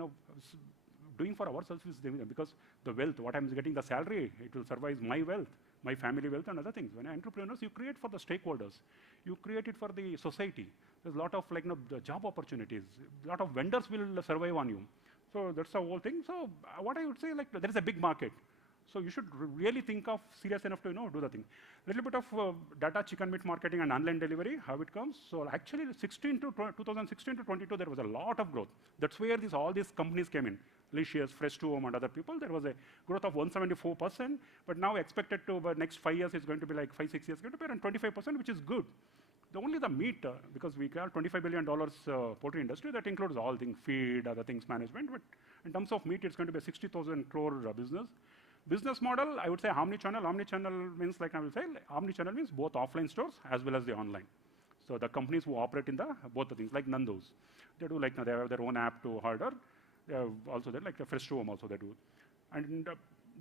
doing for ourselves is because the wealth, what I'm getting the salary, it will survive my wealth. my family wealth and other things. When entrepreneurs, you create for the stakeholders. You create it for the society. There's a lot of the job opportunities. A lot of vendors will survive on you. So that's the whole thing. So what I would say, there is a big market. So you should really think of serious enough to do the thing. Little bit of data, chicken meat marketing and online delivery, how it comes. So actually 2016 to 22, there was a lot of growth. That's where all these companies came in. Licious, Fresh to Home and other people, there was a growth of 174%, but now expected to, next 5 years, it's going to be like 5-6 years, going to be around 25%, which is good. Only the meat, because we got $25 billion poultry industry, that includes all things, feed, other things, management, but in terms of meat, it's going to be a 60,000 crore business. Business model, I would say omni-channel. Omni-channel means, I will say, omni-channel means both offline stores as well as the online. So the companies who operate in both the things, like Nando's, they do they have their own app to order. They have also there, like the Fresh to Home also they do. And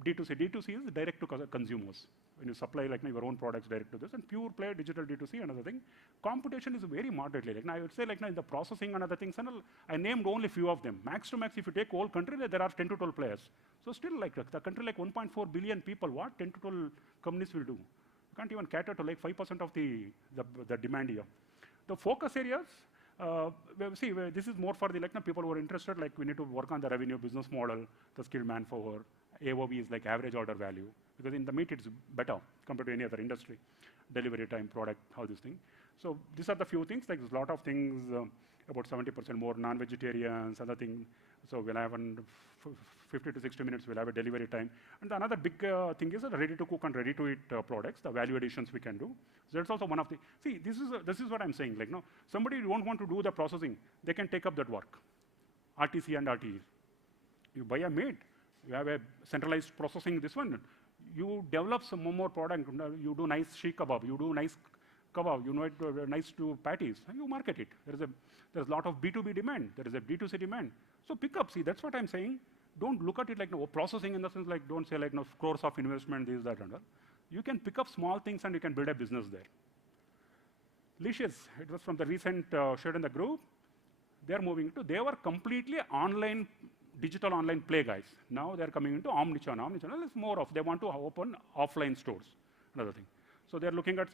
D2C. D2C is direct to consumers. When you supply your own products direct to this, and pure play digital D2C, another thing. Competition is very moderately. I would say in the processing and other things, and I named only few of them. Max to max, if you take whole country, there are 10 to 12 players. So still the country 1.4 billion people, what 10 to 12 companies will do? You can't even cater to 5% of the demand here. The focus areas, this is more for the people who are interested, we need to work on the revenue business model, the skilled manpower. AOV is average order value, because in the meat it's better compared to any other industry. Delivery time, product, all these things. So these are the few things, there's a lot of things, about 70% more non-vegetarians, other things. So we'll have 50 to 60 minutes, we'll have a delivery time. And another big thing is ready to cook and ready to eat products, the value additions we can do. So that's also one of the, this is what I'm saying, somebody who won't want to do the processing, they can take up that work. RTC and RTE. You buy a meat, you have a centralized processing, this one, you develop some more product, you do nice sheikh kebab, you do nice kebab, you know it, nice to patties, and you market it. There's a lot of B2B demand, there is a D2C demand. So pick up, that's what I'm saying. Don't look at it processing in the sense don't say crores of investment, this, that, and all. You can pick up small things and you can build a business there. Licious, it was from the recent shared in the group. They're moving to, they were completely online, digital online play guys. Now they're coming into omnichannel. Omnichannel is more of, they want to open offline stores, another thing. So they're looking at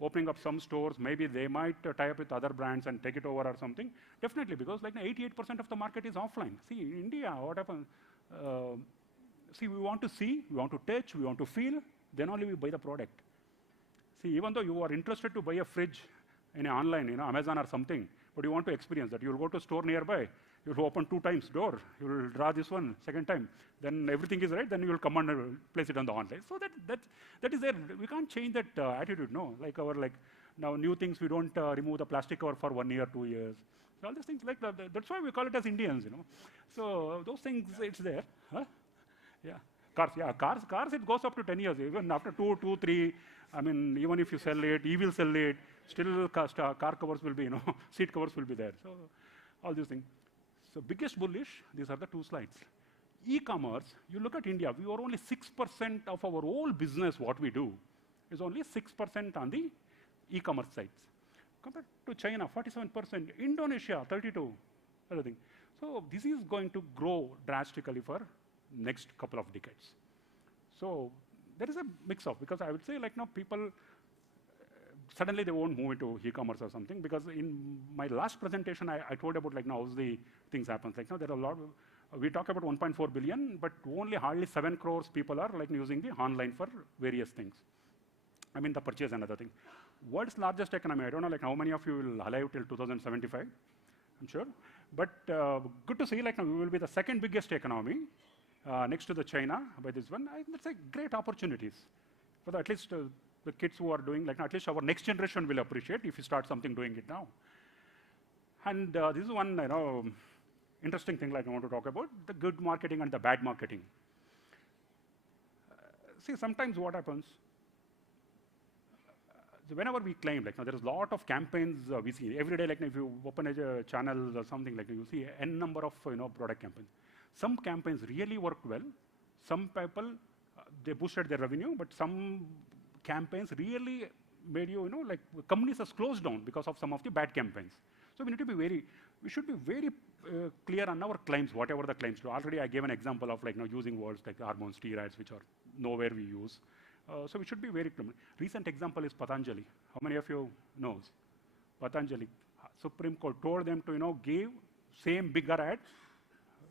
opening up some stores. Maybe they might tie up with other brands and take it over or something. Definitely, because 88% of the market is offline. See, in India, what happens? We want to see, we want to touch, we want to feel, then only we buy the product. See, even though you are interested to buy a fridge in online, Amazon or something, but you want to experience that, you'll go to a store nearby, you'll open 2 times door, you will draw this one, second time, then everything is right, then you will come and place it on the online. So that is there. We can't change that attitude, no. Now new things, we don't remove the plastic cover for 1 year, 2 years. So all these things that's why we call it as Indians, So those things, it's there. Huh? Yeah. Cars, it goes up to 10 years. Even after 2, 3, even if you sell it, he will sell it, still car covers will be, seat covers will be there. So all these things. So biggest bullish, these are the 2 slides. E-commerce, you look at India, we are only 6% of our whole business, what we do, is only 6% on the e-commerce sites. Compared to China, 47%, Indonesia, 32%, everything. So this is going to grow drastically for next couple of decades. So there is a mix of, because I would say people, suddenly they won't move into e-commerce or something, because in my last presentation, I told about how the things happen. There are a lot, we talk about 1.4 billion, but only hardly 7 crores people are using the online for various things. The purchase and other thing. World's largest economy, I don't know how many of you will alive till 2075, I'm sure. But good to see we will be the second biggest economy next to the China by this one. That's a great opportunities for at least the kids who are doing, at least our next generation will appreciate if you start something doing it now. And this is one interesting thing I want to talk about, the good marketing and the bad marketing. See, sometimes what happens, whenever we claim, there is a lot of campaigns we see every day. If you open a channel or something, you see n number of product campaigns. Some campaigns really worked well. Some people they boosted their revenue, but some campaigns really made companies has closed down because of some of the bad campaigns. So we need to be we should be very clear on our claims, whatever the claims do. Already I gave an example of using words like hormones, steroids, which are nowhere we use. So we should be very clear. Recent example is Patanjali. How many of you knows? Patanjali. Supreme Court told them to, give same bigger ad.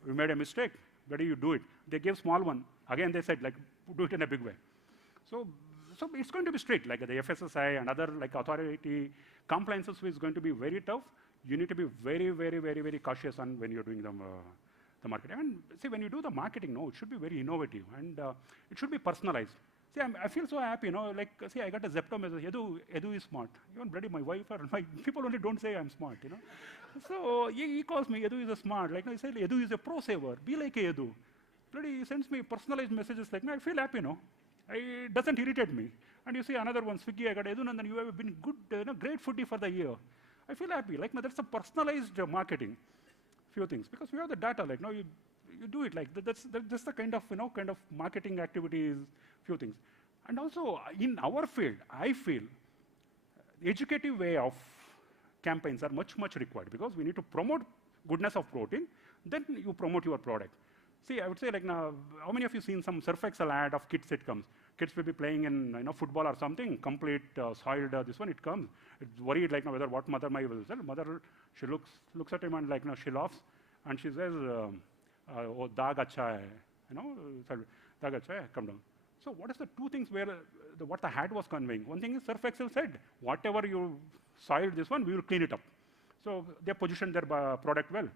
We made a mistake. Where do you do it? They gave small one. Again, they said, do it in a big way. So it's going to be strict, like the FSSI and other authority compliances is going to be very tough. You need to be very, very, very, very cautious on when you're doing the marketing. And see, when you do the marketing, it should be very innovative and it should be personalized. See, I feel so happy, see, I got a Zepto message, Edu is smart. Even bloody my wife or my people only don't say I'm smart, So he calls me, Edu is a smart. He said, Edu is a pro saver. Be like Edu. Bloody he sends me personalized messages I feel happy, It doesn't irritate me. And you see another one, Swiggy, I got Edu, and then you have been good, great foodie for the year. I feel happy. That's a personalized marketing. Few things because we have the data. You do it that's the kind of marketing activities. Few things, and also in our field, I feel the educative way of campaigns are much required because we need to promote goodness of protein. Then you promote your product. See, I would say now, how many of you seen some Surf Excel ad of kids sitcoms? Kids will be playing in football or something, complete soiled. This one it comes. It's worried whether what mother will say. Mother she looks at him and she laughs and she says, "Oh, dag acha hai," dag acha hai, come down. So what is the two things where what the ad was conveying? One thing is Surf Excel said, whatever you soiled this one, we will clean it up. So they positioned their product well.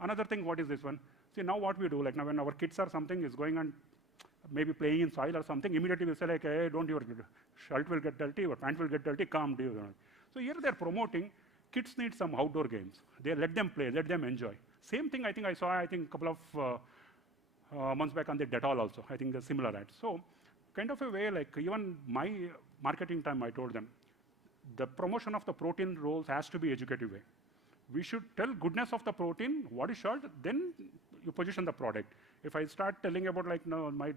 Another thing, what is this one? See, now what we do, now when our kids or something is going and maybe playing in soil or something, immediately we say hey, don't your shirt will get dirty, your pant will get dirty, calm down. So here they're promoting, kids need some outdoor games. They let them play, let them enjoy. Same thing I saw a couple of months back on the Dettol also. I think the similar ads. So kind of a way, even my marketing time, I told them, the promotion of the protein roles has to be educative way. We should tell goodness of the protein, what is short, then you position the product. If I start telling about no, my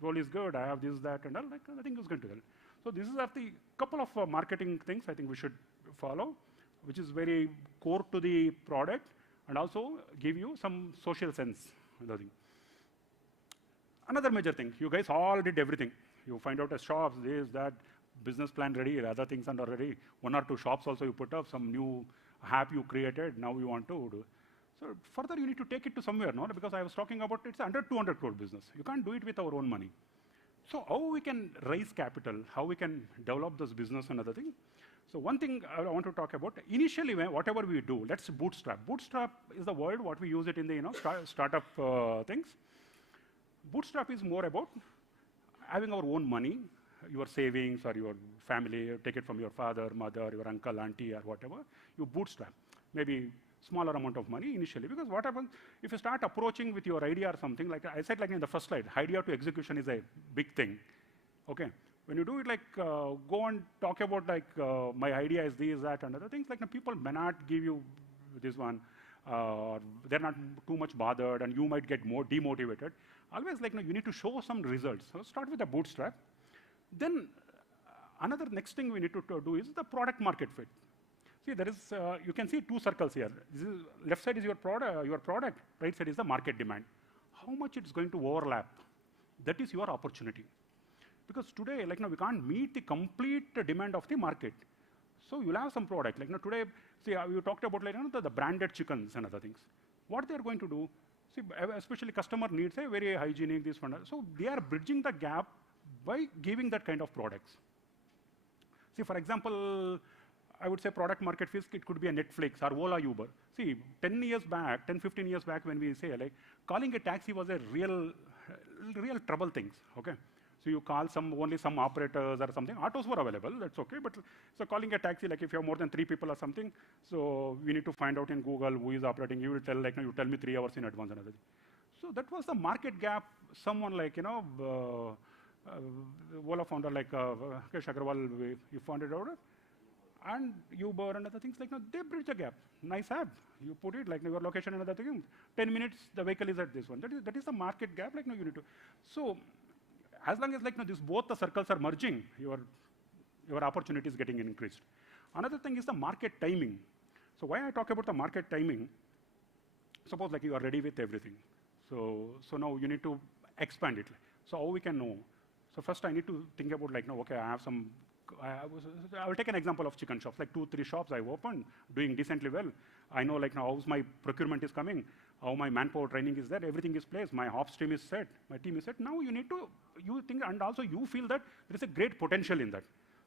role is good, I have this, that, and all, I think it's going to help. So this is the couple of marketing things I think we should follow, which is very core to the product and also give you some social sense. Another major thing, you guys all did everything. You find out a shops, this, that, business plan ready, other things are ready. 1 or 2 shops also you put up, some new app you created, now you want to do. So further you need to take it to somewhere, no? Because I was talking about it's under 200 crore business. You can't do it with our own money. So how we can raise capital, how we can develop this business and other thing. So one thing I want to talk about, initially whatever we do, let's bootstrap. Bootstrap is the word, what we use it in the startup things. Bootstrap is more about having our own money, your savings or your family, you take it from your father, mother, your uncle, auntie or whatever, you bootstrap. Maybe smaller amount of money initially, because what happens, if you start approaching with your idea or something, like I said in the first slide, idea to execution is a big thing, okay? When you do it go and talk about my idea is this, that, and other things, people may not give you this one, they're not too much bothered and you might get more demotivated. Always you need to show some results. So start with a bootstrap. Then another next thing we need to do is the product market fit. See, there is, you can see 2 circles here. This is, left side is your product, right side is the market demand. How much it's going to overlap? That is your opportunity. Because today, we can't meet the complete demand of the market. So you'll have some product. Today, see, you talked about the branded chickens and other things. What they're going to do, see, especially customer needs a very hygienic, this one. So they are bridging the gap by giving that kind of products. See, for example, I would say product market fit, it could be a Netflix or Ola, Uber. See, 10 years back, 10, 15 years back when we say, calling a taxi was a real trouble things, okay? So you call only some operators or something. Autos were available, that's okay, but so calling a taxi, if you have more than 3 people or something, so we need to find out in Google who is operating. You will tell, you tell me 3 hours in advance and other thing. So that was the market gap. Someone Ola founder Rakesh Agrawal, he founded out, and Uber and other things they bridge the gap. Nice app. You put it your location and other thing. 10 minutes, the vehicle is at this one. That is the market gap. You need to. So as long as this both the circles are merging, your opportunity is getting increased. Another thing is the market timing. So why I talk about the market timing? Suppose you are ready with everything. So now you need to expand it. So how we can know? So first I need to think about like, no, okay, I have some, I will take an example of chicken shops, like 2-3 shops I've opened, doing decently well. I know like now how's my procurement is coming, how my manpower training is there, everything is placed, my ops team is set, my team is set. Now you need to, you think, and also you feel that there is a great potential in that.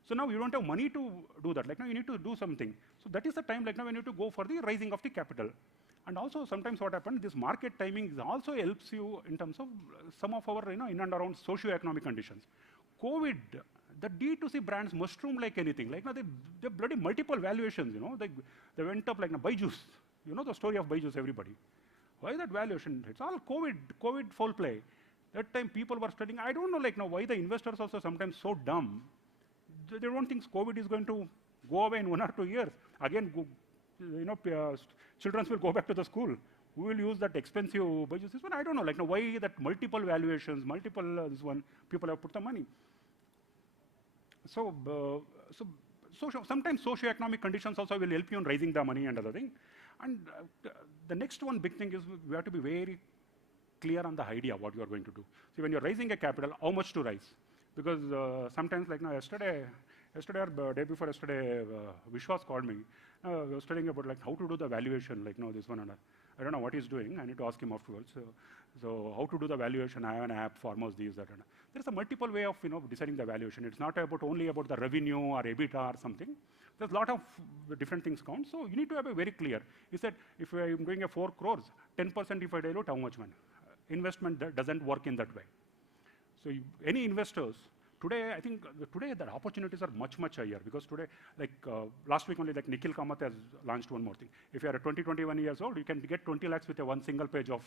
So now you don't have money to do that. Like now you need to do something. So that is the time like now we need to go for the raising of the capital. And also sometimes what happens, this market timing also helps you in terms of some of our, in and around socio-economic conditions. COVID, the D2C brands mushroom like anything. Like now they bloody multiple valuations, they went up like now Byju's. You know the story of Byju's, everybody. Why that valuation? It's all COVID foul play. That time people were studying. I don't know like now why the investors also sometimes so dumb. They don't think COVID is going to go away in 1 or 2 years. Again, children will go back to the school. We will use that expensive budget. This one, I don't know, like now why that multiple valuations, this one, people have put the money. So, sometimes socio-economic conditions also will help you in raising the money and other thing. And the next one big thing is we have to be very clear on the idea what you are going to do. See, when you're raising a capital, how much to raise? Because sometimes, like now, yesterday or day before yesterday, Vishwas called me. I was telling about like how to do the valuation, like no, this one and I don't know what he's doing. I need to ask him afterwards. So how to do the valuation? I have an app, Farmers, these, that. And there's a multiple way of deciding the valuation. It's not only about the revenue or EBITDA or something. There's a lot of different things count. So you need to have a very clear. Is that if I'm going at 4 crores, 10% if I dilute, how much money? Investment doesn't work in that way. So any investors, today, I think today the opportunities are much, much higher because today, like last week only, like Nikhil Kamath has launched one more thing. If you are 20, 21 years old, you can get 20 lakhs with one single page of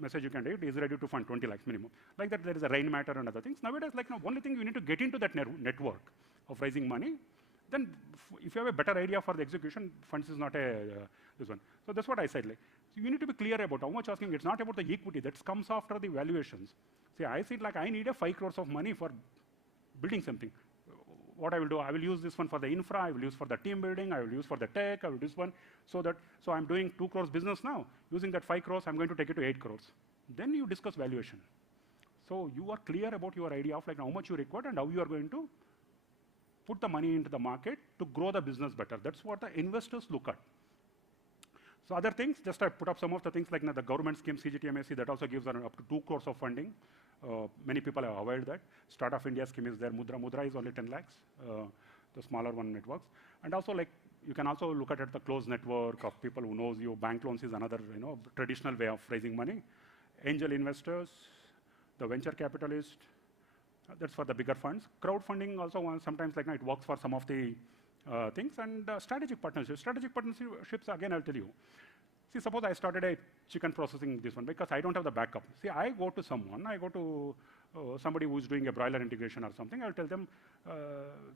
message you can write. Is ready to fund 20 lakhs minimum. Like that, there is a rain matter and other things. Nowadays, like now, only thing you need to get into that network of raising money. Then, if you have a better idea for the execution, funds is not this one. So that's what I said. Like, so you need to be clear about how much asking. It's not about the equity that comes after the valuations. See, I said like I need a 5 crores of money for building something. What I will do, I will use this one for the infra, I will use for the team building, I will use for the tech, I will use one. So I'm doing 2 crores business now. Using that 5 crores, I'm going to take it to 8 crores. Then you discuss valuation. So you are clear about your idea of like how much you require and how you are going to put the money into the market to grow the business better. That's what the investors look at. So other things, just I put up some of the things like the government scheme, CGTMSC, that also gives up to 2 crores of funding. Many people have avoided that. Startup India scheme is there. Mudra is only 10 lakhs, the smaller one networks. And also like, you can also look at the closed network of people who knows you. Bank loans is another, traditional way of raising money. Angel investors, the venture capitalist, that's for the bigger funds. Crowdfunding also sometimes like it works for some of the things. And strategic partnerships. Strategic partnerships, again, I'll tell you. See, suppose I started a chicken processing this one because I don't have the backup. See, I go to somebody who's doing a broiler integration or something. I'll tell them,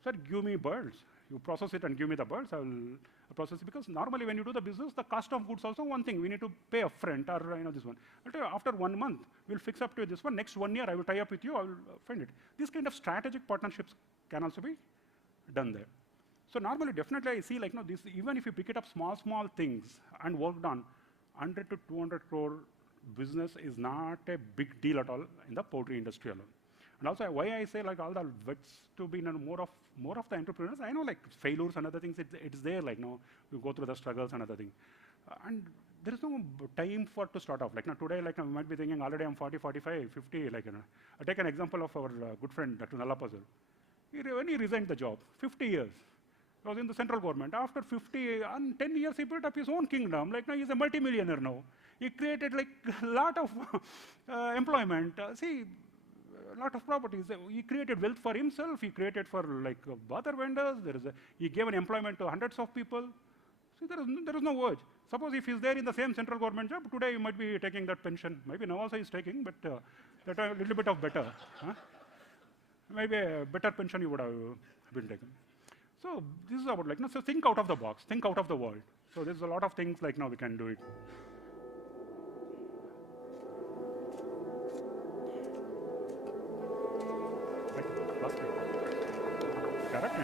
sir, give me birds. You process it and give me the birds. I will process it because normally when you do the business, the cost of goods also one thing. We need to pay upfront or this one. I'll tell you, after 1 month, we'll fix up to this one. Next 1 year, I will tie up with you. I will find it. These kind of strategic partnerships can also be done there. So normally, definitely, I see like this. Even if you pick it up small things and worked on, 100 to 200 crore business is not a big deal at all in the poultry industry alone. And also, why I say like all the vets to be more of the entrepreneurs. I know like failures and other things. It's there like you go through the struggles and other things, and there is no time to start off. Like now today, like we might be thinking already I'm 40, 45, 50. Like I take an example of our good friend Dr. Nallapazul. When he resigned the job, 50 years. He was in the central government. After 50 and 10 years, he built up his own kingdom. Like now, he's a multimillionaire now. He created like a lot of employment. See, a lot of properties. He created wealth for himself. He created for like other vendors. He gave an employment to hundreds of people. See, there is no wage. Suppose if he's there in the same central government job, today you might be taking that pension. Maybe now also he's taking, but that a little bit of better. Huh? Maybe a better pension you would have been taken. So this is about like, so think out of the box, think out of the world. So there's a lot of things like now we can do it. Correct?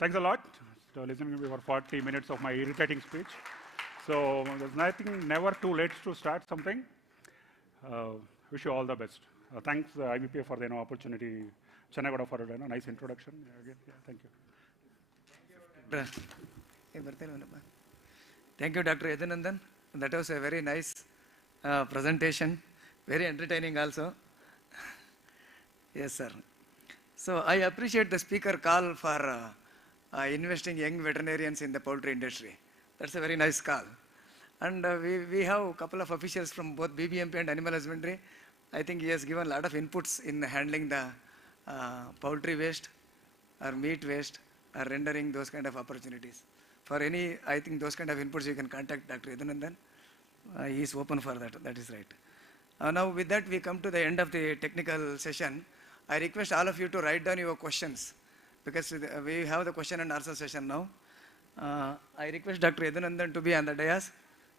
Thanks a lot for listening to me for 40 minutes of my irritating speech. So there's nothing, never too late to start something. Wish you all the best. Thanks IVPA for the opportunity. Chennagada for a nice introduction. Again, thank you. Thank you, Dr. Yadunandan. That was a very nice presentation, very entertaining also. Yes, sir. So I appreciate the speaker call for investing young veterinarians in the poultry industry. That's a very nice call. And we have a couple of officials from both BBMP and animal husbandry. I think he has given a lot of inputs in handling the poultry waste or meat waste or rendering those kind of opportunities. For any, I think those kind of inputs you can contact Dr. Yadunandan. He is open for that, that is right. Now with that we come to the end of the technical session. I request all of you to write down your questions because we have the question and answer session now. I request Dr. Yadunandan to be on the dais.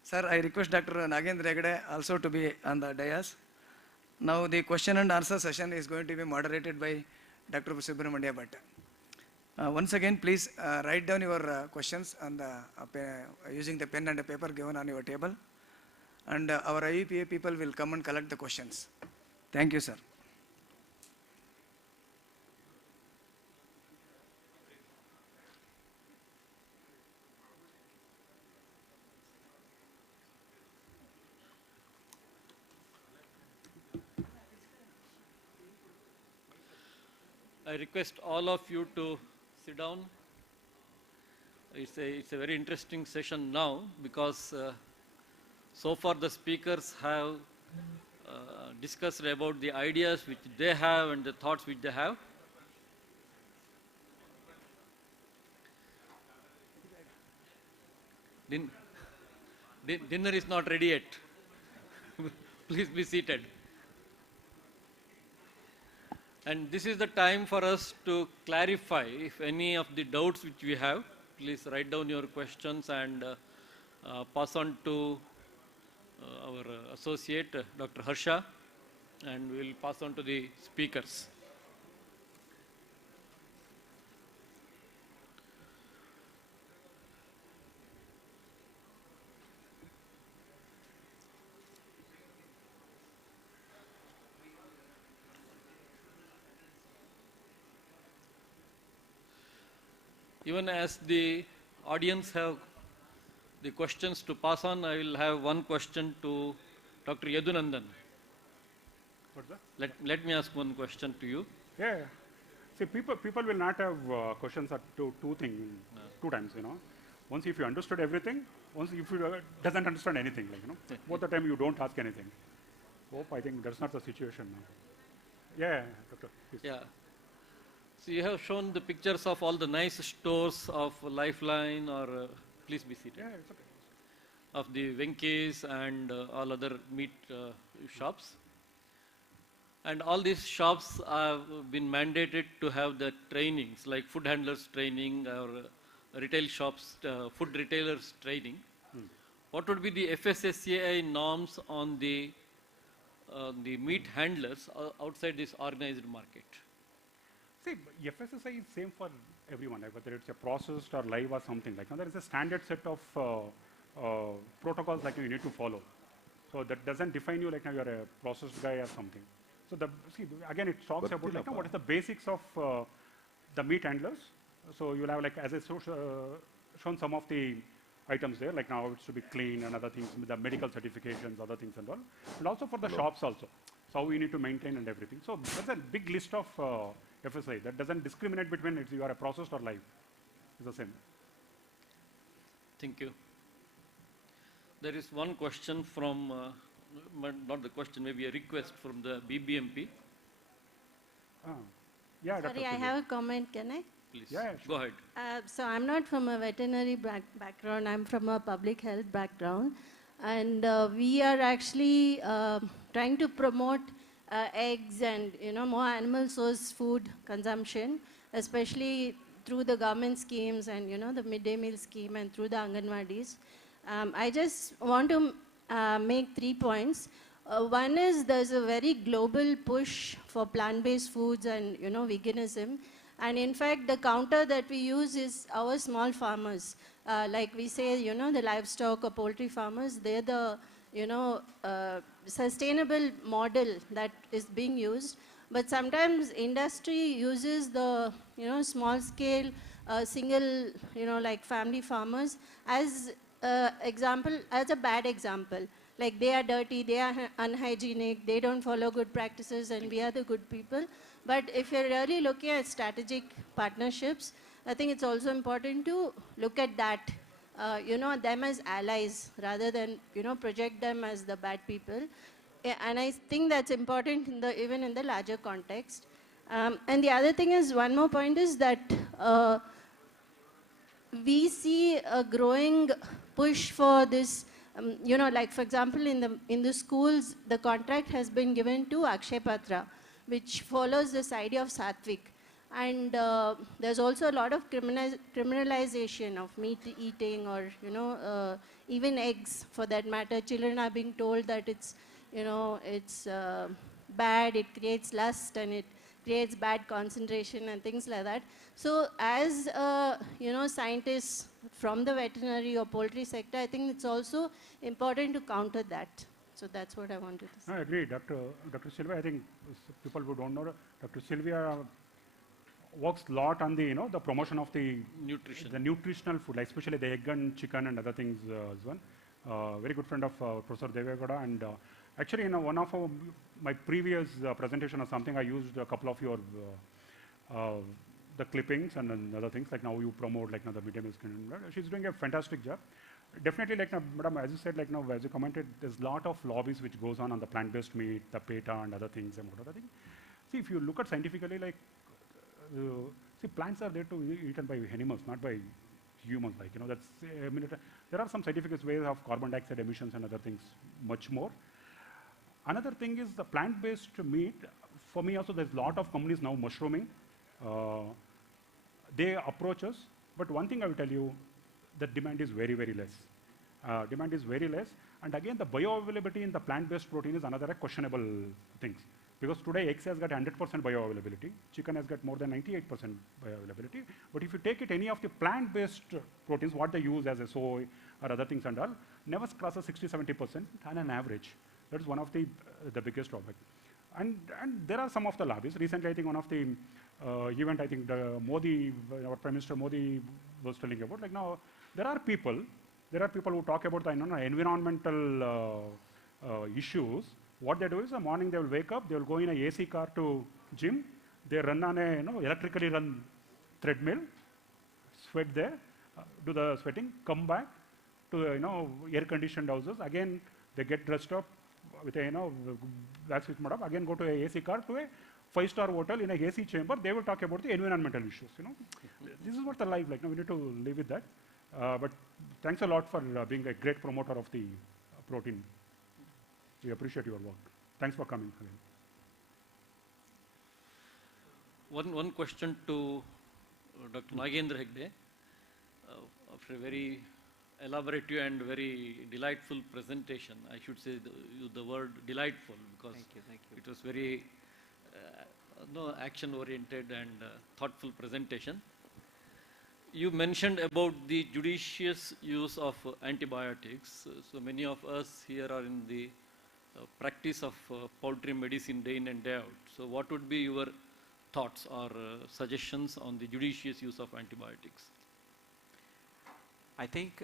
Sir, I request Dr. Nagendra Hegde also to be on the dais. Now the question and answer session is going to be moderated by Dr. Subramania Bhatta. Once again, please write down your questions on the, using the pen and the paper given on your table. And our IEPA people will come and collect the questions. Thank you, sir. I request all of you to sit down. It's a very interesting session now because so far the speakers have discussed about the ideas which they have and the thoughts which they have. Dinner is not ready yet. Please be seated. And this is the time for us to clarify if any of the doubts which we have. Please write down your questions and pass on to our associate, Dr. Harsha, and we will pass on to the speakers. Even as the audience have the questions to pass on, I will have one question to Dr. Yadunandan. What's that? Let me ask one question to you. Yeah. See, people will not have questions at two times, Once if you understood everything, once if you doesn't understand anything, both the time you don't ask anything. I think that's not the situation now. Yeah, Doctor, please. Yeah. So you have shown the pictures of all the nice stores of Lifeline or please be seated. Yeah, it's okay. Of the Venky's and all other meat shops. And all these shops have been mandated to have the trainings like food handlers training or retail shops, food retailers training. What would be the FSSAI norms on the meat handlers outside this organized market? See, FSSAI is same for everyone, whether it's a processed or live or something like that. There is a standard set of protocols you need to follow. So that doesn't define you like you're a processed guy or something. So see, again, it talks about what is the basics of the meat handlers. So you'll have as I shown some of the items there, like now it's to be clean and other things, the medical certifications, other things and all. And also for the shops also. So how we need to maintain and everything. So there's a big list of FSI that doesn't discriminate between if you are a processed or live. It's the same. Thank you. There is one question from, not the question, maybe a request from the BBMP. Yeah, Sorry, I have a comment, can I? Please, yeah, sure. Go ahead. So I'm not from a veterinary background, I'm from a public health background. And we are actually trying to promote eggs and more animal source food consumption, especially through the government schemes and the midday meal scheme and through the Anganwadis. I just want to make 3 points. One is there's a very global push for plant-based foods and veganism, And in fact, the counter that we use is our small farmers. Like we say, you know, the livestock or poultry farmers, they're the, you know, sustainable model that is being used. But sometimes industry uses the, you know, small scale, single, you know, like family farmers as example, as a bad example. Like they are dirty, they are unhygienic, they don't follow good practices, and we are the good people. But if you're really looking at strategic partnerships, I think it's also important to look at that, you know, them as allies rather than, you know, project them as the bad people. And I think that's important in the, even in the larger context. And the other thing is, one more point is that we see a growing push for this, you know, like for example, in the schools, the contract has been given to Akshay Patra, which follows this idea of Satvik. And there's also a lot of criminalization of meat eating, or, you know, even eggs for that matter. Children are being told that it's, you know, it's bad, it creates lust, and it creates bad concentration and things like that. So as, you know, scientists from the veterinary or poultry sector, I think it's also important to counter that. So that's what I wanted to say. I agree, Dr. Sylvia. I think people who don't know, Dr. Sylvia works a lot on the, you know, the promotion of the Nutrition. the nutritional food, like especially the egg and chicken and other things as well. Very good friend of Professor Devegoda, and actually, you know, one of my previous presentation or something, I used a couple of your the clippings and other things, like now you promote like now the midday meal skin. She's doing a fantastic job. Definitely, like now, madam, as you said, like now, as you commented, there's a lot of lobbies which goes on the plant-based meat, the PETA and other things and what other things. See, if you look at scientifically, like, see, plants are there to be eaten by animals, not by humans. Like, you know, that's, I mean, there are some scientific ways of carbon dioxide emissions and other things, much more. Another thing is the plant-based meat. For me also, there's a lot of companies now mushrooming. They approach us, but one thing I will tell you, the demand is very, very less. Demand is very less, and again, the bioavailability in the plant-based protein is another questionable things. Because today, eggs has got 100% bioavailability, chicken has got more than 98% bioavailability. But if you take it, any of the plant-based proteins, what they use as a soy or other things and all, never crosses 60-70% on an average. That is one of the biggest drawback. And there are some of the lobbies. Recently, I think one of the event, I think the Modi, our Prime Minister Modi was telling about, like now, there are people who talk about the environmental issues. What they do is, in the morning they will wake up, they will go in a AC car to gym, they run on a, you know, electrically run treadmill, sweat there, do the sweating, come back to, you know, air-conditioned houses. Again, they get dressed up with a, you know, that's with madam. Again, go to a AC car to a 5-star hotel in a AC chamber. They will talk about the environmental issues. You know, this is what the life like. Now we need to live with that. But thanks a lot for being a great promoter of the protein. We appreciate your work. Thanks for coming again. One question to Dr. Nagendra Hegde. After a very elaborative and very delightful presentation, I should say the word delightful, because Thank you. it was very no, action-oriented and thoughtful presentation. You mentioned about the judicious use of antibiotics. So many of us here are in the practice of poultry medicine day in and day out. So what would be your thoughts or suggestions on the judicious use of antibiotics? I think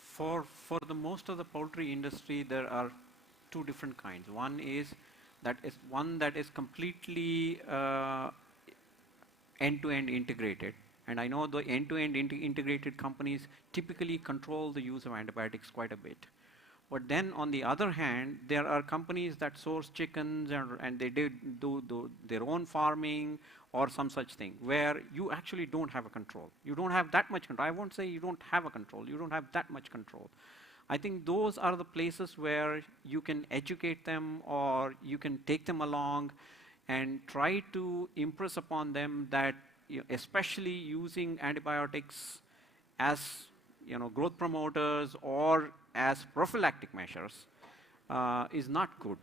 for the most of the poultry industry, there are two different kinds. One is that is completely end-to-end integrated. And I know the end-to-end integrated companies typically control the use of antibiotics quite a bit. But then on the other hand, there are companies that source chickens and they do their own farming or some such thing, where you actually don't have a control. You don't have that much control. I won't say you don't have a control. You don't have that much control. I think those are the places where you can educate them, or you can take them along and try to impress upon them that, you know, especially using antibiotics as, you know, growth promoters or as prophylactic measures is not good.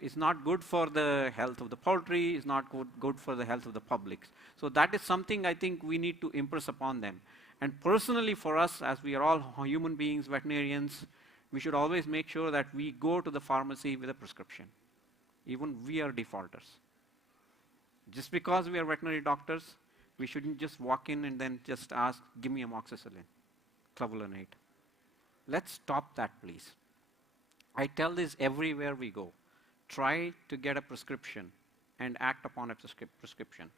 is not good for the health of the poultry, is not good for the health of the public. So that is something I think we need to impress upon them. And personally for us, as we are all human beings, veterinarians, we should always make sure that we go to the pharmacy with a prescription. Even we are defaulters. Just because we are veterinary doctors, we shouldn't just walk in and then just ask, give me amoxicillin, clavulanate. Let's stop that, please. I tell this everywhere we go. Try to get a prescription and act upon a prescription.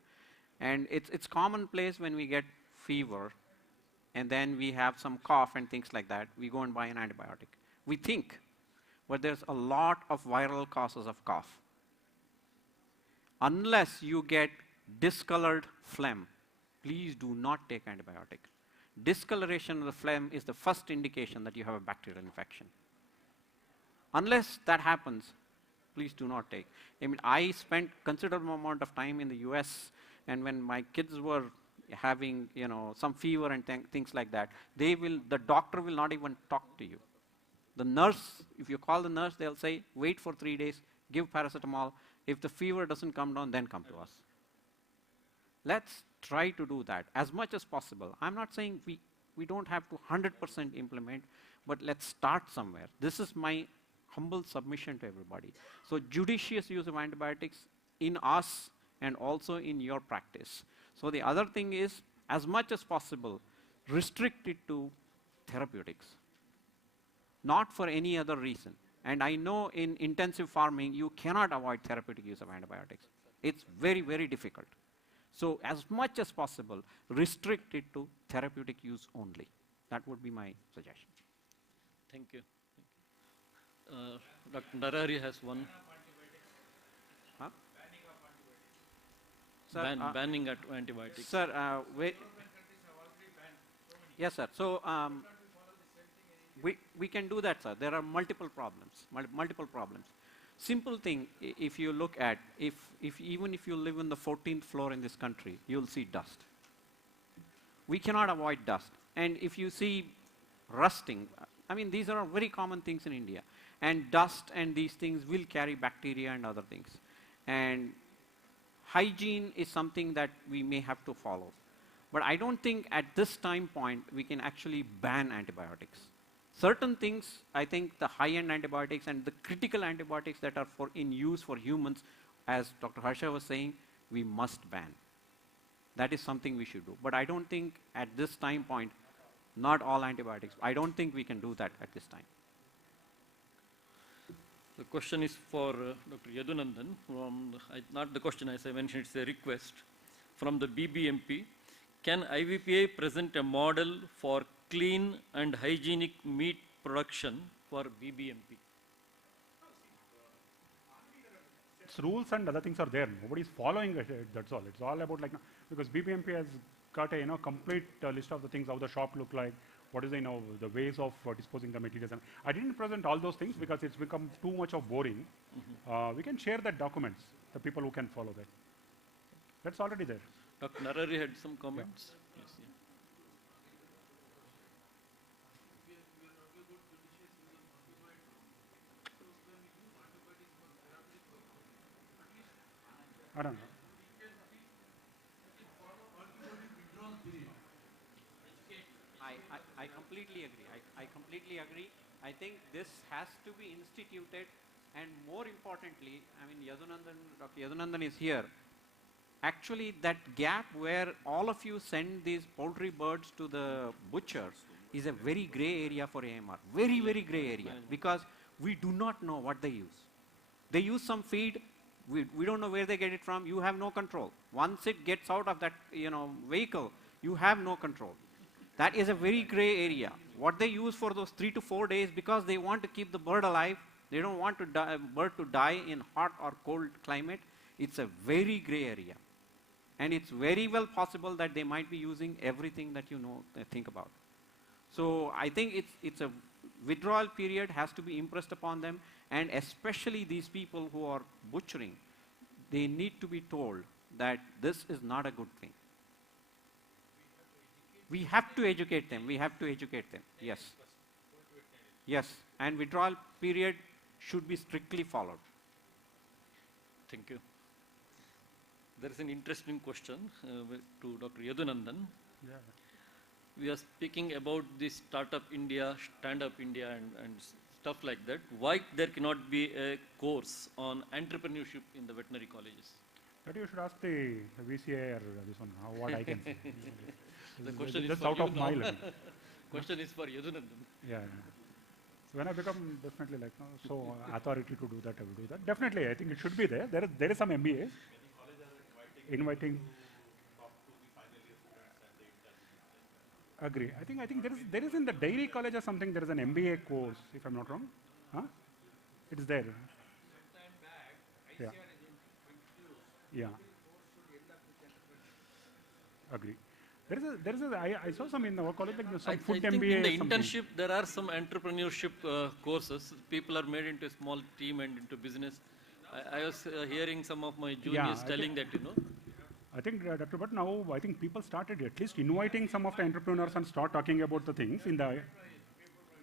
And it's commonplace when we get fever and then we have some cough and things like that, we go and buy an antibiotic. We think, but there's a lot of viral causes of cough. Unless you get discolored phlegm, please do not take antibiotic. Discoloration of the phlegm is the first indication that you have a bacterial infection. Unless that happens, please do not take. I mean, I spent considerable amount of time in the US, and when my kids were having, some fever and things like that, the doctor will not even talk to you. The nurse, if you call the nurse, they'll say, wait for 3 days, give paracetamol. If the fever doesn't come down, then come to us. Let's try to do that as much as possible. I'm not saying we don't have to 100% implement, but let's start somewhere. This is my humble submission to everybody. So judicious use of antibiotics in us and also in your practice. So the other thing is, as much as possible, restrict it to therapeutics, not for any other reason. And I know in intensive farming, you cannot avoid therapeutic use of antibiotics. It's very, very difficult. So as much as possible, restrict it to therapeutic use only. That would be my suggestion. Thank you. Dr. Narahari has one. Huh? Sir, banning antibiotics. Sir, wait. Yes, sir. So we can do that, sir. There are multiple problems. Simple thing, if you look at, even if you live in the 14th floor in this country, you'll see dust. We cannot avoid dust. And if you see rusting, I mean, these are very common things in India. And dust and these things will carry bacteria and other things. And hygiene is something that we may have to follow. But I don't think at this time point we can actually ban antibiotics. Certain things, I think the high-end antibiotics and the critical antibiotics that are in use for humans, as Dr. Harsha was saying, we must ban. That is something we should do. But I don't think at this time point, not all antibiotics, I don't think we can do that at this time. The question is for Dr. Yadunandan. Not the question, as I mentioned, it's a request from the BBMP. Can IVPI present a model for clean and hygienic meat production for BBMP? Its rules and other things are there. Nobody is following it, that's all. It's all about because BBMP has got a complete list of the things, how the shop look like, what is the ways of disposing the materials. And I didn't present all those things because it's become too much of boring. We can share that documents, the people who can follow that. That's already there. Dr. Narahari had some comments. Yeah. Yes, I don't know. I completely agree. I completely agree. I think this has to be instituted, and more importantly, I mean, Dr. Yadunandan is here. Actually, that gap where all of you send these poultry birds to the butcher is a very gray area for AMR. Very, very gray area, because we do not know what they use. They use some feed. We don't know where they get it from. You have no control. Once it gets out of that vehicle, you have no control. That is a very gray area. What they use for those 3 to 4 days, because they want to keep the bird alive, they don't want bird to die in hot or cold climate. It's a very gray area. And it's very well possible that they might be using everything that think about. So I think it's a withdrawal period has to be impressed upon them, and especially these people who are butchering, they need to be told that this is not a good thing. We have to educate them. Yes. Yes. And withdrawal period should be strictly followed. Thank you. There is an interesting question to Dr. Yadunandan. Yeah. We are speaking about this Startup India, Stand Up India and stuff like that. Why there cannot be a course on entrepreneurship in the veterinary colleges? But you should ask the VCA or this one, what I can say. The question is That's for out you of my now. level. Question is for Yadunandan. Yeah. So when I become definitely like so authority to do that, I will do that. Definitely, I think it should be there. There is some MBAs inviting. Agree. I think there is in the dairy college or something. There is an MBA course, if I'm not wrong. Huh? It is there. Yeah. Yeah. Agree. I saw some in our college, like there's some food I think MBA. in the something. internship, there are some entrepreneurship courses. People are made into a small team and into business. I was hearing some of my juniors telling that, you know. I think, Dr. But now I think people started at least inviting some of the entrepreneurs and start talking about the things in the,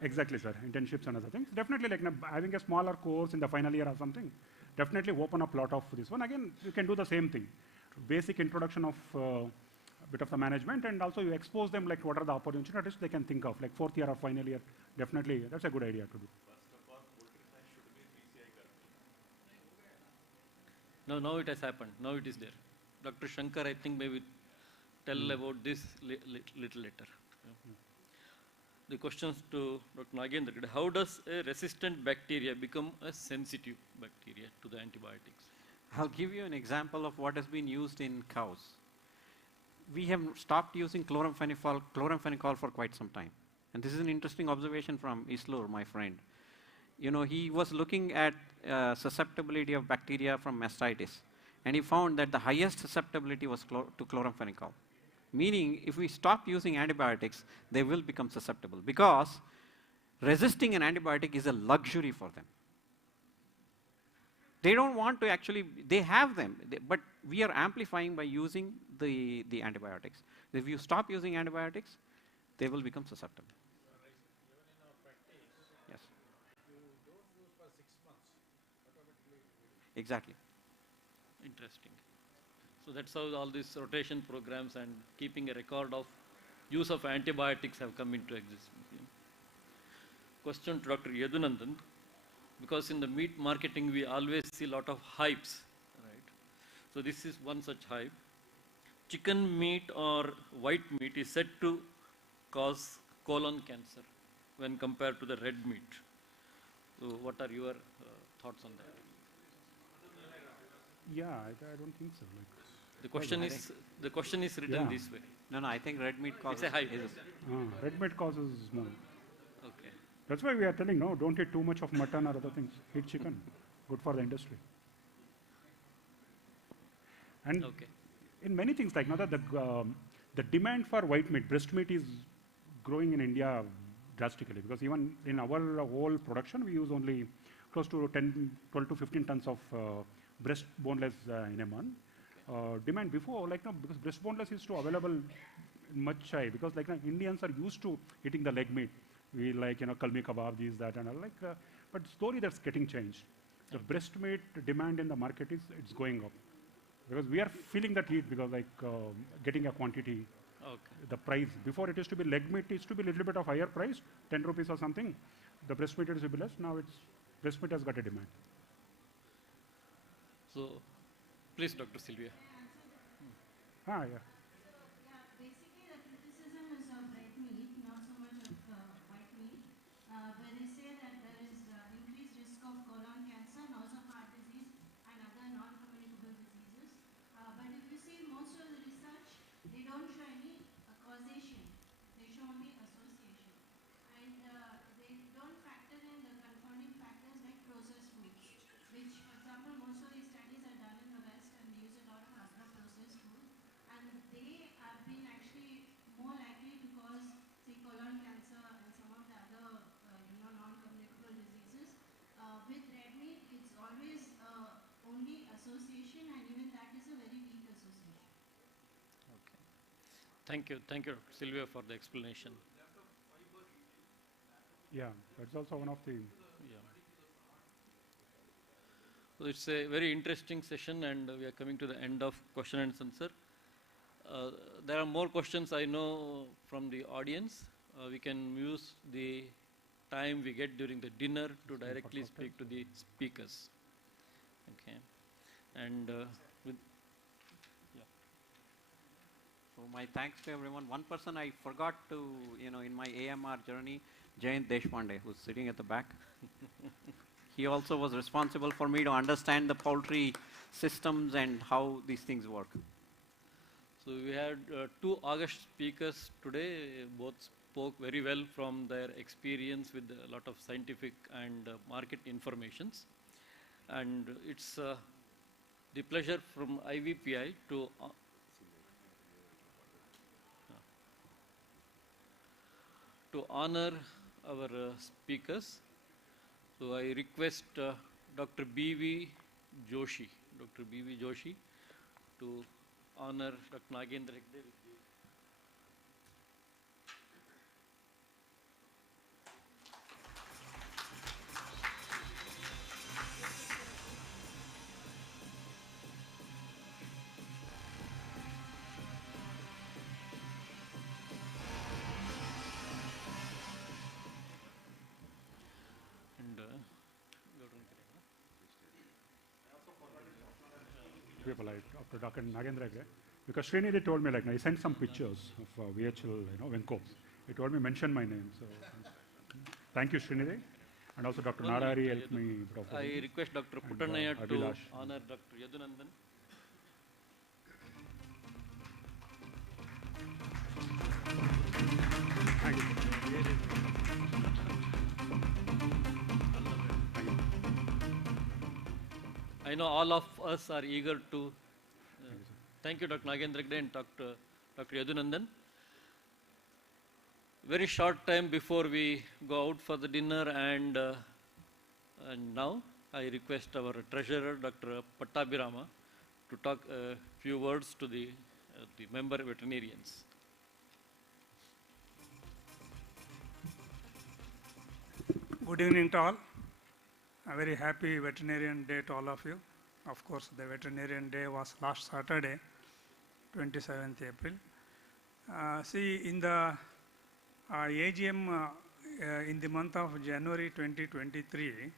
exactly sir, internships and other things. Definitely like having a smaller course in the final year or something, definitely open up a lot of this one. Again, you can do the same thing. Basic introduction of a bit of the management, and also you expose them like what are the opportunities they can think of, like fourth year or final year. Definitely, that's a good idea to do. No, now it has happened. Now it is there. Dr. Shankar, I think maybe tell about this little later. Yeah. The questions to Dr. Nagendra, how does a resistant bacteria become a sensitive bacteria to the antibiotics? I'll give you an example of what has been used in cows. We have stopped using chloramphenicol for quite some time. And this is an interesting observation from Islur, my friend. You know, he was looking at susceptibility of bacteria from mastitis. And he found that the highest susceptibility was to chloramphenicol. Meaning, if we stop using antibiotics, they will become susceptible. Because resisting an antibiotic is a luxury for them. They don't want to actually, they have them, but we are amplifying by using the antibiotics. If you stop using antibiotics, they will become susceptible. Yes. Exactly. Interesting. So that's how all these rotation programs and keeping a record of use of antibiotics have come into existence. Yeah. Question to Dr. Yadunandan, because in the meat marketing we always see a lot of hypes, right? So this is one such hype. Chicken meat or white meat is said to cause colon cancer when compared to the red meat. So what are your thoughts on that? Yeah, I don't think so. Like, the question is written this way. No, I think red meat causes. It's a hype. Red meat causes more. Okay. That's why we are telling, no, don't eat too much of mutton or other things. Eat chicken. Good for the industry. And in many things, like now that the demand for white meat, breast meat is growing in India drastically, because even in our whole production, we use only close to 12 to 15 tons of breast boneless in a month. Demand before, like, no, because breast boneless is too available much high, because like Indians are used to eating the leg meat. We like, kalmi kebab, this, that, and all, like, but slowly that's getting changed. The breast meat demand in the market it's going up, because we are feeling that heat, because like getting a quantity. The price before it used to be leg meat, it used to be a little bit of higher price, 10 rupees or something. The breast meat is to be less. Now breast meat has got a demand. So, please, Dr. Sylvia. Yeah. Basically, the criticism is of red meat, not so much of white meat, where they say that there is increased risk of colon cancer and also heart disease and other non-communicable diseases. But if you see most of the research, they don't show any causation. They show only association. And they don't factor in the confounding factors like processed foods, which, for example, most of these studies are done in the West and they use a lot of ultra-processed food. And they have been actually more likely to cause, say, colon cancer and some of the other, non-communicable diseases. With red meat, it's always only association, and even that is a very weak association. Okay. Thank you, Sylvia, for the explanation. Yeah, that's also one of the. Yeah. So it's a very interesting session, and we are coming to the end of question and answer. There are more questions I know from the audience. We can use the time we get during the dinner to directly speak to the speakers. Okay, and with So my thanks to everyone. One person I forgot to, in my AMR journey, Jayant Deshpande, who's sitting at the back. He also was responsible for me to understand the poultry systems and how these things work. So we had two August speakers today. Both spoke very well from their experience with a lot of scientific and market informations. And it's the pleasure from IVPI to honor our speakers. So I request Dr. B.V. Joshi, to honor Dr. Nagendra Hegde with the people like Dr. Nagendra Hegde, because Srinidhi told me, he sent some pictures of VHL, Venko. He told me mention my name. So thank you, Srinidhi. And also Dr. Narari helped me. I request Dr. Puttanaya to honor Dr. Yadunandan. Thank you. I know all of us are eager to. Thank you, Dr. Nagendra Hegde and Dr. Yadunandan. Very short time before we go out for the dinner, and now I request our treasurer, Dr. Pattabhirama, to talk a few words to the member veterinarians. Good evening to all. A very happy Veterinarian Day to all of you. Of course, the Veterinarian Day was last Saturday, 27th April. See, in the AGM in the month of January 2023,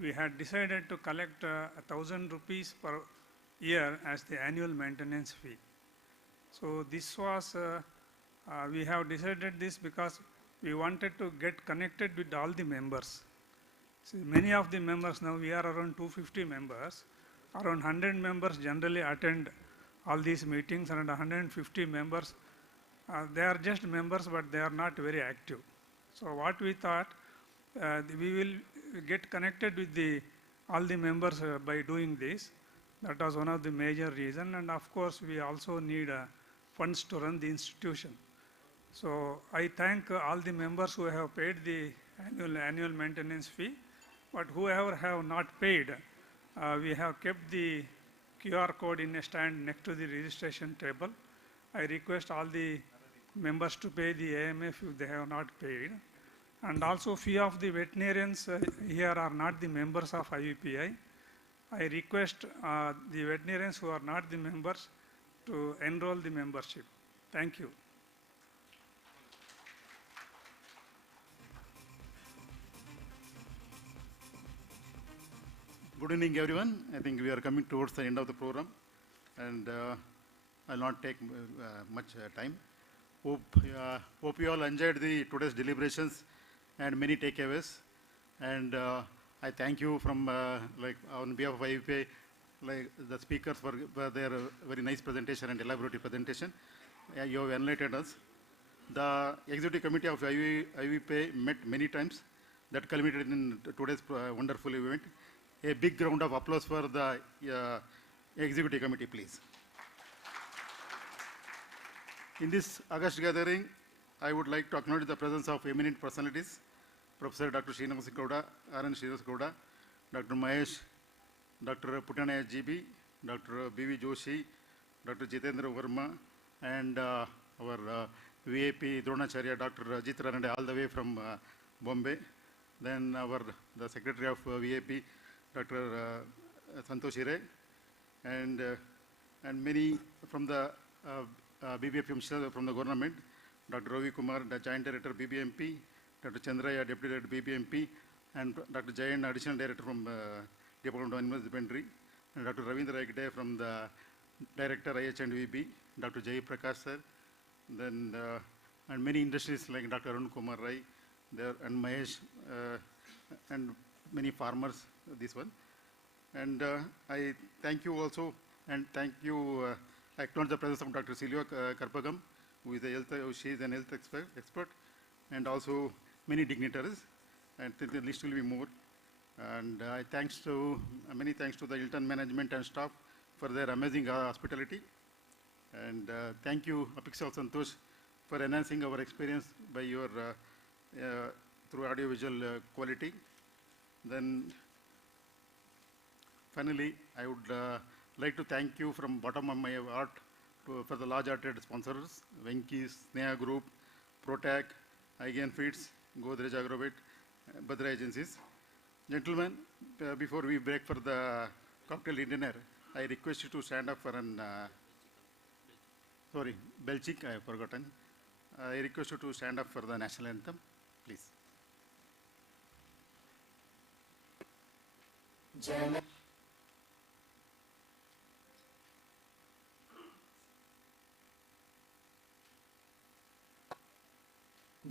we had decided to collect 1,000 rupees per year as the annual maintenance fee. So this was, we have decided this because we wanted to get connected with all the members. See, many of the members, now we are around 250 members, around 100 members generally attend all these meetings, and 150 members, they are just members but they are not very active. So what we thought, we will get connected with all the members by doing this. That was one of the major reasons, and of course we also need funds to run the institution. So I thank all the members who have paid the annual maintenance fee, but whoever have not paid, we have kept the QR code in a stand next to the registration table. I request all the members to pay the AMF if they have not paid. And also few of the veterinarians here are not the members of IVPI. I request the veterinarians who are not the members to enroll the membership. Thank you. Good evening, everyone. I think we are coming towards the end of the program, and I'll not take much time. Hope you all enjoyed today's deliberations and many takeaways. And I thank you from on behalf of IVPI, the speakers for their very nice presentation and elaborate presentation. You have enlightened us. The executive committee of IVPI met many times. That culminated in today's wonderful event. A big round of applause for the executive committee, please. In this August gathering, I would like to acknowledge the presence of eminent personalities, Professor Dr. Srinivas Gowda, R.N. Srinivas Gowda, Dr. Mahesh, Dr. Puttanaya GB, Dr. B.V. Joshi, Dr. Jitendra Verma, and our VAP Dronacharya, Dr. Ajit Ranade, all the way from Bombay. Then the Secretary of VAP, Dr. Santosh Hire, and many from the BBFM from the government, Dr. Ravi Kumar, the Joint Director BBMP, Dr. Chandraya, Deputy Director BBMP, and Dr. Jayan, Additional Director from Department of Animal Husbandry, and Dr. Ravindra Hegde from the Director IH&VB, Dr. Jay Prakash sir, then and many industries like Dr. Arun Kumar Rai, there, and Mahesh, and many farmers, this one. And I thank you also, and thank you, I acknowledge the presence of Dr. Silvia Karpagam, who is a health, she is an health expert, and also many dignitaries, and the list will be more. And many thanks to the Hilton management and staff for their amazing hospitality. And thank you, Apixal Santosh, for enhancing our experience by your through audiovisual quality. Then finally, I would like to thank you from bottom of my heart for the large-hearted sponsors, Venky's, Sneha Group, Protec, Again Feeds, Godrej Agrovet, Badra Agencies. Gentlemen, before we break for the cocktail dinner, I request you to stand up for an, sorry, Belchik, I have forgotten. I request you to stand up for the national anthem, please.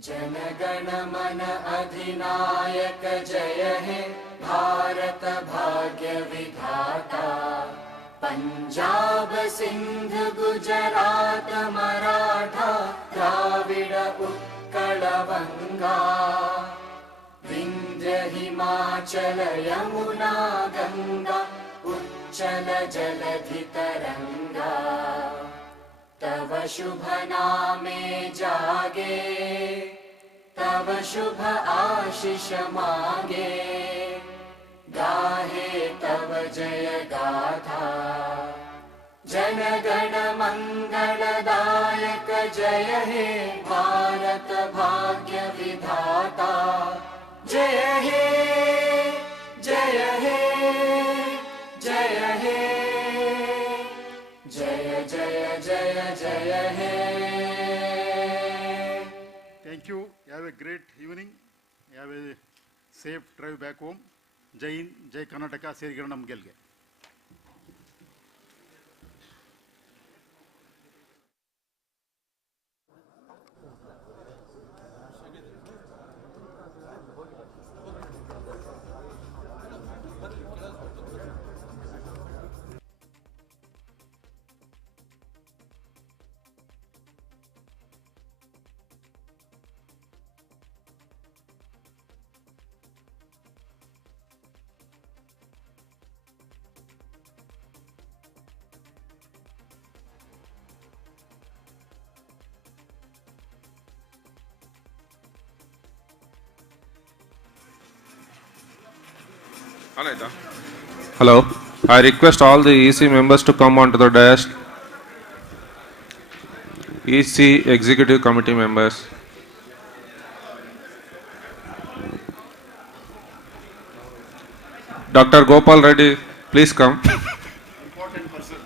जनगण मन अधिनायक जय हे भारत भाग्य विधाता पंजाब सिंध गुजरात मराठा द्राविड उत्कल बंगा विंध्य हिमाचल यमुना गंगा उच्चल जलधि तरंगा तव शुभ नामे जागे तव शुभ आशीष मांगे गाहे तव जय गाथा जनगण मंगलदायक जय हे भारत भाग्य विधाता जय हे जय हे जय हे जय जय जय जय हे Thank you. Have a great evening. Have a safe drive back home. Jai Hind, Jai Karnataka, Serigiranam Gelge. Hello. I request all the EC members to come onto the dais. EC Executive Committee members. Dr. Gopal Reddy, please come. Important person.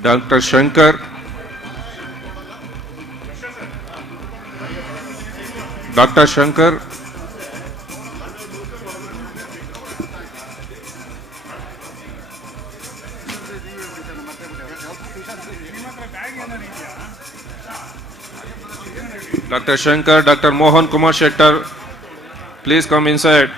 Dr. Shankar. Dr. Shankar. Dr. Shankar, Dr. Mohan Kumar Shettar, please come inside.